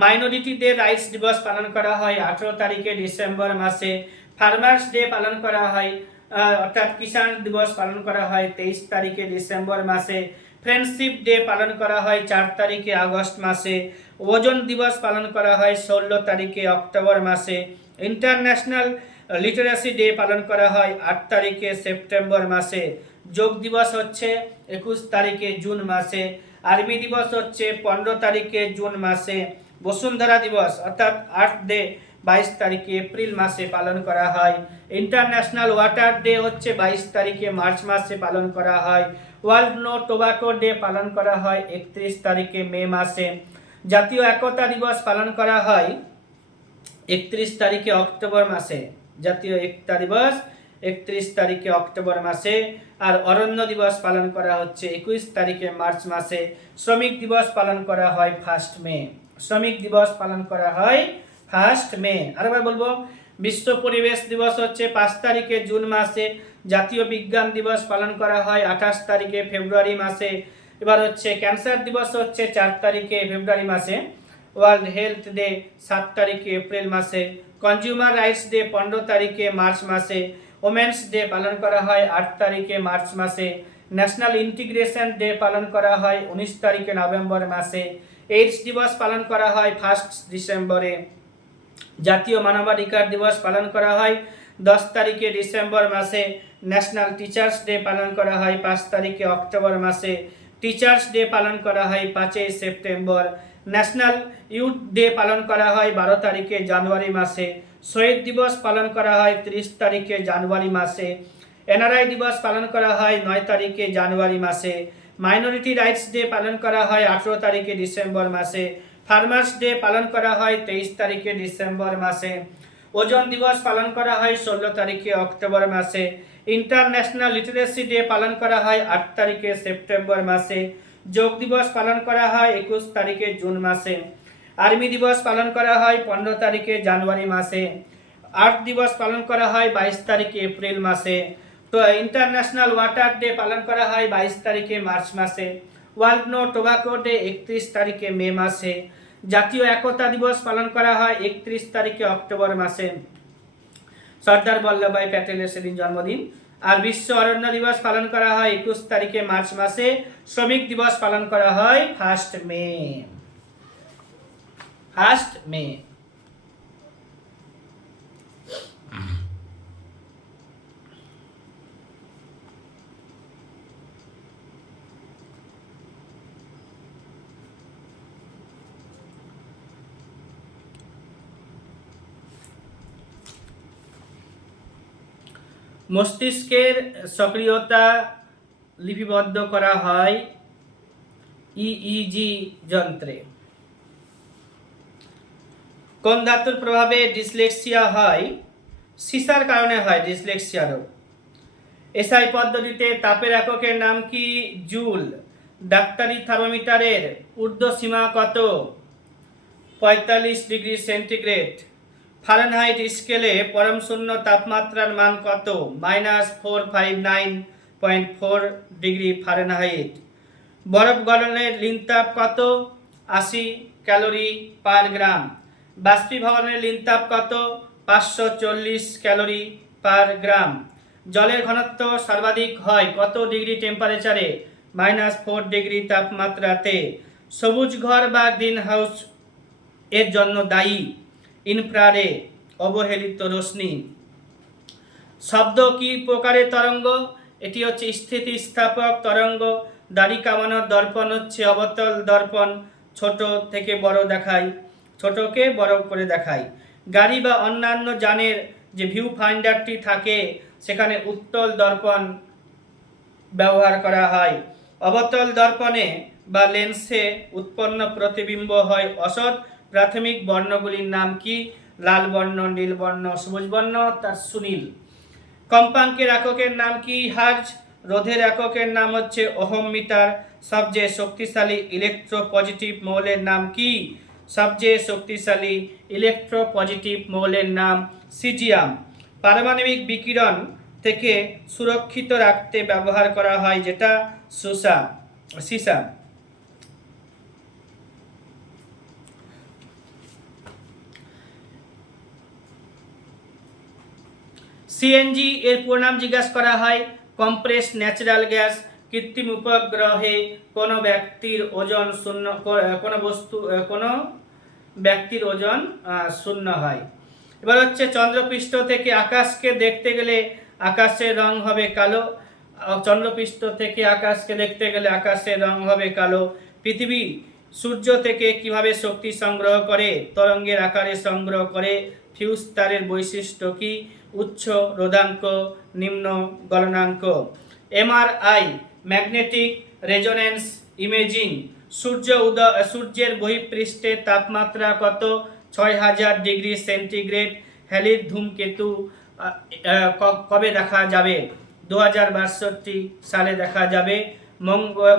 মাইনরিটিদের রাইটস দিবস পালন করা হয় 18 তারিখে ডিসেম্বর মাসে। ফার্মার্স ডে পালন করা হয় অর্থাৎ কিষাণ দিবস পালন করা হয় 23 তারিখে ডিসেম্বর মাসে। ফ্রেন্ডশিপ ডে পালন করা হয় 4 তারিখে আগস্ট মাসে। ওজন দিবস পালন করা হয় 16 তারিখে অক্টোবর মাসে। ইন্টারন্যাশনাল লিটারেসি ডে পালন করা হয় 8 তারিখে সেপ্টেম্বর মাসে। যোগ দিবস হচ্ছে 21 তারিখে জুন মাসে। আর্মি দিবস হচ্ছে 15 তারিখে জুন মাসে। বসুন্ধরা দিবস অর্থাৎ আর্থ ডে 22 তারিখে এপ্রিল মাসে পালন করা হয়। ইন্টারন্যাশনাল ওয়াটার ডে হচ্ছে 22 তারিখে মার্চ মাসে পালন করা হয়। ওয়ার্ল্ড নো টোবাকো ডে পালন করা হয় 31 তারিখে মে মাসে। জাতীয় একতা দিবস পালন করা হয় 31 তারিখে অক্টোবর মাসে। জাতীয় একতা দিবস 31 তারিখে অক্টোবর মাসে। আর অরণ্য দিবস পালন করা হচ্ছে 21 তারিখে মার্চ মাসে। শ্রমিক দিবস পালন করা হয় 1 মে। শ্রমিক দিবস পালন করা হয় 1 মে। আরেকবার বলবো, বিশ্ব পরিবেশ দিবস হচ্ছে 5 তারিখে জুন মাসে। জাতীয় বিজ্ঞান দিবস পালন করা হয় 28 তারিখে ফেব্রুয়ারি মাসে। এবার হচ্ছে ক্যান্সার দিবস হচ্ছে 4 তারিখে ফেব্রুয়ারি মাসে। ওয়ার্ল্ড হেলথ ডে 7 তারিখে এপ্রিল মাসে। কনজিউমার রাইটস ডে 15 তারিখে মার্চ মাসে। ওমেন্স ডে পালন করা হয় 8 তারিখে মার্চ মাসে। ন্যাশনাল ইন্টিগ্রেশন ডে পালন করা হয় 19 তারিখে নভেম্বর মাসে। এইডস দিবস পালন করা হয় 1 ডিসেম্বরে। জাতীয় মানবাধিকার দিবস পালন করা হয় 10 তারিখে ডিসেম্বর মাসে। ন্যাশনাল টিচার্স ডে পালন করা হয় 5 তারিখে অক্টোবর মাসে। টিচার্স ডে পালন করা হয় 5 সেপ্টেম্বর। ন্যাশনাল ইউথ ডে পালন করা হয় 12 তারিখে জানুয়ারি মাসে। শহীদ দিবস পালন করা হয় 30 তারিখে জানুয়ারি মাসে। এনআরআই দিবস পালন করা হয় 9 তারিখে জানুয়ারি মাসে। মাইনরিটি রাইটস ডে পালন করা হয় 18 তারিখে ডিসেম্বর মাসে। ফার্মার্স ডে পালন করা হয় 23 তারিখে ডিসেম্বর মাসে। ওজন দিবস পালন করা হয় 16 তারিখে অক্টোবর মাসে। ইন্টারন্যাশনাল লিটারেসি ডে পালন করা হয় 8 তারিখে সেপ্টেম্বর মাসে। যোগ দিবস পালন করা হয় 21 তারিখে জুন মাসে। আর্মি দিবস পালন করা হয় 15 তারিখে জানুয়ারি মাসে। আর্থ দিবস পালন করা হয় 22 তারিখে এপ্রিল মাসে। তো ইন্টারন্যাশনাল ওয়াটার ডে পালন করা হয় 22 তারিখে মার্চ মাসে। ওয়ার্ল্ড নো টোবাকো ডে 31 তারিখে মে মাসে। জাতীয় একতা দিবস পালন করা হয় 31 তারিখে অক্টোবর মাসে। সর্দার বল্লভভাই প্যাটেলের সেদিন জন্মদিন। আর বিশ্ব অরণ্য দিবস পালন করা হয় 21 তারিখে মার্চ মাসে। শ্রমিক দিবস পালন করা হয় 1 মে। 1 মে। মস্তিষ্কের সক্রিয়তা লিপিবদ্ধ করা হয় ইইজি যন্ত্রে। কোন ধাতুর প্রভাবে ডিসলেক্সিয়া হয়? সিসার কারণে হয় ডিসলেক্সিয়া রোগ। এসআই পদ্ধতিতে তাপের এককের নাম কি? জুল। ডাক্তারি থার্মোমিটারের ঊর্ধ্বসীমা কত? 45 ডিগ্রি সেন্টিগ্রেড। ফারেনহাইট স্কেলে পরম শূন্য তাপমাত্রার মান কত? -459.4 ডিগ্রি ফারেনহাইট। বরফ গলনের লিনতাপ কত? 80 ক্যালোরি পার গ্রাম। বাষ্পীভবনের লিনতাপ কত? 540 ক্যালোরি পার গ্রাম। জলের ঘনত্ব সর্বাধিক হয় কত ডিগ্রি টেম্পারেচারে? -4 ডিগ্রি তাপমাত্রাতে। সবুজ ঘর বা গ্রিন হাউস এর জন্য দায়ী ইনফ্রারে অবহেলিত রশ্মি। শব্দ কি প্রকারের তরঙ্গ? এটি হচ্ছে স্থিতিস্থাপক তরঙ্গ। দাড়ি কামানোর দর্পণ হচ্ছে অবতল দর্পণ। ছোট থেকে বড় দেখায়, ছোটকে বড় করে দেখায়। গাড়ি বা অন্যান্য যানের যে ভিউ ফাইন্ডারটি থাকে সেখানে উত্তল দর্পণ ব্যবহার করা হয়। অবতল দর্পণে বা লেন্সে উৎপন্ন প্রতিবিম্ব হয় অসৎ। প্রাথমিক বর্ণগুলির নাম কি? লাল বর্ণ, নীল বর্ণ, সবুজ বর্ণ, তার সুনীল। কম্পাঙ্কের এককের নাম কি? হার্জ। রোধের এককের নাম হচ্ছে ওহম মিটার। সবচেয়ে শক্তিশালী ইলেকট্রোপজিটিভ মৌলের নাম কি? সবচেয়ে শক্তিশালী ইলেকট্রোপজিটিভ মৌলের নাম সিজিয়াম। পারমাণবিক বিকিরণ থেকে সুরক্ষিত রাখতে ব্যবহার করা হয় যেটা সীসা। সিএনজি এর পুরো নাম জিজ্ঞাসা করা হয় কম্প্রেস ন্যাচারাল গ্যাস। কৃত্রিম উপগ্রহে কোনো ব্যক্তির ওজন শূন্য, কোনো ব্যক্তির ওজন শূন্য হয়। এবার হচ্ছে চন্দ্রপৃষ্ঠ থেকে আকাশকে দেখতে গেলে আকাশের রং হবে কালো। চন্দ্রপৃষ্ঠ থেকে আকাশকে দেখতে গেলে আকাশের রং হবে কালো। পৃথিবী সূর্য থেকে কিভাবে শক্তি সংগ্রহ করে? তরঙ্গের আকারে সংগ্রহ করে। ফিউজ তারের বৈশিষ্ট্য কি? উচ্চ রোধাঙ্ক, নিম্ন গলনাঙ্ক। MRI magnetic resonance imaging. সূর্যের বহিঃপৃষ্ঠের তাপমাত্রা কত? 6000 ডিগ্রি সেন্টিগ্রেড। হ্যালির ধূমকেতু কবে দেখা যাবে? 2062 সালে দেখা যাবে।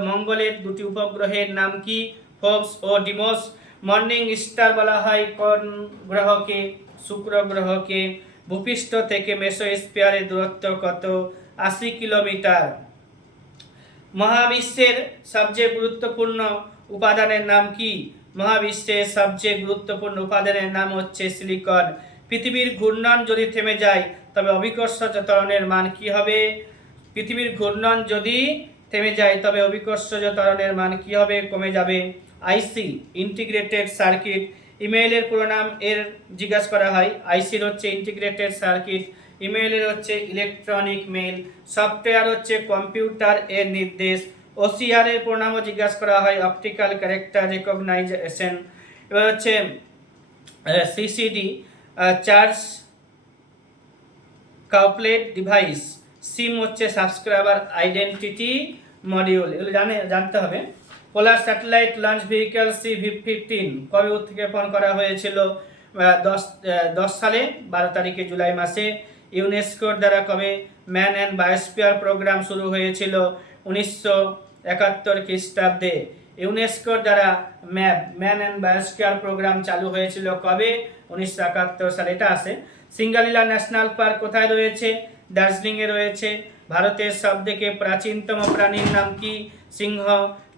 মঙ্গলের দুটি উপগ্রহের নাম কি? ফোবস ও ডিমোস। মর্নিং স্টার বলা হয় কোন গ্রহকে? শুক্র গ্রহকে। ভূপৃষ্ঠ থেকে মেসোস্ফিয়ারের দূরত্ব কত? 80 কিলোমিটার। মহাবিশ্বের সবচেয়ে গুরুত্বপূর্ণ উপাদানের নাম কি? মহাবিশ্বের সবচেয়ে গুরুত্বপূর্ণ উপাদানের নাম হচ্ছে সিলিকন। পৃথিবীর ঘূর্ণন যদি থেমে যায় তবে অভিকর্ষজ ত্বরণের মান কি হবে? পৃথিবীর ঘূর্ণন যদি থেমে যায় তবে অভিকর্ষজ ত্বরণের মান কি হবে? কমে যাবে। আইসি ইন্টিগ্রেটেড সার্কিট। ইমেইলের পুরো নাম এর জিজ্ঞাসা করা হয়। আইসির হচ্ছে ইন্টিগ্রেটেড সার্কিট, ইমেইলের হচ্ছে ইলেকট্রনিক মেইল। সফটওয়্যার হচ্ছে কম্পিউটার এর নির্দেশ। ওসিআর এর পুরো নামও জিজ্ঞাসা করা হয় অপটিক্যাল ক্যারেক্টার রেকগনাইজেশন। এবার হচ্ছে সিসিডি চার্জ কাপলেট ডিভাইস। সিম হচ্ছে সাবস্ক্রাইবার আইডেন্টিটি মডিউল। এগুলো জানতে হবে। Polar satellite launch vehicle CV-15 কবে উৎক্ষেপণ করা হয়েছিল? 10 সালে 12 তারিখে জুলাই মাসে। ইউনেস্কোর দ্বারা কবে ম্যান অ্যান্ড বায়োস্ফিয়ার প্রোগ্রাম শুরু হয়েছিল? 1971 খ্রিস্টাব্দে। ইউনেস্কোর দ্বারা ম্যান অ্যান্ড বায়োস্ফিয়ার প্রোগ্রাম চালু হয়েছিল কবে? 1971 সালে। এটা আছে। সিঙ্গালিলা ন্যাশনাল পার্ক কোথায় রয়েছে? দার্জিলিংয়ে রয়েছে। ভারতের সবথেকে প্রাচীনতম প্রাণীর নাম কি? সিংহ।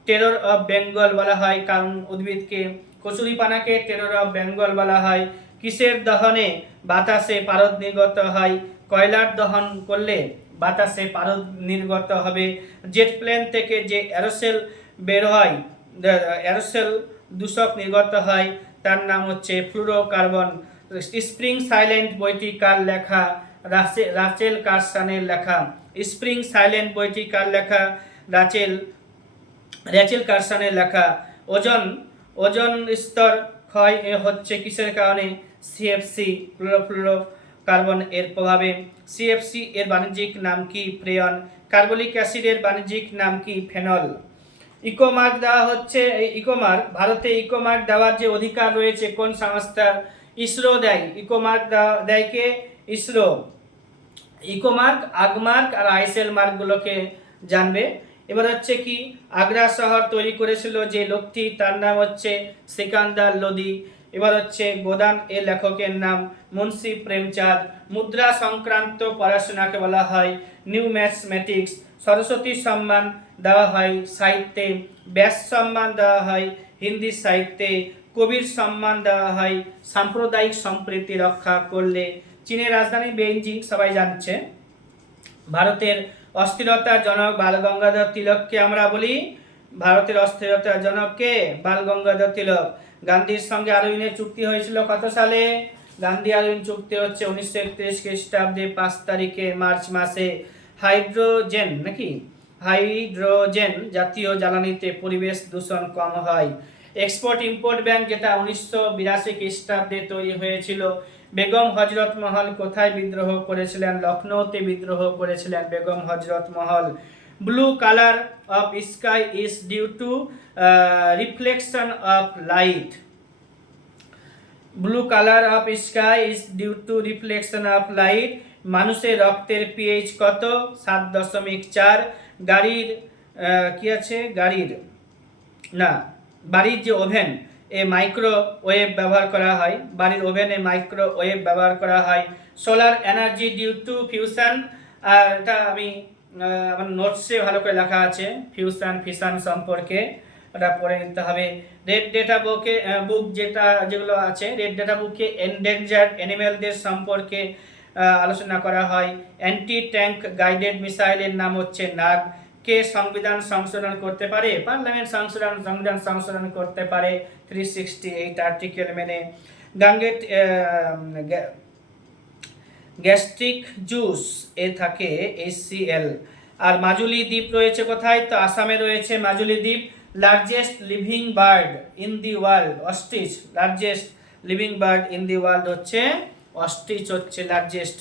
টেরর অফ বেঙ্গল বলা হয় কারণ উদ্ভিদকে। কচুরিপানাকে টেরর অফ বেঙ্গল বলা হয়। কিসের দহনে বাতাসে পারদ নির্গত হয়? কয়লার দহন করলে বাতাসে পারদ নির্গত হবে। জেট প্লেন থেকে যে অ্যারোসেল বের হয়, অ্যারোসেল দূষক নির্গত হয়, তার নাম হচ্ছে ফ্লুরোকার্বন। স্প্রিং সাইলেন্ট বইটি কার লেখা? রাচেল কারসনের লেখা। স্প্রিং সাইলেন্ট বইটি কার লেখা? র্যাচেল কারসনের লেখা। ওজন স্তর ক্ষয় হচ্ছে কিসের কারণে? সিএফসি ক্লোরোফ্লুরোকার্বন এর প্রভাবে। সিএফসি এর বাণিজ্যিক নাম কি? ফ্রেয়ন। কার্বলিক অ্যাসিডের বাণিজ্যিক নাম কি? ফেনল। ইকোমার্ক দেওয়া হচ্ছে। ইকোমার্ক ভারতে ইকোমার্ক দেওয়ার যে অধিকার রয়েছে কোন সংস্থা? ইসরো দেয়। ইকোমার্ক দেয় কে? ইসরো। ইকোমার্ক, আগমার্ক আর আইসেল মার্কগুলোকে জানবে। এবার হচ্ছে কি আগ্রা শহর তৈরি করেছিল যে লোকটি, তার নাম হচ্ছে সিকান্দার লোদি। এবার হচ্ছে গোদান এর লেখকের নাম মুন্সি প্রেমচাঁদ। মুদ্রা সংক্রান্ত পড়াশোনাকে বলা হয় নিউ ম্যাথমেটিক্স। সরস্বতী সম্মান দেওয়া হয় সাহিত্যে। ব্যাস সম্মান দেওয়া হয় হিন্দি সাহিত্যে। কবির সম্মান দেওয়া হয় সাম্প্রদায়িক সম্প্রীতি রক্ষা করলে। চীনের রাজধানী বেইজিং সবাই জানছে। ভারতের অস্থিরতার জনক বালগঙ্গাধর তিলককে আমরা বলি। ভারতের অস্থিরতার জনককে? বালগঙ্গাধর তিলক। গান্ধীর সঙ্গে আরউইনের চুক্তি হয়েছিল কত সালে? গান্ধী আরউইন চুক্তি হচ্ছে 1931 খ্রিস্টাব্দে 5 তারিখে মার্চ মাসে। হাইড্রোজেন জাতীয় জ্বালানিতে পরিবেশ দূষণ কম হয়। এক্সপোর্ট ইম্পোর্ট ব্যাংক যেটা 1982 খ্রিস্টাব্দে তৈরি হয়েছিল। বেগম হজরত মহল কোথায় বিদ্রোহ করেছিলেন? লখনৌতে বিদ্রোহ করেছিলেন Begum Hazrat Mahal. Blue colour of sky is due to reflection of light. Blue colour of sky is due to reflection of light. মানুষের রক্তের পিএইচ কত? 7.4। গাড়ির কি আছে? বাড়ির যে ওভেন এ মাইক্রোওয়েভ ব্যবহার করা হয়, বাড়ির ওভেনে মাইক্রোওয়েভ ব্যবহার করা হয়। Solar energy due to fusion, আর এটা আমি আমার নোটসে ভালো করে লেখা আছে ফিউশন সম্পর্কে, ওটা পড়ে নিতে হবে। রেড ডেটা বুক যেগুলো আছে, রেড ডেটা বুকে এন্ডেঞ্জার্ড অ্যানিমেলদের সম্পর্কে আলোচনা করা হয়। অ্যান্টি ট্যাঙ্ক গাইডেড মিসাইলের নাম হচ্ছে নাগ। কে সংবিধান সংশোধন করতে পারে? পার্লামেন্ট সংবিধান সংশোধন করতে পারে 368 আর্টিকেল মেনে। গাঙ্গেট গ্যাস্ট্রিক জুস এ থাকে HCl। আর মাজুলি দ্বীপ রয়েছে কোথায়? তো আসামে রয়েছে মাজুলি দ্বীপ। Largest living bird in the world, ostrich. Largest living bird in the world হচ্ছে অস্ট্রিচ, হচ্ছে লার্জেস্ট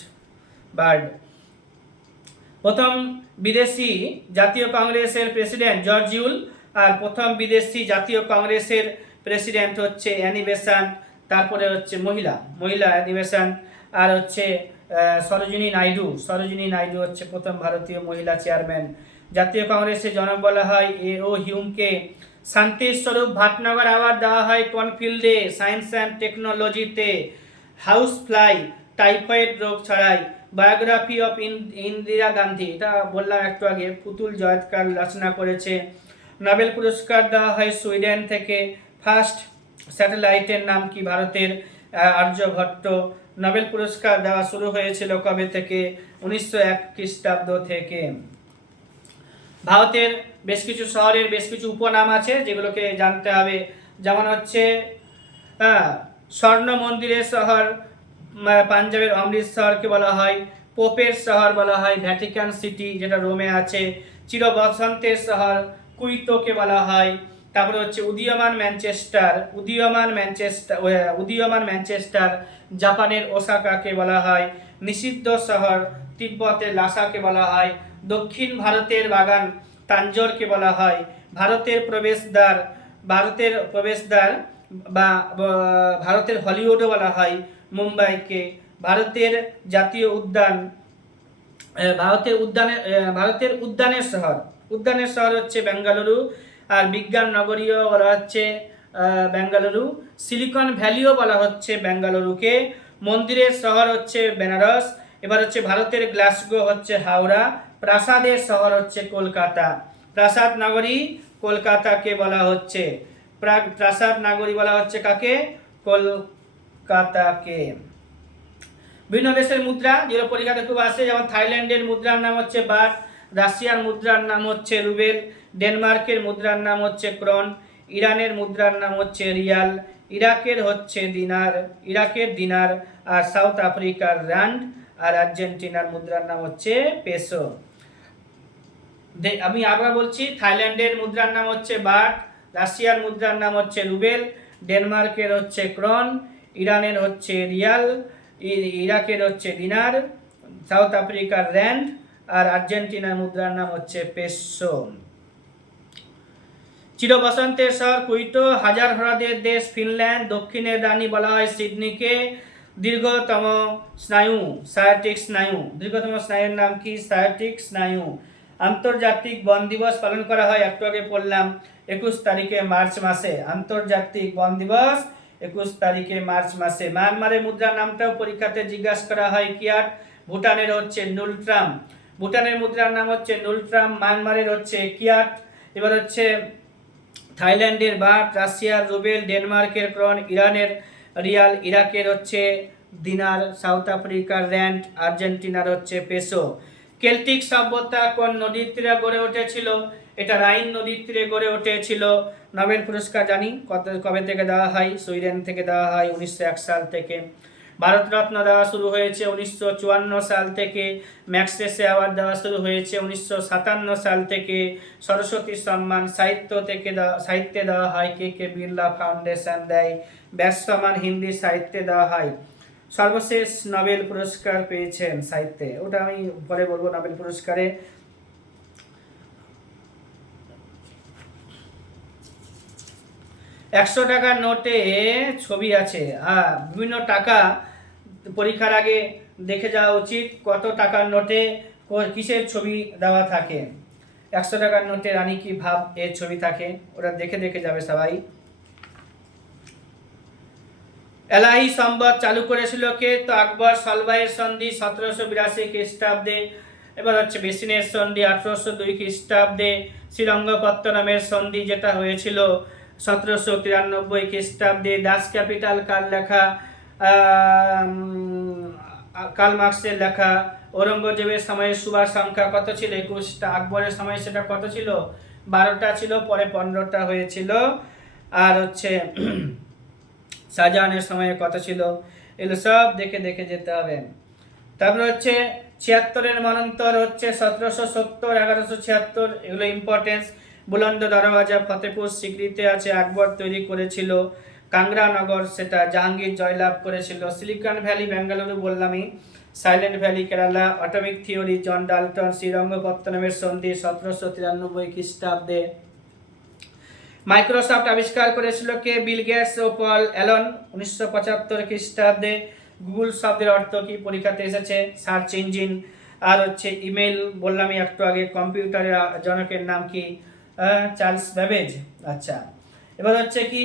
বার্ড। প্রথম বিদেশি জাতীয় কংগ্রেসের প্রেসিডেন্ট জর্জ ইউল, আর প্রথম বিদেশি জাতীয় কংগ্রেসের প্রেসিডেন্ট হচ্ছে অ্যানি বেসান্ট। তারপরে হচ্ছে মহিলা অ্যানি বেসান্ট, আর হচ্ছে সরোজিনী নাইডু হচ্ছে প্রথম ভারতীয় মহিলা চেয়ারম্যান। জাতীয় কংগ্রেসের জনক বলা হয় A.O. হিউমকে। শান্তির স্বরূপ ভাটনগর অ্যাওয়ার্ড দেওয়া হয় কোন ফিল্ডে? সায়েন্স অ্যান্ড টেকনোলজিতে। হাউস ফ্লাই টাইফয়েড রোগ ছড়ায়। বায়োগ্রাফি অফ ইন্দিরা গান্ধী, এটা বললাম একটু আগে, পুতুল জয়ৎকার রচনা করেছে। নোবেল পুরস্কার দেওয়া হয় সুইডেন থেকে। ফার্স্ট স্যাটেলাইটের নাম কি? ভারতের আর্যভট্ট। নোবেল পুরস্কার দেওয়া শুরু হয়েছিল কবে থেকে? 1901 খ্রিস্টাব্দ থেকে। ভারতের বেশ কিছু শহরের বেশ কিছু উপনাম আছে যেগুলোকে জানতে হবে, যেমন হচ্ছে স্বর্ণ মন্দিরের শহর পাঞ্জাবের অমৃতসরকে বলা হয়। পোপের শহর বলা হয় ভ্যাটিকান সিটি, যেটা রোমে আছে। চির বসন্তের শহর কুইটোকে বলা হয়। তারপরে হচ্ছে উদীয়মান ম্যানচেস্টার জাপানের ওসাকাকে বলা হয়। নিষিদ্ধ শহর তিব্বতের লাসাকে বলা হয়। দক্ষিণ ভারতের বাগান তাঞ্জোরকে বলা হয়। ভারতের প্রবেশদ্বার বা ভারতের হলিউডও বলা হয় মুম্বাইকে। ভারতের জাতীয় উদ্যান ভারতের উদ্যানের শহর হচ্ছে বেঙ্গালুরু। আর বিজ্ঞান নগরীও বলা হচ্ছে বেঙ্গালুরু। সিলিকন ভ্যালিও বলা হচ্ছে বেঙ্গালুরুকে। মন্দিরের শহর হচ্ছে বেনারস। এবার হচ্ছে ভারতের গ্লাসগো হচ্ছে হাওড়া। প্রাসাদের শহর হচ্ছে কলকাতা। প্রাসাদ নগরী কলকাতাকে বলা হচ্ছে। প্রাসাদ নগরী বলা হচ্ছে কাকে? কলকাতাকে। বিভিন্ন দেশের মুদ্রা যেগুলো পরীক্ষাতে খুব আসে, যেমন থাইল্যান্ডের মুদ্রার নাম হচ্ছে বাট, রাশিয়ার মুদ্রার নাম হচ্ছে রুবেল, ডেনমার্কের মুদ্রার নাম হচ্ছে ক্রন, ইরানের মুদ্রার নাম হচ্ছে রিয়াল, ইরাকের দিনার, আর সাউথ আফ্রিকার রান্ড, আর আর্জেন্টিনার মুদ্রার নাম হচ্ছে পেসো। আমি আবার বলছি, থাইল্যান্ডের মুদ্রার নাম হচ্ছে বাট, রাশিয়ার মুদ্রার নাম হচ্ছে রুবেল, ডেনমার্কের হচ্ছে ক্রন, ইরানের হচ্ছে রিয়াল, ইরাকের হচ্ছে দিনার, সাউথ আফ্রিকার র্যান্ড, আর আর্জেন্টিনার মুদ্রার নাম হচ্ছে পেসো। চির বসন্তের শহর কুইটো। হাজার হ্রদের দেশ ফিনল্যান্ড। দক্ষিণের রানী বলা হয় সিডনিকে। দীর্ঘতম স্নায়ুর নাম কি? সায়াটিক স্নায়ু। আন্তর্জাতিক বন দিবস পালন করা হয়, একটু আগে পড়লাম, 21 তারিখে মার্চ মাসে। আন্তর্জাতিক বন দিবস 21 তারিখে মার্চ মাসে। মায়ানমারের মুদ্রার নামটাও পরীক্ষাতে জিজ্ঞাসা করা হয় কিয়াট। ভুটানের হচ্ছে নুলট্রাম। ভুটানের মুদ্রার নাম হচ্ছে নুলট্রাম, মায়ানমারের হচ্ছে কিয়াট। এবার হচ্ছে থাইল্যান্ডের বাট, রাশিয়ার রুবেল, ডেনমার্কের ক্রন, ইরানের রিয়াল, ইরাকের হচ্ছে দিনার, সাউথ আফ্রিকার র্যান্ড, আর্জেন্টিনার হচ্ছে পেসো। কেল্টিক সভ্যতা কোন নদীর তীরে গড়ে উঠেছিল? এটা রাইন নদীর তীরে গড়ে উঠেছিল। নোবেল পুরস্কার জানি কবে থেকে দেওয়া হয়? সুইডেন থেকে দেওয়া হয় 1901 সাল থেকে। ভারতরত্ন দেওয়া শুরু হয়েছে 1954 সাল থেকে। ম্যাক্সেসে অ্যাওয়ার্ড দেওয়া শুরু হয়েছে 1957 সাল থেকে। সরস্বতী সম্মান সাহিত্যে দেওয়া হয় কে কে বিড়লা ফাউন্ডেশন দেয়। ব্যাস সম্মান হিন্দি সাহিত্যে দেওয়া হয় সর্বশেষ নোবেল পুরস্কার পেয়েছেন সাহিত্যে, ওটা আমি পরে বলবো। নোবেল পুরস্কারে 100 টাকার নোটে ছবি আছে। বিভিন্ন টাকা পরীক্ষার আগে দেখে যাওয়া উচিত কত টাকার নোটে কিসের ছবি দেওয়া থাকে। 100 টাকার নোটে রানী কি ভাব এর ছবি থাকে, ওটা দেখে দেখে যাবে সবাই। এলাহি সম্বদ চালু করেছিল কে? তো আকবর। সলবাইয়ের সন্ধি 1782 খ্রিস্টাব্দে। এবার হচ্ছে বেসিনের সন্ধি 1802 খ্রিস্টাব্দে। শ্রীরঙ্গপত্তনমের সন্ধি যেটা হয়েছিল 1793 খ্রিস্টাব্দে। দাস ক্যাপিটাল কার লেখা? কার্ল মার্কসের লেখা। ঔরঙ্গজেবের সময়ে সুবার সংখ্যা কত ছিল? 21টা। আকবরের সময় সেটা কত ছিল? 12টা ছিল, পরে 15টা হয়েছিল। আর হচ্ছে শাহজাহানের সময়ে কত ছিল? এগুলো সব দেখে দেখে যেতে হবে। তারপরে হচ্ছে 76-এর মনন্তর হচ্ছে 1770, 1176, এগুলো ইম্পর্টেন্স। বুলন্দ দরওয়াজা ফতেপুর সিক্রিতে আছে, আকবর তৈরি করেছিল। কাংরানগর সেটা জাহাঙ্গীর জয়লাভ করেছিল। সিলিকন ভ্যালি বেঙ্গালুরু বললামই। Silent valley Kerala. Atomic theory John Dalton. শ্রীরঙ্গপত্তনমের সন্ধি 1793 খ্রিস্টাব্দে। মাইক্রোসফট আবিষ্কার করেছিল কে? বিল গেটস ও পল অ্যালন 1975 খ্রিস্টাব্দে। গুগল শব্দের অর্থ কি? পরীক্ষাতে এসেছে, সার্চ ইঞ্জিন। আর হচ্ছে ইমেল বললামই একটু আগে। কম্পিউটারের জনকের নাম কি? Charles Babbage. আচ্ছা, এবার হচ্ছে কি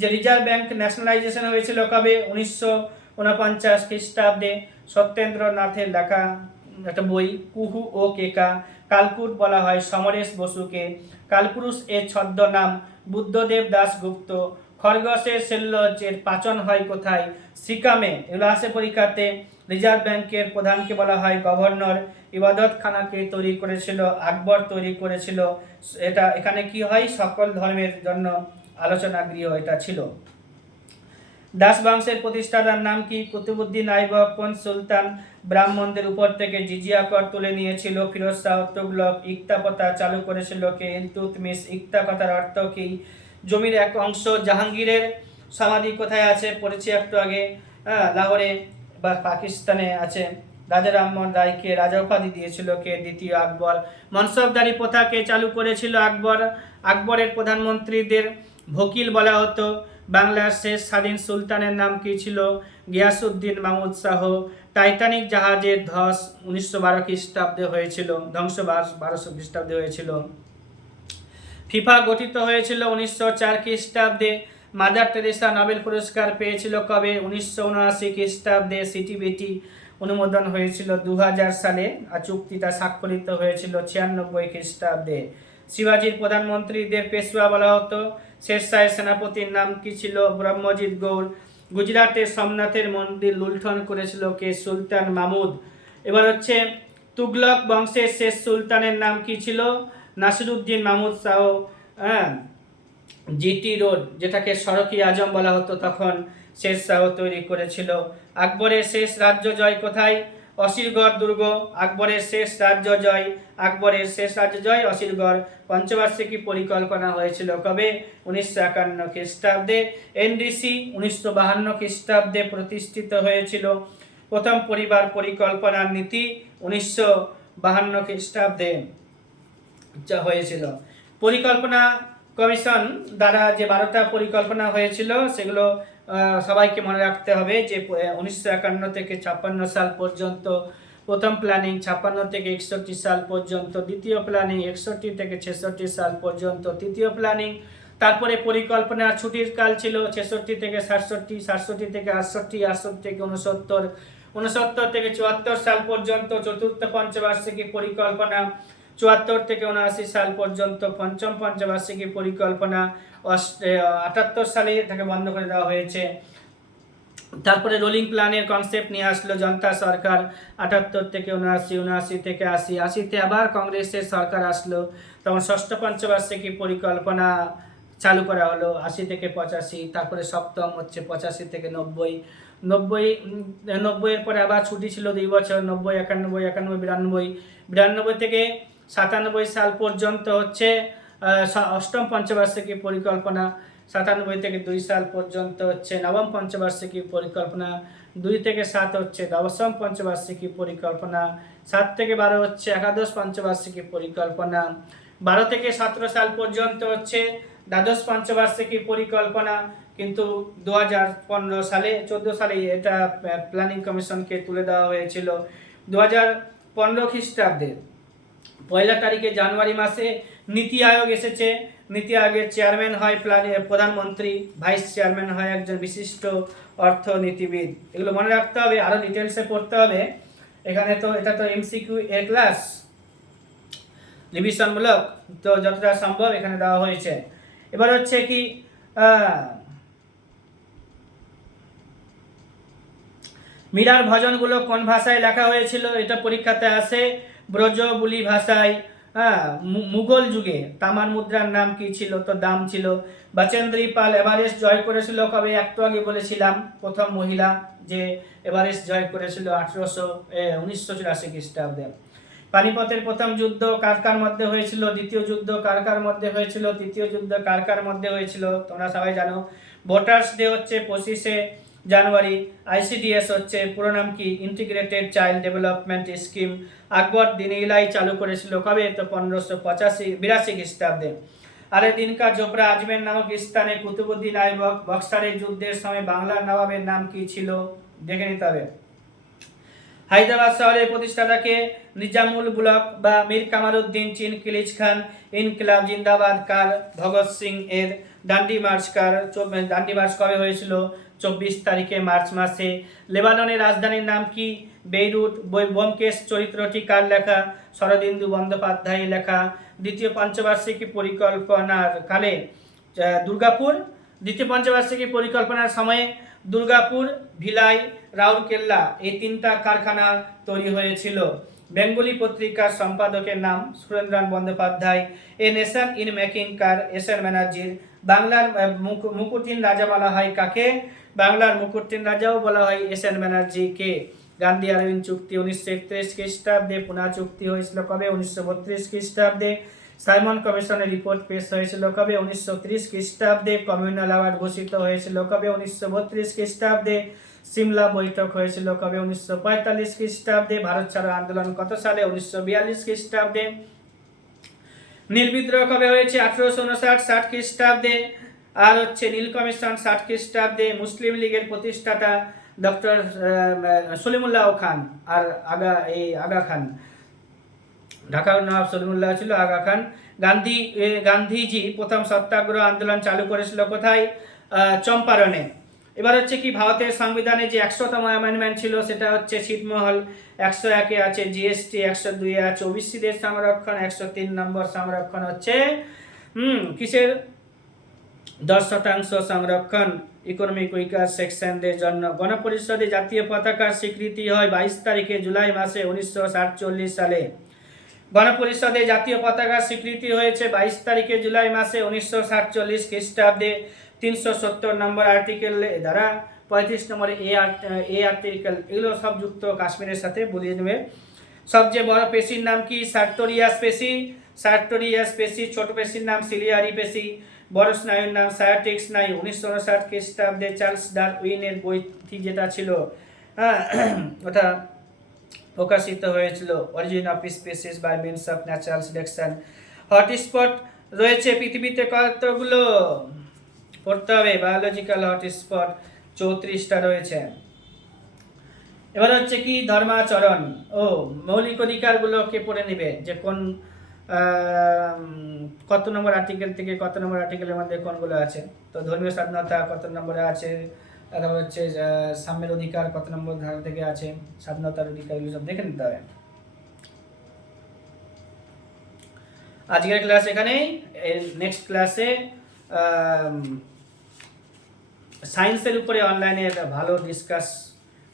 যে রিজার্ভ ব্যাংক ন্যাশনালাইজেশন হয়েছিল কবে? 1949 খ্রিস্টাব্দে। সত্যেন্দ্রনাথের লেখা একটা বই, কুহু ও কেকা। কালকুট বলা হয় সমরেশ বসুকে। কালপুরুষ এর ছদ্মনাম বুদ্ধদেব দাশগুপ্ত। খরগোশের সেল্যজের পাচন হয় কোথায়? সিকামে। এগুলো আসে পরীক্ষাতে। রিজার্ভ ব্যাংকের প্রধানকে বলা হয় গভর্নর। ইবাদত খানাকে তৈরি করেছিল আকবর তৈরি করেছিল। এটা এখানে কি হয়? সকল ধর্মের জন্য আলোচনা গৃহ এটা ছিল। দাস বংশের প্রতিষ্ঠাতার নাম কি? কুতুবউদ্দিন আইবক। কোন সুলতান ব্রাহ্মণদের উপর থেকে জিজিয়া কর তুলে নিয়েছিল? ফিরোজ শাহ তুগলক। ইকতা প্রথা চালু করেছিল কে? ইলতুৎমিশ। ইকতা কথার অর্থ কি? জমির এক অংশ। জাহাঙ্গীরের সমাধি কোথায় আছে? পড়েছি একটু আগে, লাহোরে বা পাকিস্তানে আছে। রাজা রামমোহন রায়কে রাজা উপাধি দিয়েছিল কে? দ্বিতীয় আকবর। মনসবদারি প্রথাকে চালু করেছিল আকবর। আকবরের প্রধানমন্ত্রীদের ভকিল বলা হতো। বাংলার শেষ স্বাধীন সুলতানের নাম কি ছিল? গিয়াসউদ্দিন মাহমুদ শাহ। টাইটানিক জাহাজের ধস 1912 খ্রিস্টাব্দে হয়েছিল, ধ্বংস 1200 খ্রিস্টাব্দে হয়েছিল। ফিফা গঠিত হয়েছিল 1904 খ্রিস্টাব্দে। মাদার টেরেসা নোবেল পুরস্কার পেয়েছিল কবে? 1979 খ্রিস্টাব্দে। সিটিবিটি অনুমোদন হয়েছিল 2000 সালে, আর চুক্তিটা স্বাক্ষরিত হয়েছিল 96 খ্রিস্টাব্দে। শিবাজির প্রধানমন্ত্রীদের পেশওয়া বলা হতো। শেরশাহের সেনাপতির নাম কি ছিল? ব্রহ্মজিৎ গৌর। গুজরাটের সোমনাথের মন্দির লুণ্ঠন করেছিল কে? সুলতান মাহমুদ। এবার হচ্ছে তুগলক বংশের শেষ সুলতানের নাম কি ছিল? নাসিরুদ্দিন মাহমুদ শাহ। জিটি রোড, যেটাকে সড়কি আজম বলা হতো তখন, শেষ শাহ তৈরি করেছিল। আকবরের শেষ রাজ্য জয় কোথায়? অসিরগড় দুর্গ। আকবরের শেষ রাজ্য জয়। আকবরের শেষ রাজ্য জয় অসিরগড়। পঞ্চবার্ষিকী পরিকল্পনা হয়েছিল কবে? 1951 খ্রিস্টাব্দে। এনডিসি 1952 খ্রিস্টাব্দে প্রতিষ্ঠিত হয়েছিল। প্রথম পরিবার পরিকল্পনার নীতি 1952 খ্রিস্টাব্দে হয়েছিল। পরিকল্পনা কমিশন দ্বারা যে 12টা পরিকল্পনা হয়েছিল সেগুলো সবাইকে মনে রাখতে হবে যে 1951 থেকে 56 সাল পর্যন্ত প্রথম প্ল্যানিং, 56 থেকে 61 সাল পর্যন্ত দ্বিতীয় প্ল্যানিং, 61 থেকে 66 সাল পর্যন্ত তৃতীয় প্ল্যানিং। তারপরে পরিকল্পনার ছুটির কাল ছিল 66 থেকে 67, 67 থেকে 68, 68 থেকে 69, 69 থেকে 74 সাল পর্যন্ত চতুর্থ পঞ্চবার্ষিকী পরিকল্পনা, 74 থেকে 79 সাল পর্যন্ত পঞ্চম পঞ্চবার্ষিকী পরিকল্পনা। 78 সালে এটাকে বন্ধ করে দেওয়া হয়েছে। তারপরে রোলিং প্ল্যানের কনসেপ্ট নিয়ে আসলো জনতা সরকার 78 থেকে 79, 79 থেকে 80, 80তে আবার কংগ্রেসের সরকার আসলো, তখন ষষ্ঠ পঞ্চবার্ষিকী পরিকল্পনা চালু করা হলো 80 থেকে 85। তারপরে সপ্তম হচ্ছে 85 থেকে 90, 90 এর পরে আবার ছুটি ছিল 2 বছর, 90, 91, 91, 92 থেকে 97 সাল পর্যন্ত হচ্ছে অষ্টম পঞ্চবার্ষিকী পরিকল্পনা। 97 থেকে 2 সাল পর্যন্ত হচ্ছে নবম পঞ্চবার্ষিকী পরিকল্পনা। 2 থেকে 7 হচ্ছে দশম পঞ্চবার্ষিকী পরিকল্পনা, 7 থেকে 12 হচ্ছে একাদশ পঞ্চবার্ষিকী পরিকল্পনা, 12 থেকে 17 সাল পর্যন্ত হচ্ছে দ্বাদশ পঞ্চবার্ষিকী পরিকল্পনা। কিন্তু 2015 সালে 14 সালে এটা প্ল্যানিং কমিশনকে তুলে দেওয়া হয়েছিল। 2015 খ্রিস্টাব্দে 1 তারিখে জানুয়ারি মাসে নীতি আয়োগ এসেছে। নীতি আয়োগের চেয়ারম্যান হয় প্রধানমন্ত্রী, ভাইস চেয়ারম্যান হয় একজন বিশিষ্ট অর্থনীতিবিদ। এগুলো মনে রাখতে হবে, আরও ডিটেলসে পড়তে হবে। এখানে তো এটা তো এমসিকিউ এর ক্লাস, রিভিশনমূলক, তো যতটা সম্ভব এখানে দেওয়া হয়েছে। এবার হচ্ছে কি মীরার ভজনগুলো কোন ভাষায় লেখা হয়েছিল? এটা পরীক্ষাতে আসে ব্রজবুলি ভাষায়। মুঘল যুগে তামার মুদ্রার নাম কি ছিল? তো দাম ছিল। বাচেন্দ্রী পাল এভারেস্ট জয় করেছিল কবে? একটু আগে বলেছিলাম, প্রথম মহিলা যে এভারেস্ট জয় করেছিল 1984 খ্রিস্টাব্দে। পানিপথের প্রথম যুদ্ধ কার কার মধ্যে হয়েছিল? দ্বিতীয় যুদ্ধ কার কার মধ্যে হয়েছিল? তৃতীয় যুদ্ধ কার কার মধ্যে হয়েছিল? তোমরা সবাই জানো। ভোটার্স ডে হচ্ছে 25শে জানুয়ারি। আইসিডিএস হচ্ছে পুরো নাম কি? Integrated child development scheme. Akbar Din Ilahi চালু করেছিল কবে? তো 1582 খ্রিস্টাব্দে। আরে দিনকা জোপরা আজমের নামক স্থানে কুতুবুদ্দিন আইবক বক্সারের যুদ্ধের সময় বাংলার নবাবের নাম কি ছিল? দেখে নিতে হবে। হায়দ্রাবাদ শহরের প্রতিষ্ঠাতাকে নিজামুল বুলক বা মীর কামারউদ্দিন চিন কিলিজ খান ইনকিলাব জিন্দাবাদ কার? ভগৎ সিং এর। ডান্ডি মার্চ কার? ডান্ডি মার্চ কবে হয়েছিল? 24 তারিখে মার্চ মাসে। লেবাননের রাজধানীর নাম কি? বেইরুট। ব্যোমকেশ চরিত্রটি কার লেখা? শরদিন্দু বন্দ্যোপাধ্যায়ের লেখা। দ্বিতীয় পঞ্চবার্ষিকী পরিকল্পনার কালে দুর্গাপুর, দ্বিতীয় পঞ্চবার্ষিকী পরিকল্পনার সময়ে দুর্গাপুর, ভিলাই, রাউরকেল্লা এই 3টা কারখানা তৈরি হয়েছিল। বেঙ্গলি পত্রিকার সম্পাদকের নাম Surendranath Bandyopadhyay. A nation in making car? S N ব্যানার্জির। বাংলার মুকুটহীন রাজা বলা হয় কাকে? বাংলার মুকুটহীন রাজাও বলা হয় এস.এন ব্যানার্জিকে। গান্ধী আরউইন চুক্তি 1931 খ্রিস্টাব্দে। পুনা চুক্তি হয়েছিল কবে? 1932 খ্রিস্টাব্দে। সাইমন কমিশনের রিপোর্ট পেশ হয়েছিল কবে? 1930 খ্রিস্টাব্দে। কমিউনাল অ্যাওয়ার্ড ঘোষিত হয়েছিল কবে? 1932 খ্রিস্টাব্দে। সিমলা বৈঠক হয়েছিল কবে? 1945 খ্রিস্টাব্দে। ভারত ছাড়ো আন্দোলন কত সালে? 1942 খ্রিস্টাব্দে। নীল বিদ্রোহ কবে হয়েছে? 1859-60 খ্রিস্টাব্দে। আর হচ্ছে নীল কমিশন 60 খ্রিস্টাব্দে। মুসলিম লীগের প্রতিষ্ঠাতা ডক্টর সলিমুল্লাহ খান আর আগা খান। ঢাকার নবাব সলিমুল্লাহ ছিল, আগা খান। গান্ধীজি প্রথম সত্যাগ্রহ আন্দোলন চালু করেছিল কোথায়? চম্পারণে। এবার হচ্ছে কি ভারতের সংবিধানে যে 100তম অ্যামেন্ডমেন্ট ছিল সেটা হচ্ছে ছিটমহল। 101-এ আছে জিএসটি, 102-এ আছে ওবিসিদের সংরক্ষণ, 103 নম্বর সংরক্ষণ হচ্ছে কিসের? 10% সংরক্ষণ ইকোনমিক উইকার সেকশনদের জন্য। গণপরিষদে জাতীয় পতাকার স্বীকৃতি হয় 22 তারিখে জুলাই মাসে 1947 সালে। গণপরিষদে জাতীয় পতাকার স্বীকৃতি হয়েছে 22 তারিখে জুলাই মাসে 1947 খ্রিস্টাব্দে। 370 নম্বর আর্টিকেল দ্বারা 35 নম্বর এ আর্টিকেল, এগুলো সব যুক্ত কাশ্মীরের সাথে বলিয়ে নেবে। সবচেয়ে বড় পেশির নাম কি? সার্টোরিয়াস পেশি। সার্টোরিয়াস পেশি। ছোট পেশির নাম সিলিয়ারি পেশি। বড় স্নায়ুর নাম সায়াটিক স্নায়ু। 1959 খ্রিস্টাব্দে চার্লস ডারউইনের বইটি যেটা ছিল ওটা প্রকাশিত হয়েছিল, origin of species by means of natural selection. Hotspot রয়েছে পৃথিবীতে কতগুলো? পড়তে হবে। বায়োলজিক্যাল হটস্পট 34টা রয়েছে। এবার হচ্ছে কি ধর্মাচরণ ও মৌলিক অধিকারগুলোকে পড়ে নেবে, যে কোন কত নম্বর আর্টিকেল থেকে কত নম্বর আর্টিকেলের মধ্যে কোনগুলো আছে। তো ধর্মীয় স্বাধীনতা কত নম্বরে আছে, তারপর হচ্ছে সাম্যের অধিকার কত নম্বর ধারা থেকে আছে, স্বাধীনতার অধিকার, এগুলো সব দেখে নিতে হবে। আজকের ক্লাস এখানেই। নেক্সট ক্লাসে সায়েন্সের উপরে অনলাইনে একটা ভালো ডিসকাস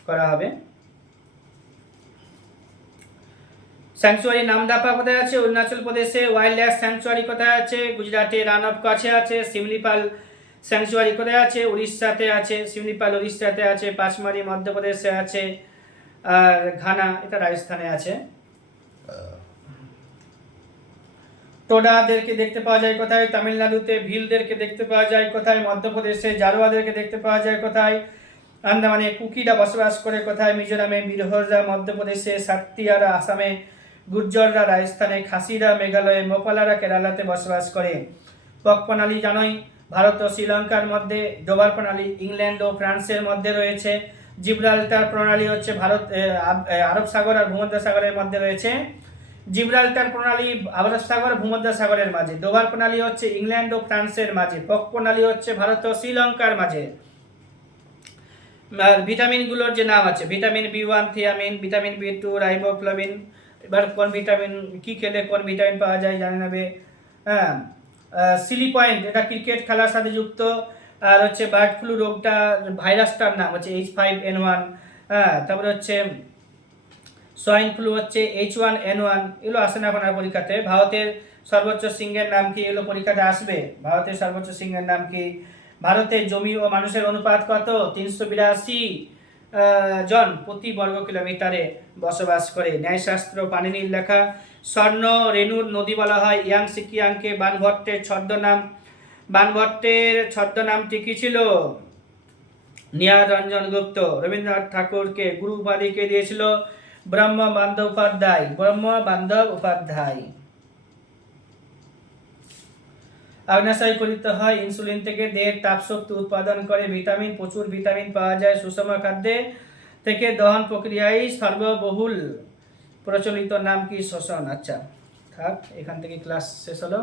করা হবে। স্যাংচুয়ারি নামদাপা কোথায় আছে? অরুণাচল প্রদেশে। ওয়াইল্ড লাইফ স্যাংচুয়ারি কোথায় আছে? গুজরাটে। রান অফ কাছে আছে। শিমলিপাল স্যাংচুয়ারি কোথায় আছে? উড়িষ্যাতে আছে। শিমলিপাল উড়িষ্যাতে আছে। পাঁচমারি মধ্যপ্রদেশে আছে। আর ঘানা এটা রাজস্থানে আছে। টোডাদেরকে দেখতে পাওয়া যায় কোথায়? তামিলনাড়ুতে। ভিলদেরকে দেখতে পাওয়া যায় কোথায়? মধ্যপ্রদেশে। জারোয়াদেরকে দেখতে পাওয়া যায় কোথায়? আন্দামানে কুকিরা বসবাস করে কোথায়? মিজোরামে, বিরহররা মধ্যপ্রদেশে, সাত্তিয়ারা আসামে, গুর্জররা রাজস্থানে, খাসিরা মেঘালয়ে, মোপালারা কেরালাতে বসবাস করে। পক প্রণালী জানোই ভারত ও শ্রীলঙ্কার মধ্যে, ডোবার প্রণালী ইংল্যান্ড ও ফ্রান্সের মধ্যে রয়েছে, জিব্রাল্টার প্রণালী হচ্ছে আরব সাগর আর ভূমধ্য সাগরের মধ্যে রয়েছে। জিব্রাল্টার প্রণালী আরব সাগর ভূমধ্য সাগরের মাঝে, ডোবার প্রণালী হচ্ছে ইংল্যান্ড ও ফ্রান্সের মাঝে, পক প্রণালী হচ্ছে ভারত ও শ্রীলঙ্কার মাঝে। আর ভিটামিনগুলোর যে নাম আছে, vitamin B one thiamine, vitamin B2 riboflavin. এবার কোন ভিটামিন কি খেলে কোন ভিটামিন পাওয়া যায় জানে নেবে। হ্যাঁ, সিলি পয়েন্ট এটা ক্রিকেট খেলার সাথে যুক্ত। আর হচ্ছে বার্ড ফ্লু রোগটা ভাইরাসটার নাম হচ্ছে H5N1। হ্যাঁ, তারপরে হচ্ছে সোয়াইন ফ্লু হচ্ছে H1N1। এগুলো আসে না এখন আর পরীক্ষাতে। ভারতের সর্বোচ্চ সিংহের নাম কি? এগুলো পরীক্ষাতে আসবে। ভারতের সর্বোচ্চ সিংহের নাম কি? ভারতের জমি ও মানুষের অনুপাত কত? 382 জন প্রতি বর্গ কিলোমিটারে বসবাস করে। ন্যায়শাস্ত্র পাণিনির লেখা। স্বর্ণ রেণুর নদী বলা হয় ইয়াংসিকিয়াংকে। বাণভট্টের ছদ্মনাম, বাণভট্টের ছদ্মনামটি কি ছিল? নিহার রঞ্জন গুপ্ত। রবীন্দ্রনাথ ঠাকুরকে গুরু উপাধি কে দিয়েছিল? ব্রহ্ম বন্দ্যোপাধ্যায়। ব্রহ্ম বন্দ্যোপাধ্যায়। আগ্নেয়াশয় গঠিত হয় ইনসুলিন থেকে, দেহের তাপশক্তি উৎপাদন করে। ভিটামিন, প্রচুর ভিটামিন পাওয়া যায় সুষম খাদ্যে থেকে। দহন প্রক্রিয়ায় সর্ববহুল প্রচলিত নাম কি? শ্বসন। আচ্ছা থাক, এখান থেকে ক্লাস শেষ হলো।